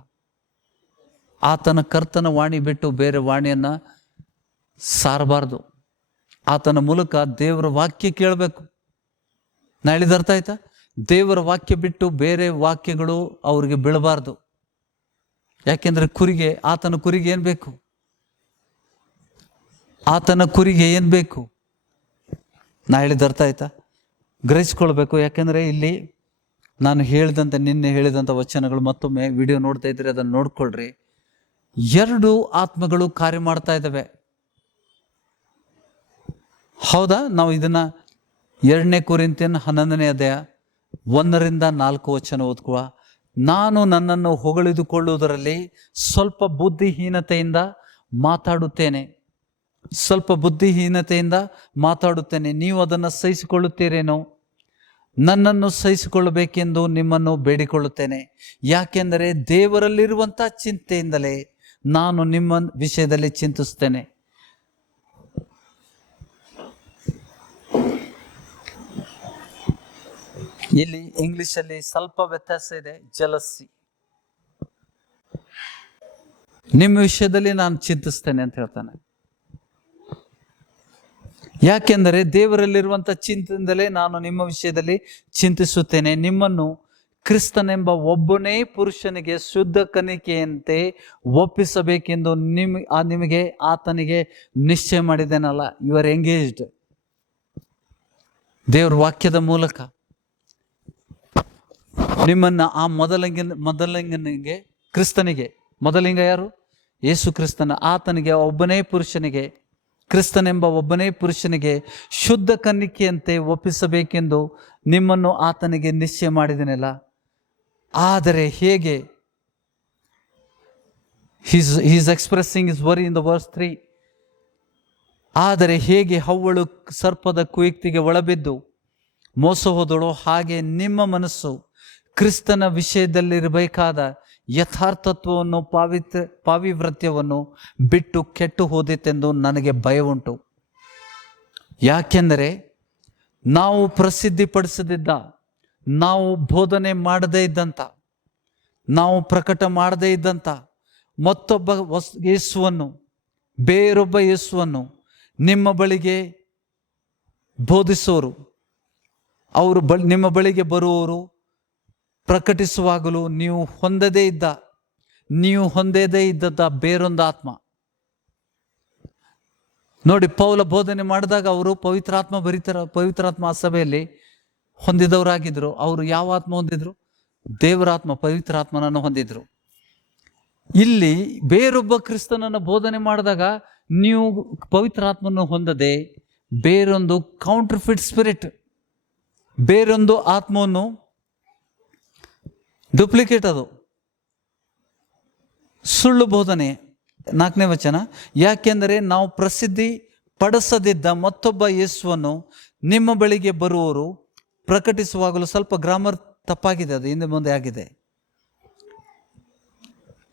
ಆತನ ಕರ್ತನ ವಾಣಿ ಬಿಟ್ಟು ಬೇರೆ ವಾಣಿಯನ್ನು ಸಾರಬಾರ್ದು. ಆತನ ಮೂಲಕ ದೇವರ ವಾಕ್ಯ ಕೇಳಬೇಕು. ನಾ ಹೇಳಿದ ಅರ್ಥ ಆಯ್ತಾ? ದೇವರ ವಾಕ್ಯ ಬಿಟ್ಟು ಬೇರೆ ವಾಕ್ಯಗಳು ಅವ್ರಿಗೆ ಬೀಳಬಾರ್ದು. ಯಾಕೆಂದ್ರೆ ಆತನ ಕುರಿಗೆ ಏನು ಬೇಕು? ಆತನ ಕುರಿಗೆ ಏನು ಬೇಕು? ನಾ ಹೇಳಿದ ಅರ್ಥ ಆಯ್ತಾ? ಗ್ರಹಿಸ್ಕೊಳ್ಬೇಕು. ಯಾಕೆಂದರೆ ಇಲ್ಲಿ ನಾನು ನಿನ್ನೆ ಹೇಳಿದಂಥ ವಚನಗಳು ಮತ್ತೊಮ್ಮೆ ವಿಡಿಯೋ ನೋಡ್ತಾ ಇದ್ರೆ ಅದನ್ನು ನೋಡ್ಕೊಳ್ರಿ. 2 ಆತ್ಮಗಳು ಕಾರ್ಯ ಮಾಡ್ತಾ ಇದ್ದಾವೆ. ಹೌದಾ? ನಾವು ಇದನ್ನ 2 ಕೊರಿಂಥಿಯನ್ 11ನೇ ಅಧ್ಯಾಯ 1 ರಿಂದ 4 ವಚನ ಓದ್ಕುವ. ನಾನು ನನ್ನನ್ನು ಹೊಗಳಿದುಕೊಳ್ಳುವುದರಲ್ಲಿ ಸ್ವಲ್ಪ ಬುದ್ಧಿಹೀನತೆಯಿಂದ ಮಾತಾಡುತ್ತೇನೆ. ನೀವು ಅದನ್ನು ಸಹಿಸಿಕೊಳ್ಳುತ್ತೀರೇನೋ? ನನ್ನನ್ನು ಸಹಿಸಿಕೊಳ್ಳಬೇಕೆಂದು ನಿಮ್ಮನ್ನು ಬೇಡಿಕೊಳ್ಳುತ್ತೇನೆ. ಯಾಕೆಂದರೆ ದೇವರಲ್ಲಿರುವಂಥ ಚಿಂತೆಯಿಂದಲೇ ನಾನು ನಿಮ್ಮ ವಿಷಯದಲ್ಲಿ ಚಿಂತಿಸ್ತೇನೆ. ಇಲ್ಲಿ ಇಂಗ್ಲಿಷಲ್ಲಿ ಸ್ವಲ್ಪ ವ್ಯತ್ಯಾಸ ಇದೆ. ಜಲಸಿ, ನಿಮ್ಮ ವಿಷಯದಲ್ಲಿ ನಾನು ಚಿಂತಿಸ್ತೇನೆ ಅಂತ ಹೇಳ್ತಾನೆ. ಯಾಕೆಂದರೆ ದೇವರಲ್ಲಿರುವಂಥ ಚಿಂತೆಯಿಂದಲೇ ನಾನು ನಿಮ್ಮ ವಿಷಯದಲ್ಲಿ ಚಿಂತಿಸುತ್ತೇನೆ. ನಿಮ್ಮನ್ನು ಕ್ರಿಸ್ತನೆಂಬ ಒಬ್ಬನೇ ಪುರುಷನಿಗೆ ಶುದ್ಧ ಕನ್ನಿಕೆಯಂತೆ ಒಪ್ಪಿಸಬೇಕೆಂದು ನಿಮಗೆ ಆತನಿಗೆ ನಿಶ್ಚಯ ಮಾಡಿದ್ದೇನಲ್ಲ. You are engaged. ದೇವರ ವಾಕ್ಯದ ಮೂಲಕ ನಿಮ್ಮನ್ನು ಆ ಮೊದಲಿಂಗನಿಗೆ ಕ್ರಿಸ್ತನಿಗೆ, ಮೊದಲಿಂಗ ಯಾರು? ಯೇಸು ಕ್ರಿಸ್ತನ, ಆತನಿಗೆ ಒಬ್ಬನೇ ಪುರುಷನಿಗೆ, ಕ್ರಿಸ್ತನೆಂಬ ಒಬ್ಬನೇ ಪುರುಷನಿಗೆ ಶುದ್ಧ ಕನ್ನಿಕೆಯಂತೆ ಒಪ್ಪಿಸಬೇಕೆಂದು ನಿಮ್ಮನ್ನು ಆತನಿಗೆ ನಿಶ್ಚಯ ಮಾಡಿದೆನಲ್ಲ. ಆದರೆ ಹೇಗೆ, he's expressing his worry in the verse 3. ಆದರೆ ಹೇಗೆ ಹವ್ವಳು ಸರ್ಪದ ಕುಯುಕ್ತಿಗೆ ಒಳಬಿದ್ದು ಮೋಸ ಹೋದಳು, ಹಾಗೆ ನಿಮ್ಮ ಮನಸ್ಸು ಕ್ರಿಸ್ತನ ವಿಷಯದಲ್ಲಿರಬೇಕಾದ ಯಥಾರ್ಥತ್ವವನ್ನು ಪಾವಿವ್ರತ್ಯವನ್ನು ಬಿಟ್ಟು ಕೆಟ್ಟು ಹೋದಿತೆಂದು ನನಗೆ ಭಯವುಂಟು. ಯಾಕೆಂದರೆ ನಾವು ಪ್ರಸಿದ್ಧಿಪಡಿಸದಿದ್ದ, ನಾವು ಬೋಧನೆ ಮಾಡದೇ ಇದ್ದಂಥ, ನಾವು ಪ್ರಕಟ ಮಾಡದೇ ಇದ್ದಂಥ ಮತ್ತೊಬ್ಬ ಯೇಸುವನ್ನು, ಬೇರೊಬ್ಬ ಯೇಸುವನ್ನು ನಿಮ್ಮ ಬಳಿಗೆ ಬೋಧಿಸೋರು, ಅವರು ನಿಮ್ಮ ಬಳಿಗೆ ಬರುವವರು ಪ್ರಕಟಿಸುವಾಗಲೂ ನೀವು ಹೊಂದದೇ ಇದ್ದದ್ದ ಬೇರೊಂದು ಆತ್ಮ. ನೋಡಿ, ಪೌಲ ಬೋಧನೆ ಮಾಡಿದಾಗ ಅವರು ಪವಿತ್ರಾತ್ಮ ಸಭೆಯಲ್ಲಿ ಹೊಂದಿದವರಾಗಿದ್ರು. ಅವರು ಯಾವ ಆತ್ಮ ಹೊಂದಿದ್ರು? ದೇವರಾತ್ಮ, ಪವಿತ್ರಾತ್ಮನನ್ನು ಹೊಂದಿದ್ರು. ಇಲ್ಲಿ ಬೇರೊಬ್ಬ ಕ್ರಿಸ್ತನನ್ನು ಬೋಧನೆ ಮಾಡಿದಾಗ ನೀವು ಪವಿತ್ರಾತ್ಮನ್ನು ಹೊಂದದೆ ಬೇರೊಂದು ಕೌಂಟರ್ಫಿಟ್ ಸ್ಪಿರಿಟ್, ಬೇರೊಂದು ಆತ್ಮವನ್ನು, ಡೂಪ್ಲಿಕೇಟ್, ಅದು ಸುಳ್ಳು ಬೋಧನೆ. 4ನೇ ವಚನ, ಯಾಕೆಂದರೆ ನಾವು ಪ್ರಸಿದ್ಧಿ ಪಡಿಸದಿದ್ದ ಮತ್ತೊಬ್ಬ ಯೇಸುವನ್ನು ನಿಮ್ಮ ಬಳಿಗೆ ಬರುವವರು ಪ್ರಕಟಿಸುವಾಗಲೂ, ಸ್ವಲ್ಪ ಗ್ರಾಮರ್ ತಪ್ಪಾಗಿದೆ, ಅದು ಹಿಂದೆ ಮುಂದೆ ಆಗಿದೆ.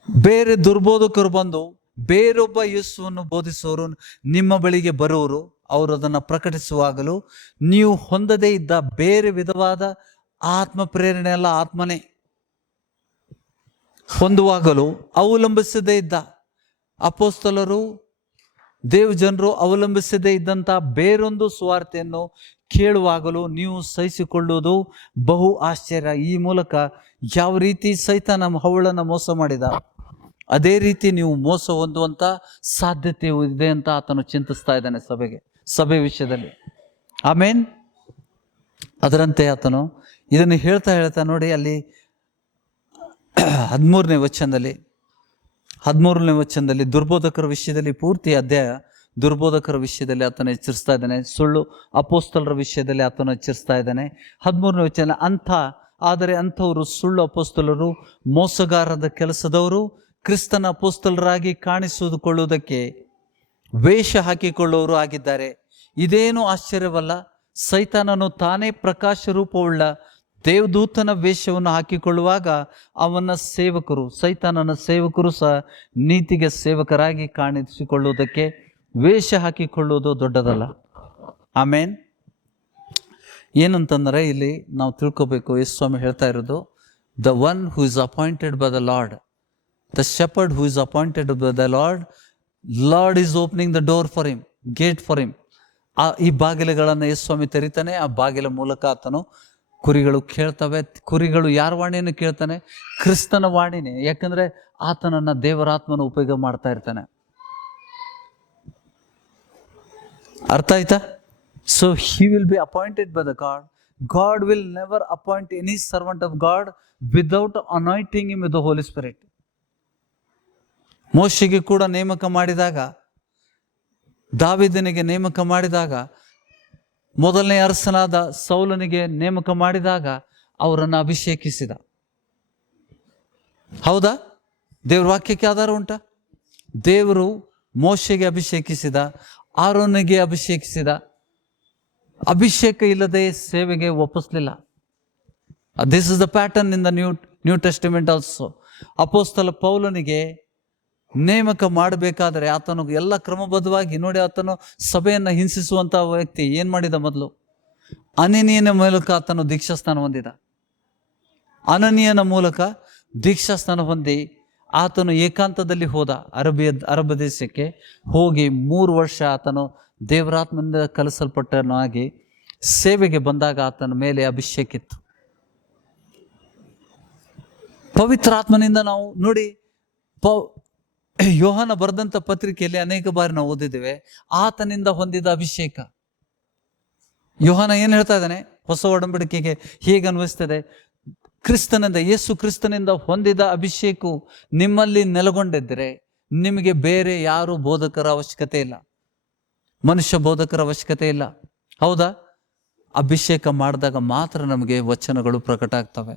ಬೇರೆ ದುರ್ಬೋಧಕರು ಬಂದು ಬೇರೊಬ್ಬ ಯೇಸುವನ್ನು ಬೋಧಿಸುವವರು ನಿಮ್ಮ ಬಳಿಗೆ ಬರುವವರು, ಅವರು ಅದನ್ನು ಪ್ರಕಟಿಸುವಾಗಲೂ ನೀವು ಹೊಂದದೇ ಇದ್ದ ಬೇರೆ ವಿಧವಾದ ಆತ್ಮ ಪ್ರೇರಣೆ ಅಲ್ಲ, ಆತ್ಮನೇ ಹೊಂದುವಾಗಲೂ ಅವಲಂಬಿಸದೇ ಇದ್ದ ಅಪೊಸ್ತಲರು, ದೇವಜನರು ಅವಲಂಬಿಸದೇ ಇದ್ದಂಥ ಬೇರೊಂದು ಸುವಾರ್ತೆಯನ್ನು ಕೇಳುವಾಗಲೂ ನೀವು ಸಹಿಸಿಕೊಳ್ಳುವುದು ಬಹು ಆಶ್ಚರ್ಯ. ಈ ಮೂಲಕ ಯಾವ ರೀತಿ ಸೈತಾನ ಹವಳನ್ನು ಮೋಸ ಮಾಡಿದ, ಅದೇ ರೀತಿ ನೀವು ಮೋಸ ಹೊಂದುವಂಥ ಸಾಧ್ಯತೆ ಇದೆ ಅಂತ ಆತನು ಚಿಂತಿಸ್ತಾ ಇದ್ದಾನೆ ಸಭೆ ವಿಷಯದಲ್ಲಿ. ಆಮೇನ್. ಅದರಂತೆ ಆತನು ಇದನ್ನು ಹೇಳ್ತಾ ನೋಡಿ, ಅಲ್ಲಿ 13ನೇ ವಚನದಲ್ಲಿ ದುರ್ಬೋಧಕರ ವಿಷಯದಲ್ಲಿ, ಪೂರ್ತಿ ಅಧ್ಯಾಯ ದುರ್ಬೋಧಕರ ವಿಷಯದಲ್ಲಿ ಆತನ ಎಚ್ಚರಿಸ್ತಾ ಇದ್ದಾನೆ. ಸುಳ್ಳು ಅಪೋಸ್ತಲರ ವಿಷಯದಲ್ಲಿ ಆತನ ಎಚ್ಚರಿಸ್ತಾ ಇದ್ದಾನೆ. 13ನೇ ವಚನ, ಆದರೆ ಅಂಥವರು ಸುಳ್ಳು ಅಪೋಸ್ತಲರು, ಮೋಸಗಾರದ ಕೆಲಸದವರು, ಕ್ರಿಸ್ತನ ಅಪೋಸ್ತಲರಾಗಿ ಕಾಣಿಸಿಕೊಳ್ಳುವುದಕ್ಕೆ ವೇಷ ಹಾಕಿಕೊಳ್ಳುವವರು ಆಗಿದ್ದಾರೆ. ಇದೇನು ಆಶ್ಚರ್ಯವಲ್ಲ. ಸೈತಾನನು ತಾನೇ ಪ್ರಕಾಶ ರೂಪವುಳ್ಳ ದೇವದೂತನ ವೇಷವನ್ನು ಹಾಕಿಕೊಳ್ಳುವಾಗ ಸೈತಾನನ ಸೇವಕರು ಸಹ ನೀತಿಗೆ ಸೇವಕರಾಗಿ ಕಾಣಿಸಿಕೊಳ್ಳುವುದಕ್ಕೆ ವೇಷ ಹಾಕಿಕೊಳ್ಳುವುದು ದೊಡ್ಡದಲ್ಲ. ಆಮೇನ್. ಏನಂತಂದರೆ ಇಲ್ಲಿ ನಾವು ತಿಳ್ಕೋಬೇಕು, ಯೇಸು ಸ್ವಾಮಿ ಹೇಳ್ತಾ ಇರೋದು, the one who is appointed by the lord, the shepherd who is appointed by the lord is opening the door for him, gate for him. ಈ ಬಾಗಿಲುಗಳನ್ನು ಯೇಸು ಸ್ವಾಮಿ ತೆರೀತಾನೆ. ಆ ಬಾಗಿಲ ಮೂಲಕ ಆತನು ಕುರಿಗಳು ಕೇಳ್ತವೆ. ಕುರಿಗಳು ಯಾರ ವಾಣಿಯನ್ನು ಕೇಳ್ತಾನೆ? ಕ್ರಿಸ್ತನ ವಾಣಿನೇ. ಯಾಕಂದ್ರೆ ಆತನನ್ನ ದೇವರಾತ್ಮನ ಉಪಯೋಗ ಮಾಡ್ತಾ ಇರ್ತಾನೆ. ಅರ್ಥ ಆಯ್ತಾ? So he will be appointed by the God. God will never appoint any servant of God without anointing him with the Holy Spirit. ಮೋಶೆಗೆ ಕೂಡ ನೇಮಕ ಮಾಡಿದಾಗ, ದಾವೀದನಿಗೆ ನೇಮಕ ಮಾಡಿದಾಗ, ಮೊದಲನೇ ಅರಸನಾದ ಸೌಲನಿಗೆ ನೇಮಕ ಮಾಡಿದಾಗ ಅವರನ್ನು ಅಭಿಷೇಕಿಸಿದ. ಹೌದಾ? ದೇವ್ರ ವಾಕ್ಯಕ್ಕೆ ಆಧಾರ ಉಂಟಾ? ದೇವರು ಮೋಶೆಗೆ ಅಭಿಷೇಕಿಸಿದ, ಆರೋನಿಗೆ ಅಭಿಷೇಕಿಸಿದ. ಅಭಿಷೇಕ ಇಲ್ಲದೆ ಸೇವೆಗೆ ಒಪ್ಪಿಸ್ಲಿಲ್ಲ. This is the pattern in the New Testament also. ಅಪೋಸ್ತಲ ಪೌಲನಿಗೆ ನೇಮಕ ಮಾಡಬೇಕಾದ್ರೆ ಆತನು ಎಲ್ಲ ಕ್ರಮಬದ್ಧವಾಗಿ ನೋಡಿ, ಆತನು ಸಭೆಯನ್ನು ಹಿಂಸಿಸುವಂತ ವ್ಯಕ್ತಿ ಏನ್ ಮಾಡಿದ? ಮೊದಲು ಅನನೀಯನ ಮೂಲಕ ಆತನು ದೀಕ್ಷಾಸ್ನಾನ ಹೊಂದಿದ. ಅನನೀಯನ ಮೂಲಕ ದೀಕ್ಷಾಸ್ನಾನ ಹೊಂದಿ ಆತನು ಏಕಾಂತದಲ್ಲಿ ಹೋದ. ಅರಬ್ ದೇಶಕ್ಕೆ ಹೋಗಿ 3 ವರ್ಷ ಆತನು ದೇವರಾತ್ಮನಿಂದ ಕಲಿಸಲ್ಪಟ್ಟನಾಗಿ ಸೇವೆಗೆ ಬಂದಾಗ ಆತನ ಮೇಲೆ ಅಭಿಷೇಕ ಇತ್ತು. ಪವಿತ್ರಾತ್ಮನಿಂದ ನಾವು ನೋಡಿ, ಯೋಹಾನ ಬರೆದಂಥ ಪತ್ರಿಕೆಯಲ್ಲಿ ಅನೇಕ ಬಾರಿ ನಾವು ಓದಿದ್ದೇವೆ ಆತನಿಂದ ಹೊಂದಿದ ಅಭಿಷೇಕ. ಯೋಹಾನ ಏನು ಹೇಳ್ತಾ ಇದ್ದಾನೆ? ಹೊಸ ಒಡಂಬಡಿಕೆಗೆ ಹೇಗೆ ಅನ್ವಯಿಸ್ತದೆ? ಕ್ರಿಸ್ತನಿಂದ, ಯೇಸು ಕ್ರಿಸ್ತನಿಂದ ಹೊಂದಿದ ಅಭಿಷೇಕವು ನಿಮ್ಮಲ್ಲಿ ನೆಲೆಗೊಂಡಿದ್ದರೆ ನಿಮಗೆ ಬೇರೆ ಯಾರು ಬೋಧಕರ ಅವಶ್ಯಕತೆ ಇಲ್ಲ, ಮನುಷ್ಯ ಬೋಧಕರ ಅವಶ್ಯಕತೆ ಇಲ್ಲ. ಹೌದಾ? ಅಭಿಷೇಕ ಮಾಡಿದಾಗ ಮಾತ್ರ ನಮಗೆ ವಚನಗಳು ಪ್ರಕಟ ಆಗ್ತವೆ.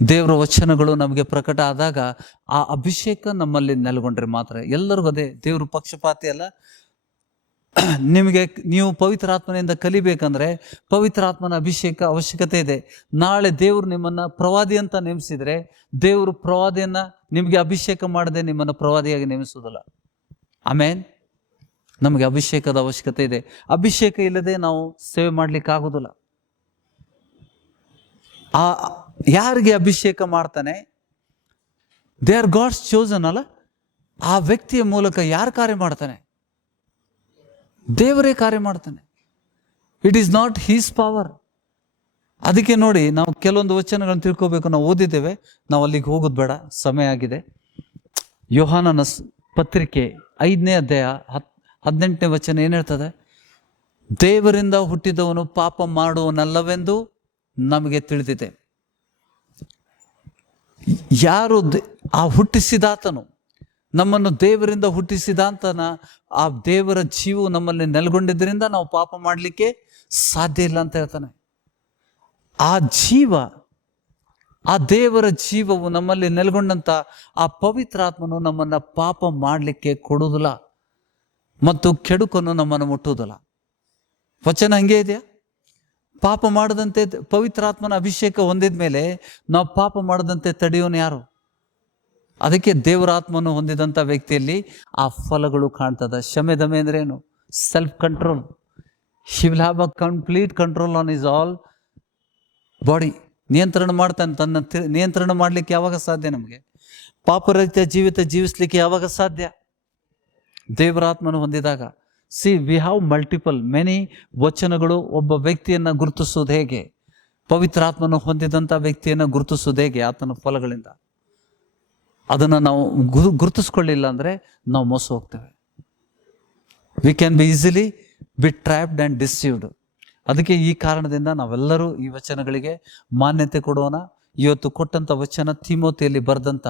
ದೇವರ ವಚನಗಳು ನಮಗೆ ಪ್ರಕಟ ಆದಾಗ ಆ ಅಭಿಷೇಕ ನಮ್ಮಲ್ಲಿ ನೆಲೆಗೊಂಡ್ರೆ ಮಾತ್ರ. ಎಲ್ಲರಿಗೂ ಅದೇ, ದೇವರು ಪಕ್ಷಪಾತಿ ಅಲ್ಲ. ನೀವು ಪವಿತ್ರಾತ್ಮನಿಂದ ಕಲಿಬೇಕಂದ್ರೆ ಪವಿತ್ರಾತ್ಮನ ಅಭಿಷೇಕ ಅವಶ್ಯಕತೆ ಇದೆ. ನಾಳೆ ದೇವರು ನಿಮ್ಮನ್ನ ಪ್ರವಾದಿ ಅಂತ ನೇಮಿಸಿದ್ರೆ ದೇವರು ಪ್ರವಾದಿಯನ್ನ ನಿಮಗೆ ಅಭಿಷೇಕ ಮಾಡದೆ ನಿಮ್ಮನ್ನು ಪ್ರವಾದಿಯಾಗಿ ನೇಮಿಸುವುದಿಲ್ಲ. ಆಮೇನ್. ನಮಗೆ ಅಭಿಷೇಕದ ಅವಶ್ಯಕತೆ ಇದೆ. ಅಭಿಷೇಕ ಇಲ್ಲದೆ ನಾವು ಸೇವೆ ಮಾಡ್ಲಿಕ್ಕೆ ಆಗುದಿಲ್ಲ. ಯಾರಿಗೆ ಅಭಿಷೇಕ ಮಾಡ್ತಾನೆ? ದೇ ಆರ್ ಗಾಡ್ಸ್ ಚೋಸನ್ ಅಲ್ಲ. ಆ ವ್ಯಕ್ತಿಯ ಮೂಲಕ ಯಾರು ಕಾರ್ಯ ಮಾಡ್ತಾನೆ? ದೇವರೇ ಕಾರ್ಯ ಮಾಡ್ತಾನೆ. It is not his power. ಅದಕ್ಕೆ ನೋಡಿ, ನಾವು ಕೆಲವೊಂದು ವಚನಗಳನ್ನು ತಿಳ್ಕೋಬೇಕು. ನಾವು ಓದಿದ್ದೇವೆ, ನಾವು ಅಲ್ಲಿಗೆ ಹೋಗೋದು ಬೇಡ, ಸಮಯ ಆಗಿದೆ. ಯೋಹಾನನ ಪತ್ರಿಕೆ 5ನೇ ಅಧ್ಯಾಯ 18ನೇ ವಚನ ಏನು ಹೇಳ್ತದೆ? ದೇವರಿಂದ ಹುಟ್ಟಿದವನು ಪಾಪ ಮಾಡುವನಲ್ಲವೆಂದು ನಮಗೆ ತಿಳಿದಿದೆ. ಯಾರು ಆ ಹುಟ್ಟಿಸಿದಾತನು, ನಮ್ಮನ್ನು ದೇವರಿಂದ ಹುಟ್ಟಿಸಿದಾತನ ಆ ದೇವರ ಜೀವವು ನಮ್ಮಲ್ಲಿ ನೆಲೆಗೊಂಡಿದ್ದರಿಂದ ನಾವು ಪಾಪ ಮಾಡಲಿಕ್ಕೆ ಸಾಧ್ಯ ಇಲ್ಲ ಅಂತ ಹೇಳ್ತಾನೆ. ಆ ಜೀವ, ಆ ದೇವರ ಜೀವವು ನಮ್ಮಲ್ಲಿ ನೆಲೆಗೊಂಡಂತ ಆ ಪವಿತ್ರಾತ್ಮನು ನಮ್ಮನ್ನ ಪಾಪ ಮಾಡಲಿಕ್ಕೆ ಕೊಡುವುದಿಲ್ಲ ಮತ್ತು ಕೆಡುಕನ್ನು ನಮ್ಮನ್ನು ಮುಟ್ಟುವುದಿಲ್ಲ. ವಚನ ಹಂಗೆ ಇದೆಯಾ? ಪಾಪ ಮಾಡದಂತೆ ಪವಿತ್ರಾತ್ಮನ ಅಭಿಷೇಕ ಹೊಂದಿದ ಮೇಲೆ ನಾವು ಪಾಪ ಮಾಡದಂತೆ ತಡೆಯೋನು ಯಾರು? ಅದಕ್ಕೆ ದೇವರಾತ್ಮನು ಹೊಂದಿದಂಥ ವ್ಯಕ್ತಿಯಲ್ಲಿ ಆ ಫಲಗಳು ಕಾಣ್ತದೆ. ಶಮೆ ದಮೆ ಅಂದ್ರೆ ಏನು? Self control. He will have a complete control on is all body. ನಿಯಂತ್ರಣ ಮಾಡ್ತಾನೆ. ತನ್ನ ನಿಯಂತ್ರಣ ಮಾಡಲಿಕ್ಕೆ ಯಾವಾಗ ಸಾಧ್ಯ? ನಮಗೆ ಪಾಪರಹಿತ ಜೀವಿತ ಜೀವಿಸ್ಲಿಕ್ಕೆ ಯಾವಾಗ ಸಾಧ್ಯ? ದೇವರಾತ್ಮನು ಹೊಂದಿದಾಗ. C we have multiple many ವಚನಗಳು. ಒಬ್ಬ ವ್ಯಕ್ತಿಯನ್ನು ಗುರುತಿಸೋದು ಹೇಗೆ? ಪವಿತ್ರಾತ್ಮನು ಹೊಂದಿದಂಥ ವ್ಯಕ್ತಿಯನ್ನು ಗುರುತಿಸೋದು ಹೇಗೆ? ಆತನ ಫಲಗಳಿಂದ. ಅದನ್ನು ನಾವು ಗುರುತಿಸ್ಕೊಳ್ಳಿಲ್ಲ ಅಂದರೆ ನಾವು ಮೋಸ ಹೋಗ್ತೇವೆ. We can be easily B trapped and deceived. ಅದಕ್ಕೆ ಈ ಕಾರಣದಿಂದ ನಾವೆಲ್ಲರೂ ಈ ವಚನಗಳಿಗೆ ಮಾನ್ಯತೆ ಕೊಡೋಣ. ಇವತ್ತು ಕೊಟ್ಟಂಥ ವಚನ ತಿಮೋತಿಯಲ್ಲಿ ಬರೆದಂಥ,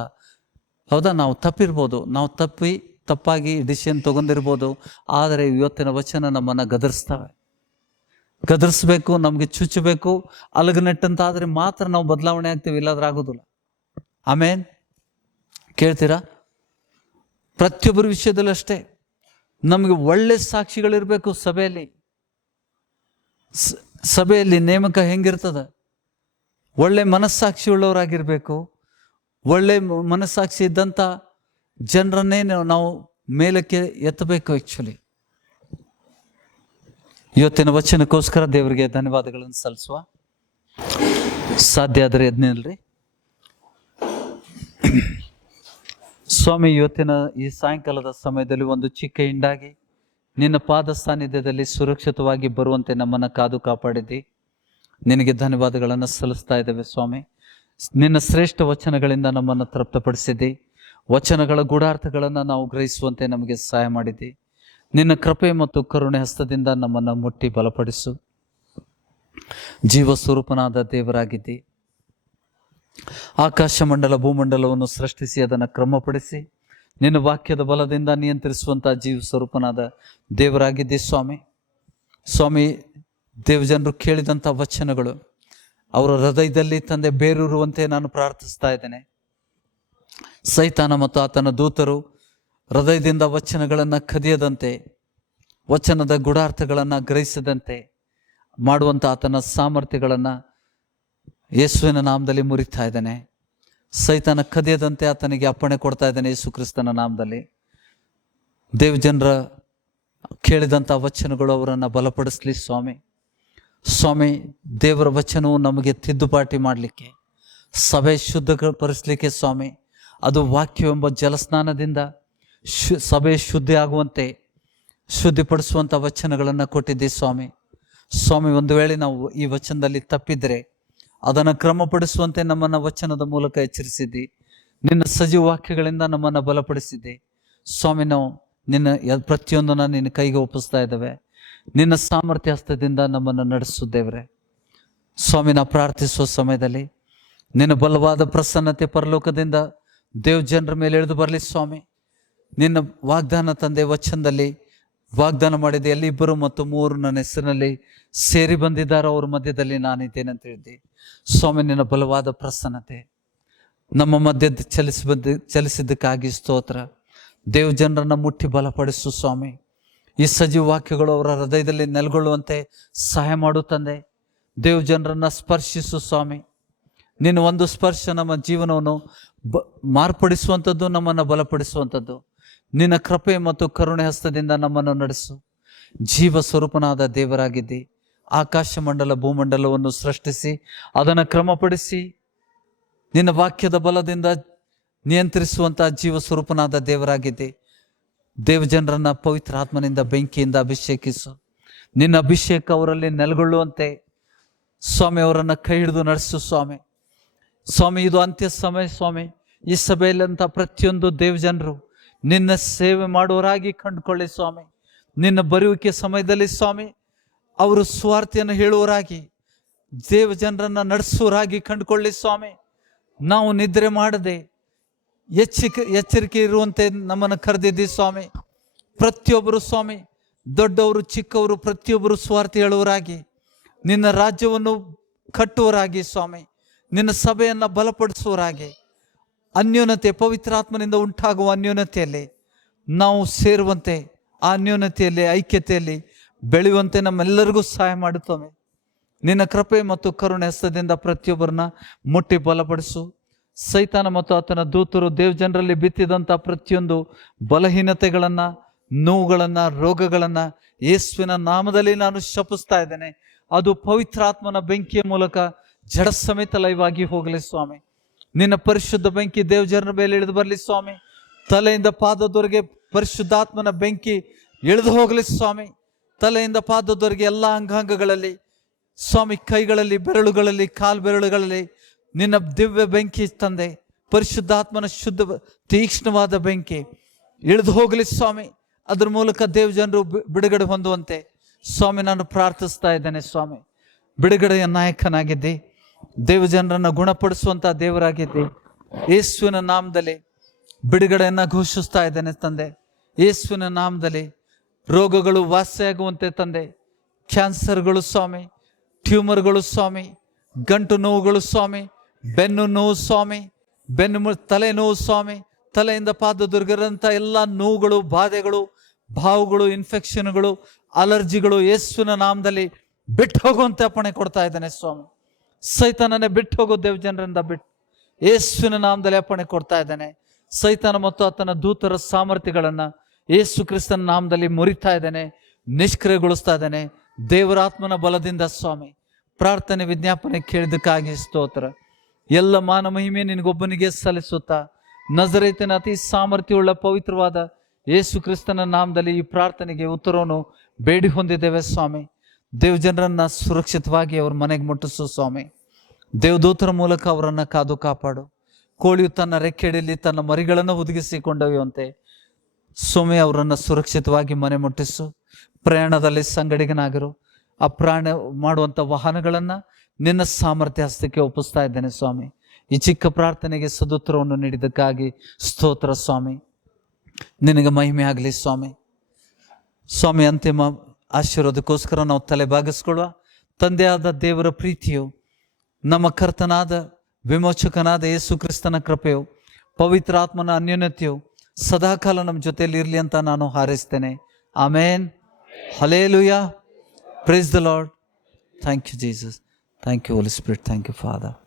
ಹೌದಾ, ನಾವು ತಪ್ಪಿರ್ಬೋದು, ನಾವು ತಪ್ಪಾಗಿ ಡಿಸಿಷನ್ ತಗೊಂಡಿರ್ಬೋದು, ಆದರೆ ಇವತ್ತಿನ ವಚನ ನಮ್ಮನ್ನು ಗದರಿಸ್ಬೇಕು, ನಮಗೆ ಚುಚ್ಚಬೇಕು. ಅಲಗನೆಟ್ಟಂತಾದರೆ ಮಾತ್ರ ನಾವು ಬದಲಾವಣೆ ಆಗ್ತೀವಿ, ಇಲ್ಲಾದ್ರೆ ಆಗೋದಿಲ್ಲ. ಆಮೇನ್. ಕೇಳ್ತೀರಾ? ಪ್ರತಿಯೊಬ್ಬರ ವಿಷಯದಲ್ಲೂ ಅಷ್ಟೇ. ನಮಗೆ ಒಳ್ಳೆ ಸಾಕ್ಷಿಗಳಿರ್ಬೇಕು ಸಭೆಯಲ್ಲಿ ನೇಮಕ ಹೆಂಗಿರ್ತದ? ಒಳ್ಳೆ ಮನಸ್ಸಾಕ್ಷಿ ಉಳ್ಳವರಾಗಿರ್ಬೇಕು. ಒಳ್ಳೆ ಮನಸ್ಸಾಕ್ಷಿ ಇದ್ದಂಥ ಜನರನ್ನೇ ನಾವು ಮೇಲಕ್ಕೆ ಎತ್ತಬೇಕು. ಆ್ಯಕ್ಚುಲಿ ಇವತ್ತಿನ ವಚನಕ್ಕೋಸ್ಕರ ದೇವರಿಗೆ ಧನ್ಯವಾದಗಳನ್ನು ಸಲ್ಲಿಸುವ. ಸಾಧ್ಯ ಆದರೆ ಎದ್ನಿಲ್ರಿ. ಸ್ವಾಮಿ, ಇವತ್ತಿನ ಈ ಸಾಯಂಕಾಲದ ಸಮಯದಲ್ಲಿ ಒಂದು ಚಿಕ್ಕ ಹಿಂಡಾಗಿ ನಿನ್ನ ಪಾದ ಸಾನ್ನಿಧ್ಯದಲ್ಲಿ ಸುರಕ್ಷಿತವಾಗಿ ಬರುವಂತೆ ನಮ್ಮನ್ನು ಕಾದು ಕಾಪಾಡಿದ್ದಿ. ನಿನಗೆ ಧನ್ಯವಾದಗಳನ್ನು ಸಲ್ಲಿಸ್ತಾ ಇದ್ದೇವೆ ಸ್ವಾಮಿ. ನಿನ್ನ ಶ್ರೇಷ್ಠ ವಚನಗಳಿಂದ ನಮ್ಮನ್ನು ತೃಪ್ತಪಡಿಸಿದ್ದಿ. ವಚನಗಳ ಗೂಢಾರ್ಥಗಳನ್ನು ನಾವು ಗ್ರಹಿಸುವಂತೆ ನಮಗೆ ಸಹಾಯ ಮಾಡಿದ್ದಿ. ನಿನ್ನ ಕೃಪೆ ಮತ್ತು ಕರುಣೆ ಹಸ್ತದಿಂದ ನಮ್ಮನ್ನು ಮುಟ್ಟಿ ಬಲಪಡಿಸು. ಜೀವ ಸ್ವರೂಪನಾದ ದೇವರಾಗಿದ್ದಿ. ಆಕಾಶ ಮಂಡಲ ಭೂಮಂಡಲವನ್ನು ಸೃಷ್ಟಿಸಿ ಅದನ್ನು ಕ್ರಮಪಡಿಸಿ ನಿನ್ನ ವಾಕ್ಯದ ಬಲದಿಂದ ನಿಯಂತ್ರಿಸುವಂಥ ಜೀವ ಸ್ವರೂಪನಾದ ದೇವರಾಗಿದ್ದಿ ಸ್ವಾಮಿ. ದೇವಜನರು ಕೇಳಿದಂಥ ವಚನಗಳು ಅವರ ಹೃದಯದಲ್ಲಿ ತಂದೆ ಬೇರೂರುವಂತೆ ನಾನು ಪ್ರಾರ್ಥಿಸ್ತಾ ಇದ್ದೇನೆ. ಸೈತಾನ ಮತ್ತು ಆತನ ದೂತರು ಹೃದಯದಿಂದ ವಚನಗಳನ್ನು ಕದಿಯದಂತೆ, ವಚನದ ಗೂಢಾರ್ಥಗಳನ್ನು ಗ್ರಹಿಸದಂತೆ ಮಾಡುವಂಥ ಆತನ ಸಾಮರ್ಥ್ಯಗಳನ್ನು ಯೇಸುವಿನ ನಾಮದಲ್ಲಿ ಮುರಿತಾ ಇದ್ದಾನೆ. ಸೈತಾನ ಕದಿಯದಂತೆ ಆತನಿಗೆ ಅಪ್ಪಣೆ ಕೊಡ್ತಾ ಇದ್ದಾನೆ ಯೇಸು ಕ್ರಿಸ್ತನ ನಾಮದಲ್ಲಿ. ದೇವಜನರ ಕೇಳಿದಂಥ ವಚನಗಳು ಅವರನ್ನು ಬಲಪಡಿಸಲಿ ಸ್ವಾಮಿ. ಸ್ವಾಮಿ, ದೇವರ ವಚನವು ನಮಗೆ ತಿದ್ದುಪಾಟಿ ಮಾಡಲಿಕ್ಕೆ, ಸಭೆ ಶುದ್ಧಪಡಿಸಲಿಕ್ಕೆ ಸ್ವಾಮಿ, ಅದು ವಾಕ್ಯವೆಂಬ ಜಲಸ್ನಾನದಿಂದ ಸಭೆ ಶುದ್ಧಿ ಆಗುವಂತೆ ಶುದ್ಧಿಪಡಿಸುವಂಥ ವಚನಗಳನ್ನು ಕೊಟ್ಟಿದ್ದೆ ಸ್ವಾಮಿ. ಸ್ವಾಮಿ, ಒಂದು ವೇಳೆ ನಾವು ಈ ವಚನದಲ್ಲಿ ತಪ್ಪಿದರೆ ಅದನ್ನು ಕ್ರಮಪಡಿಸುವಂತೆ ನಮ್ಮನ್ನು ವಚನದ ಮೂಲಕ ಎಚ್ಚರಿಸಿದ್ದಿ. ನಿನ್ನ ಸಜೀವ ವಾಕ್ಯಗಳಿಂದ ನಮ್ಮನ್ನು ಬಲಪಡಿಸಿದ್ದೆ ಸ್ವಾಮಿ. ನಾವು ನಿನ್ನ ಪ್ರತಿಯೊಂದನ್ನು ನಿನ್ನ ಕೈಗೆ ಒಪ್ಪಿಸ್ತಾ ಇದ್ದೇವೆ. ನಿನ್ನ ಸಾಮರ್ಥ್ಯ ಹಸ್ತದಿಂದ ನಮ್ಮನ್ನು ನಡೆಸುತ್ತೇವ್ರೆ ಸ್ವಾಮಿ. ನಾವು ಪ್ರಾರ್ಥಿಸುವ ಸಮಯದಲ್ಲಿ ನಿನ್ನ ಬಲವಾದ ಪ್ರಸನ್ನತೆ ಪರಲೋಕದಿಂದ ದೇವ್ ಜನರ ಮೇಲೆ ಇಳಿದು ಬರಲಿ ಸ್ವಾಮಿ. ನಿನ್ನ ವಾಗ್ದಾನ ತಂದೆ ವಚನದಲ್ಲಿ ವಾಗ್ದಾನ ಮಾಡಿದೆ, ಎಲ್ಲಿ 2 ಮತ್ತು 3 ನನ್ನ ಹೆಸರಿನಲ್ಲಿ ಸೇರಿ ಬಂದಿದ್ದಾರೋ ಅವ್ರ ಮಧ್ಯದಲ್ಲಿ ನಾನಿದ್ದೇನೆ ಅಂತ ಹೇಳಿದ್ದೆ ಸ್ವಾಮಿ. ನಿನ್ನ ಬಲವಾದ ಪ್ರಸನ್ನತೆ ನಮ್ಮ ಮಧ್ಯದ ಚಲಿಸಿದ್ದಕ್ಕಾಗಿ ಸ್ತೋತ್ರ. ದೇವ್ ಜನರನ್ನು ಮುಟ್ಟಿ ಬಲಪಡಿಸು ಸ್ವಾಮಿ. ಈ ಸಜೀವ ವಾಕ್ಯಗಳು ಅವರ ಹೃದಯದಲ್ಲಿ ನೆಲೆಗೊಳ್ಳುವಂತೆ ಸಹಾಯ ಮಾಡು ತಂದೆ. ದೇವ್ ಜನರನ್ನು ಸ್ಪರ್ಶಿಸು ಸ್ವಾಮಿ. ನಿನ್ನ ಒಂದು ಸ್ಪರ್ಶ ನಮ್ಮ ಜೀವನವನ್ನು ಮಾರ್ಪಡಿಸುವಂಥದ್ದು, ನಮ್ಮನ್ನು ಬಲಪಡಿಸುವಂಥದ್ದು. ನಿನ್ನ ಕೃಪೆ ಮತ್ತು ಕರುಣೆ ಹಸ್ತದಿಂದ ನಮ್ಮನ್ನು ನಡೆಸು. ಜೀವ ಸ್ವರೂಪನಾದ ದೇವರಾಗಿದ್ದಿ. ಆಕಾಶ ಮಂಡಲ ಭೂಮಂಡಲವನ್ನು ಸೃಷ್ಟಿಸಿ ಅದನ್ನು ಕ್ರಮಪಡಿಸಿ ನಿನ್ನ ವಾಕ್ಯದ ಬಲದಿಂದ ನಿಯಂತ್ರಿಸುವಂಥ ಜೀವ ಸ್ವರೂಪನಾದ ದೇವರಾಗಿದ್ದಿ. ದೇವಜನರನ್ನು ಪವಿತ್ರ ಆತ್ಮನಿಂದ ಬೆಂಕಿಯಿಂದ ಅಭಿಷೇಕಿಸು. ನಿನ್ನ ಅಭಿಷೇಕ ಅವರಲ್ಲಿ ನೆಲೆಗೊಳ್ಳುವಂತೆ ಸ್ವಾಮಿ ಅವರನ್ನು ಕೈ ಹಿಡಿದು ನಡೆಸು ಸ್ವಾಮಿ. ಸ್ವಾಮಿ, ಇದು ಅಂತ್ಯ ಸಮಯ ಸ್ವಾಮಿ. ಈ ಸಭೆಯಲ್ಲಂಥ ಪ್ರತಿಯೊಂದು ದೇವಜನರು ನಿನ್ನ ಸೇವೆ ಮಾಡುವವರಾಗಿ ಕಂಡುಕೊಳ್ಳಿ ಸ್ವಾಮಿ. ನಿನ್ನ ಬರುವಿಕೆ ಸಮಯದಲ್ಲಿ ಸ್ವಾಮಿ ಅವರು ಸ್ವಾರ್ಥಿಯನ್ನು ಹೇಳುವವರಾಗಿ, ದೇವಜನರನ್ನು ನಡೆಸುವರಾಗಿ ಕಂಡುಕೊಳ್ಳಿ ಸ್ವಾಮಿ. ನಾವು ನಿದ್ರೆ ಮಾಡದೆ ಎಚ್ಚರಿಕೆ ಇರುವಂತೆ ನಮ್ಮನ್ನು ಕರೆದಿದ್ದಿ ಸ್ವಾಮಿ. ಪ್ರತಿಯೊಬ್ಬರು ಸ್ವಾಮಿ, ದೊಡ್ಡವರು ಚಿಕ್ಕವರು ಪ್ರತಿಯೊಬ್ಬರು ಸ್ವಾರ್ಥಿ ಹೇಳುವರಾಗಿ, ನಿನ್ನ ರಾಜ್ಯವನ್ನು ಕಟ್ಟುವರಾಗಿ ಸ್ವಾಮಿ, ನಿನ್ನ ಸಭೆಯನ್ನು ಬಲಪಡಿಸುವರಾಗಿ, ಅನ್ಯೋನ್ಯತೆ ಪವಿತ್ರಾತ್ಮನಿಂದ ಉಂಟಾಗುವ ಅನ್ಯೋನ್ಯತೆಯಲ್ಲಿ ನಾವು ಸೇರುವಂತೆ, ಆ ಅನ್ಯೋನ್ಯತೆಯಲ್ಲಿ ಐಕ್ಯತೆಯಲ್ಲಿ ಬೆಳೆಯುವಂತೆ ನಮ್ಮೆಲ್ಲರಿಗೂ ಸಹಾಯ ಮಾಡುತ್ತವೆ. ನಿನ್ನ ಕೃಪೆ ಮತ್ತು ಕರುಣೆ ಹಸ್ತದಿಂದ ಪ್ರತಿಯೊಬ್ಬರನ್ನ ಮುಟ್ಟಿ ಬಲಪಡಿಸು. ಸೈತಾನ ಮತ್ತು ಆತನ ದೂತರು ದೇವಜನರಲ್ಲಿ ಬಿತ್ತಿದಂಥ ಪ್ರತಿಯೊಂದು ಬಲಹೀನತೆಗಳನ್ನು, ನೋವುಗಳನ್ನು, ರೋಗಗಳನ್ನು ಯೇಸುವಿನ ನಾಮದಲ್ಲಿ ನಾನು ಶಪಿಸ್ತಾ ಇದ್ದೇನೆ. ಅದು ಪವಿತ್ರಾತ್ಮನ ಬೆಂಕಿಯ ಮೂಲಕ ಜಡ ಸಮೇತ ಲೈವಾಗಿ ಹೋಗಲಿ ಸ್ವಾಮಿ. ನಿನ್ನ ಪರಿಶುದ್ಧ ಬೆಂಕಿ ದೇವಜನರ ಮೇಲೆ ಇಳಿದು ಬರಲಿ ಸ್ವಾಮಿ. ತಲೆಯಿಂದ ಪಾದದವರೆಗೆ ಪರಿಶುದ್ಧಾತ್ಮನ ಬೆಂಕಿ ಇಳಿದು ಹೋಗಲಿ ಸ್ವಾಮಿ. ತಲೆಯಿಂದ ಪಾದದವರೆಗೆ ಎಲ್ಲ ಅಂಗಾಂಗಗಳಲ್ಲಿ ಸ್ವಾಮಿ, ಕೈಗಳಲ್ಲಿ, ಬೆರಳುಗಳಲ್ಲಿ, ಕಾಲು ಬೆರಳುಗಳಲ್ಲಿ ನಿನ್ನ ದಿವ್ಯ ಬೆಂಕಿ ತಂದೆ, ಪರಿಶುದ್ಧಾತ್ಮನ ಶುದ್ಧ ತೀಕ್ಷ್ಣವಾದ ಬೆಂಕಿ ಇಳಿದು ಹೋಗಲಿ ಸ್ವಾಮಿ. ಅದ್ರ ಮೂಲಕ ದೇವಜನರು ಬಿಡುಗಡೆ ಹೊಂದುವಂತೆ ಸ್ವಾಮಿ ನಾನು ಪ್ರಾರ್ಥಿಸ್ತಾ ಇದ್ದೇನೆ ಸ್ವಾಮಿ. ಬಿಡುಗಡೆಯ ನಾಯಕನಾಗಿದ್ದೆ, ದೇವಜನರನ್ನು ಗುಣಪಡಿಸುವಂಥ ದೇವರಾಗಿದ್ದೆ. ಯೇಸುವಿನ ನಾಮದಲ್ಲಿ ಬಿಡುಗಡೆಯನ್ನು ಘೋಷಿಸ್ತಾ ಇದ್ದೇನೆ ತಂದೆ. ಯೇಸುವಿನ ನಾಮದಲ್ಲಿ ರೋಗಗಳು ವಾಸಿಯಾಗುವಂತೆ ತಂದೆ. ಕ್ಯಾನ್ಸರ್ಗಳು ಸ್ವಾಮಿ, ಟ್ಯೂಮರ್ಗಳು ಸ್ವಾಮಿ, ಗಂಟು ನೋವುಗಳು ಸ್ವಾಮಿ, ಬೆನ್ನು ನೋವು ಸ್ವಾಮಿ, ತಲೆ ನೋವು ಸ್ವಾಮಿ, ತಲೆಯಿಂದ ಪಾದದುರ್ಗರಂಥ ಎಲ್ಲ ನೋವುಗಳು, ಬಾಧೆಗಳು, ಬಾವುಗಳು, ಇನ್ಫೆಕ್ಷನ್ಗಳು, ಅಲರ್ಜಿಗಳು ಯೇಸುವಿನ ನಾಮದಲ್ಲಿ ಬಿಟ್ಟು ಹೋಗುವಂತೆ ಅಪ್ಪಣೆ ಕೊಡ್ತಾ ಇದ್ದಾನೆ ಸ್ವಾಮಿ. ಸೈತಾನನೇ ಬಿಟ್ಟು ಹೋಗೋ ದೇವಜನರಿಂದ ಬಿಟ್ಟು ಯೇಸುವಿನ ನಾಮದಲ್ಲಿ ಅಪ್ಪಣೆ ಕೊಡ್ತಾ ಇದ್ದಾನೆ. ಸೈತಾನ ಮತ್ತು ಆತನ ದೂತರ ಸಾಮರ್ಥ್ಯಗಳನ್ನು ಯೇಸು ಕ್ರಿಸ್ತನ ನಾಮದಲ್ಲಿ ಮುರಿತಾ ಇದ್ದಾನೆ, ನಿಷ್ಕ್ರಿಯಗೊಳಿಸ್ತಾ ಇದ್ದಾನೆ. ದೇವರಾತ್ಮನ ಬಲದಿಂದ ಸ್ವಾಮಿ ಪ್ರಾರ್ಥನೆ ವಿಜ್ಞಾಪನೆ ಕೇಳಿದಕ್ಕಾಗಿ ಸ್ತೋತ್ರ. ಎಲ್ಲ ಮಾನ ಮಹಿಮೆ ನಿನಗೊಬ್ಬನಿಗೆ ಸಲ್ಲಿಸುತ್ತಾ ನಜರೇತಿನ ಅತಿ ಸಾಮರ್ಥ್ಯವುಳ್ಳ ಪವಿತ್ರವಾದ ಯೇಸು ಕ್ರಿಸ್ತನ ನಾಮದಲ್ಲಿ ಈ ಪ್ರಾರ್ಥನೆಗೆ ಉತ್ತರವನ್ನು ಬೇಡಿ ಹೊಂದಿದ್ದೇವೆ ಸ್ವಾಮಿ. ದೇವಜನರನ್ನ ಸುರಕ್ಷಿತವಾಗಿ ಅವ್ರ ಮನೆಗೆ ಮುಟ್ಟಿಸು ಸ್ವಾಮಿ. ದೇವದೂತರ ಮೂಲಕ ಅವರನ್ನು ಕಾದು ಕಾಪಾಡು. ಕೋಳಿಯು ತನ್ನ ರೆಕ್ಕೆಡಿಯಲ್ಲಿ ತನ್ನ ಮರಿಗಳನ್ನು ಹುದುಗಿಸಿಕೊಂಡೊಯ್ಯುವಂತೆ ಸ್ವಾಮಿ ಅವರನ್ನು ಸುರಕ್ಷಿತವಾಗಿ ಮನೆ ಮುಟ್ಟಿಸು. ಪ್ರಯಾಣದಲ್ಲಿ ಸಂಗಡಿಗನಾಗಿರು. ಆ ಪ್ರಯಾಣ ಮಾಡುವಂಥ ವಾಹನಗಳನ್ನು ನಿನ್ನ ಸಾಮರ್ಥ್ಯ ಹಸ್ತಕ್ಕೆ ಒಪ್ಪಿಸ್ತಾ ಇದ್ದೇನೆ ಸ್ವಾಮಿ. ಈ ಚಿಕ್ಕ ಪ್ರಾರ್ಥನೆಗೆ ಸದುತ್ತರವನ್ನು ನೀಡಿದ್ದಕ್ಕಾಗಿ ಸ್ತೋತ್ರ ಸ್ವಾಮಿ. ನಿನಗೆ ಮಹಿಮೆ ಆಗಲಿ ಸ್ವಾಮಿ. ಸ್ವಾಮಿ, ಅಂತಿಮ ಆಶೀರ್ವಾದಕ್ಕೋಸ್ಕರ ನಾವು ತಲೆ ಬಾಗಿಸ್ಕೊಳ್ಳುವ. ತಂದೆಯಾದ ದೇವರ ಪ್ರೀತಿಯು, ನಮ್ಮ ಕರ್ತನಾದ ವಿಮೋಚಕನಾದ ಯೇಸು ಕ್ರಿಸ್ತನ ಕೃಪೆಯು, ಪವಿತ್ರಾತ್ಮನ ಅನ್ಯೋನ್ಯತೆಯು ಸದಾಕಾಲ ನಮ್ಮ ಜೊತೆಯಲ್ಲಿ ಇರಲಿ ಅಂತ ನಾನು ಹಾರೈಸ್ತೇನೆ. Amen. Hallelujah. Praise the Lord. Thank you Jesus. Thank you Holy Spirit. Thank you father.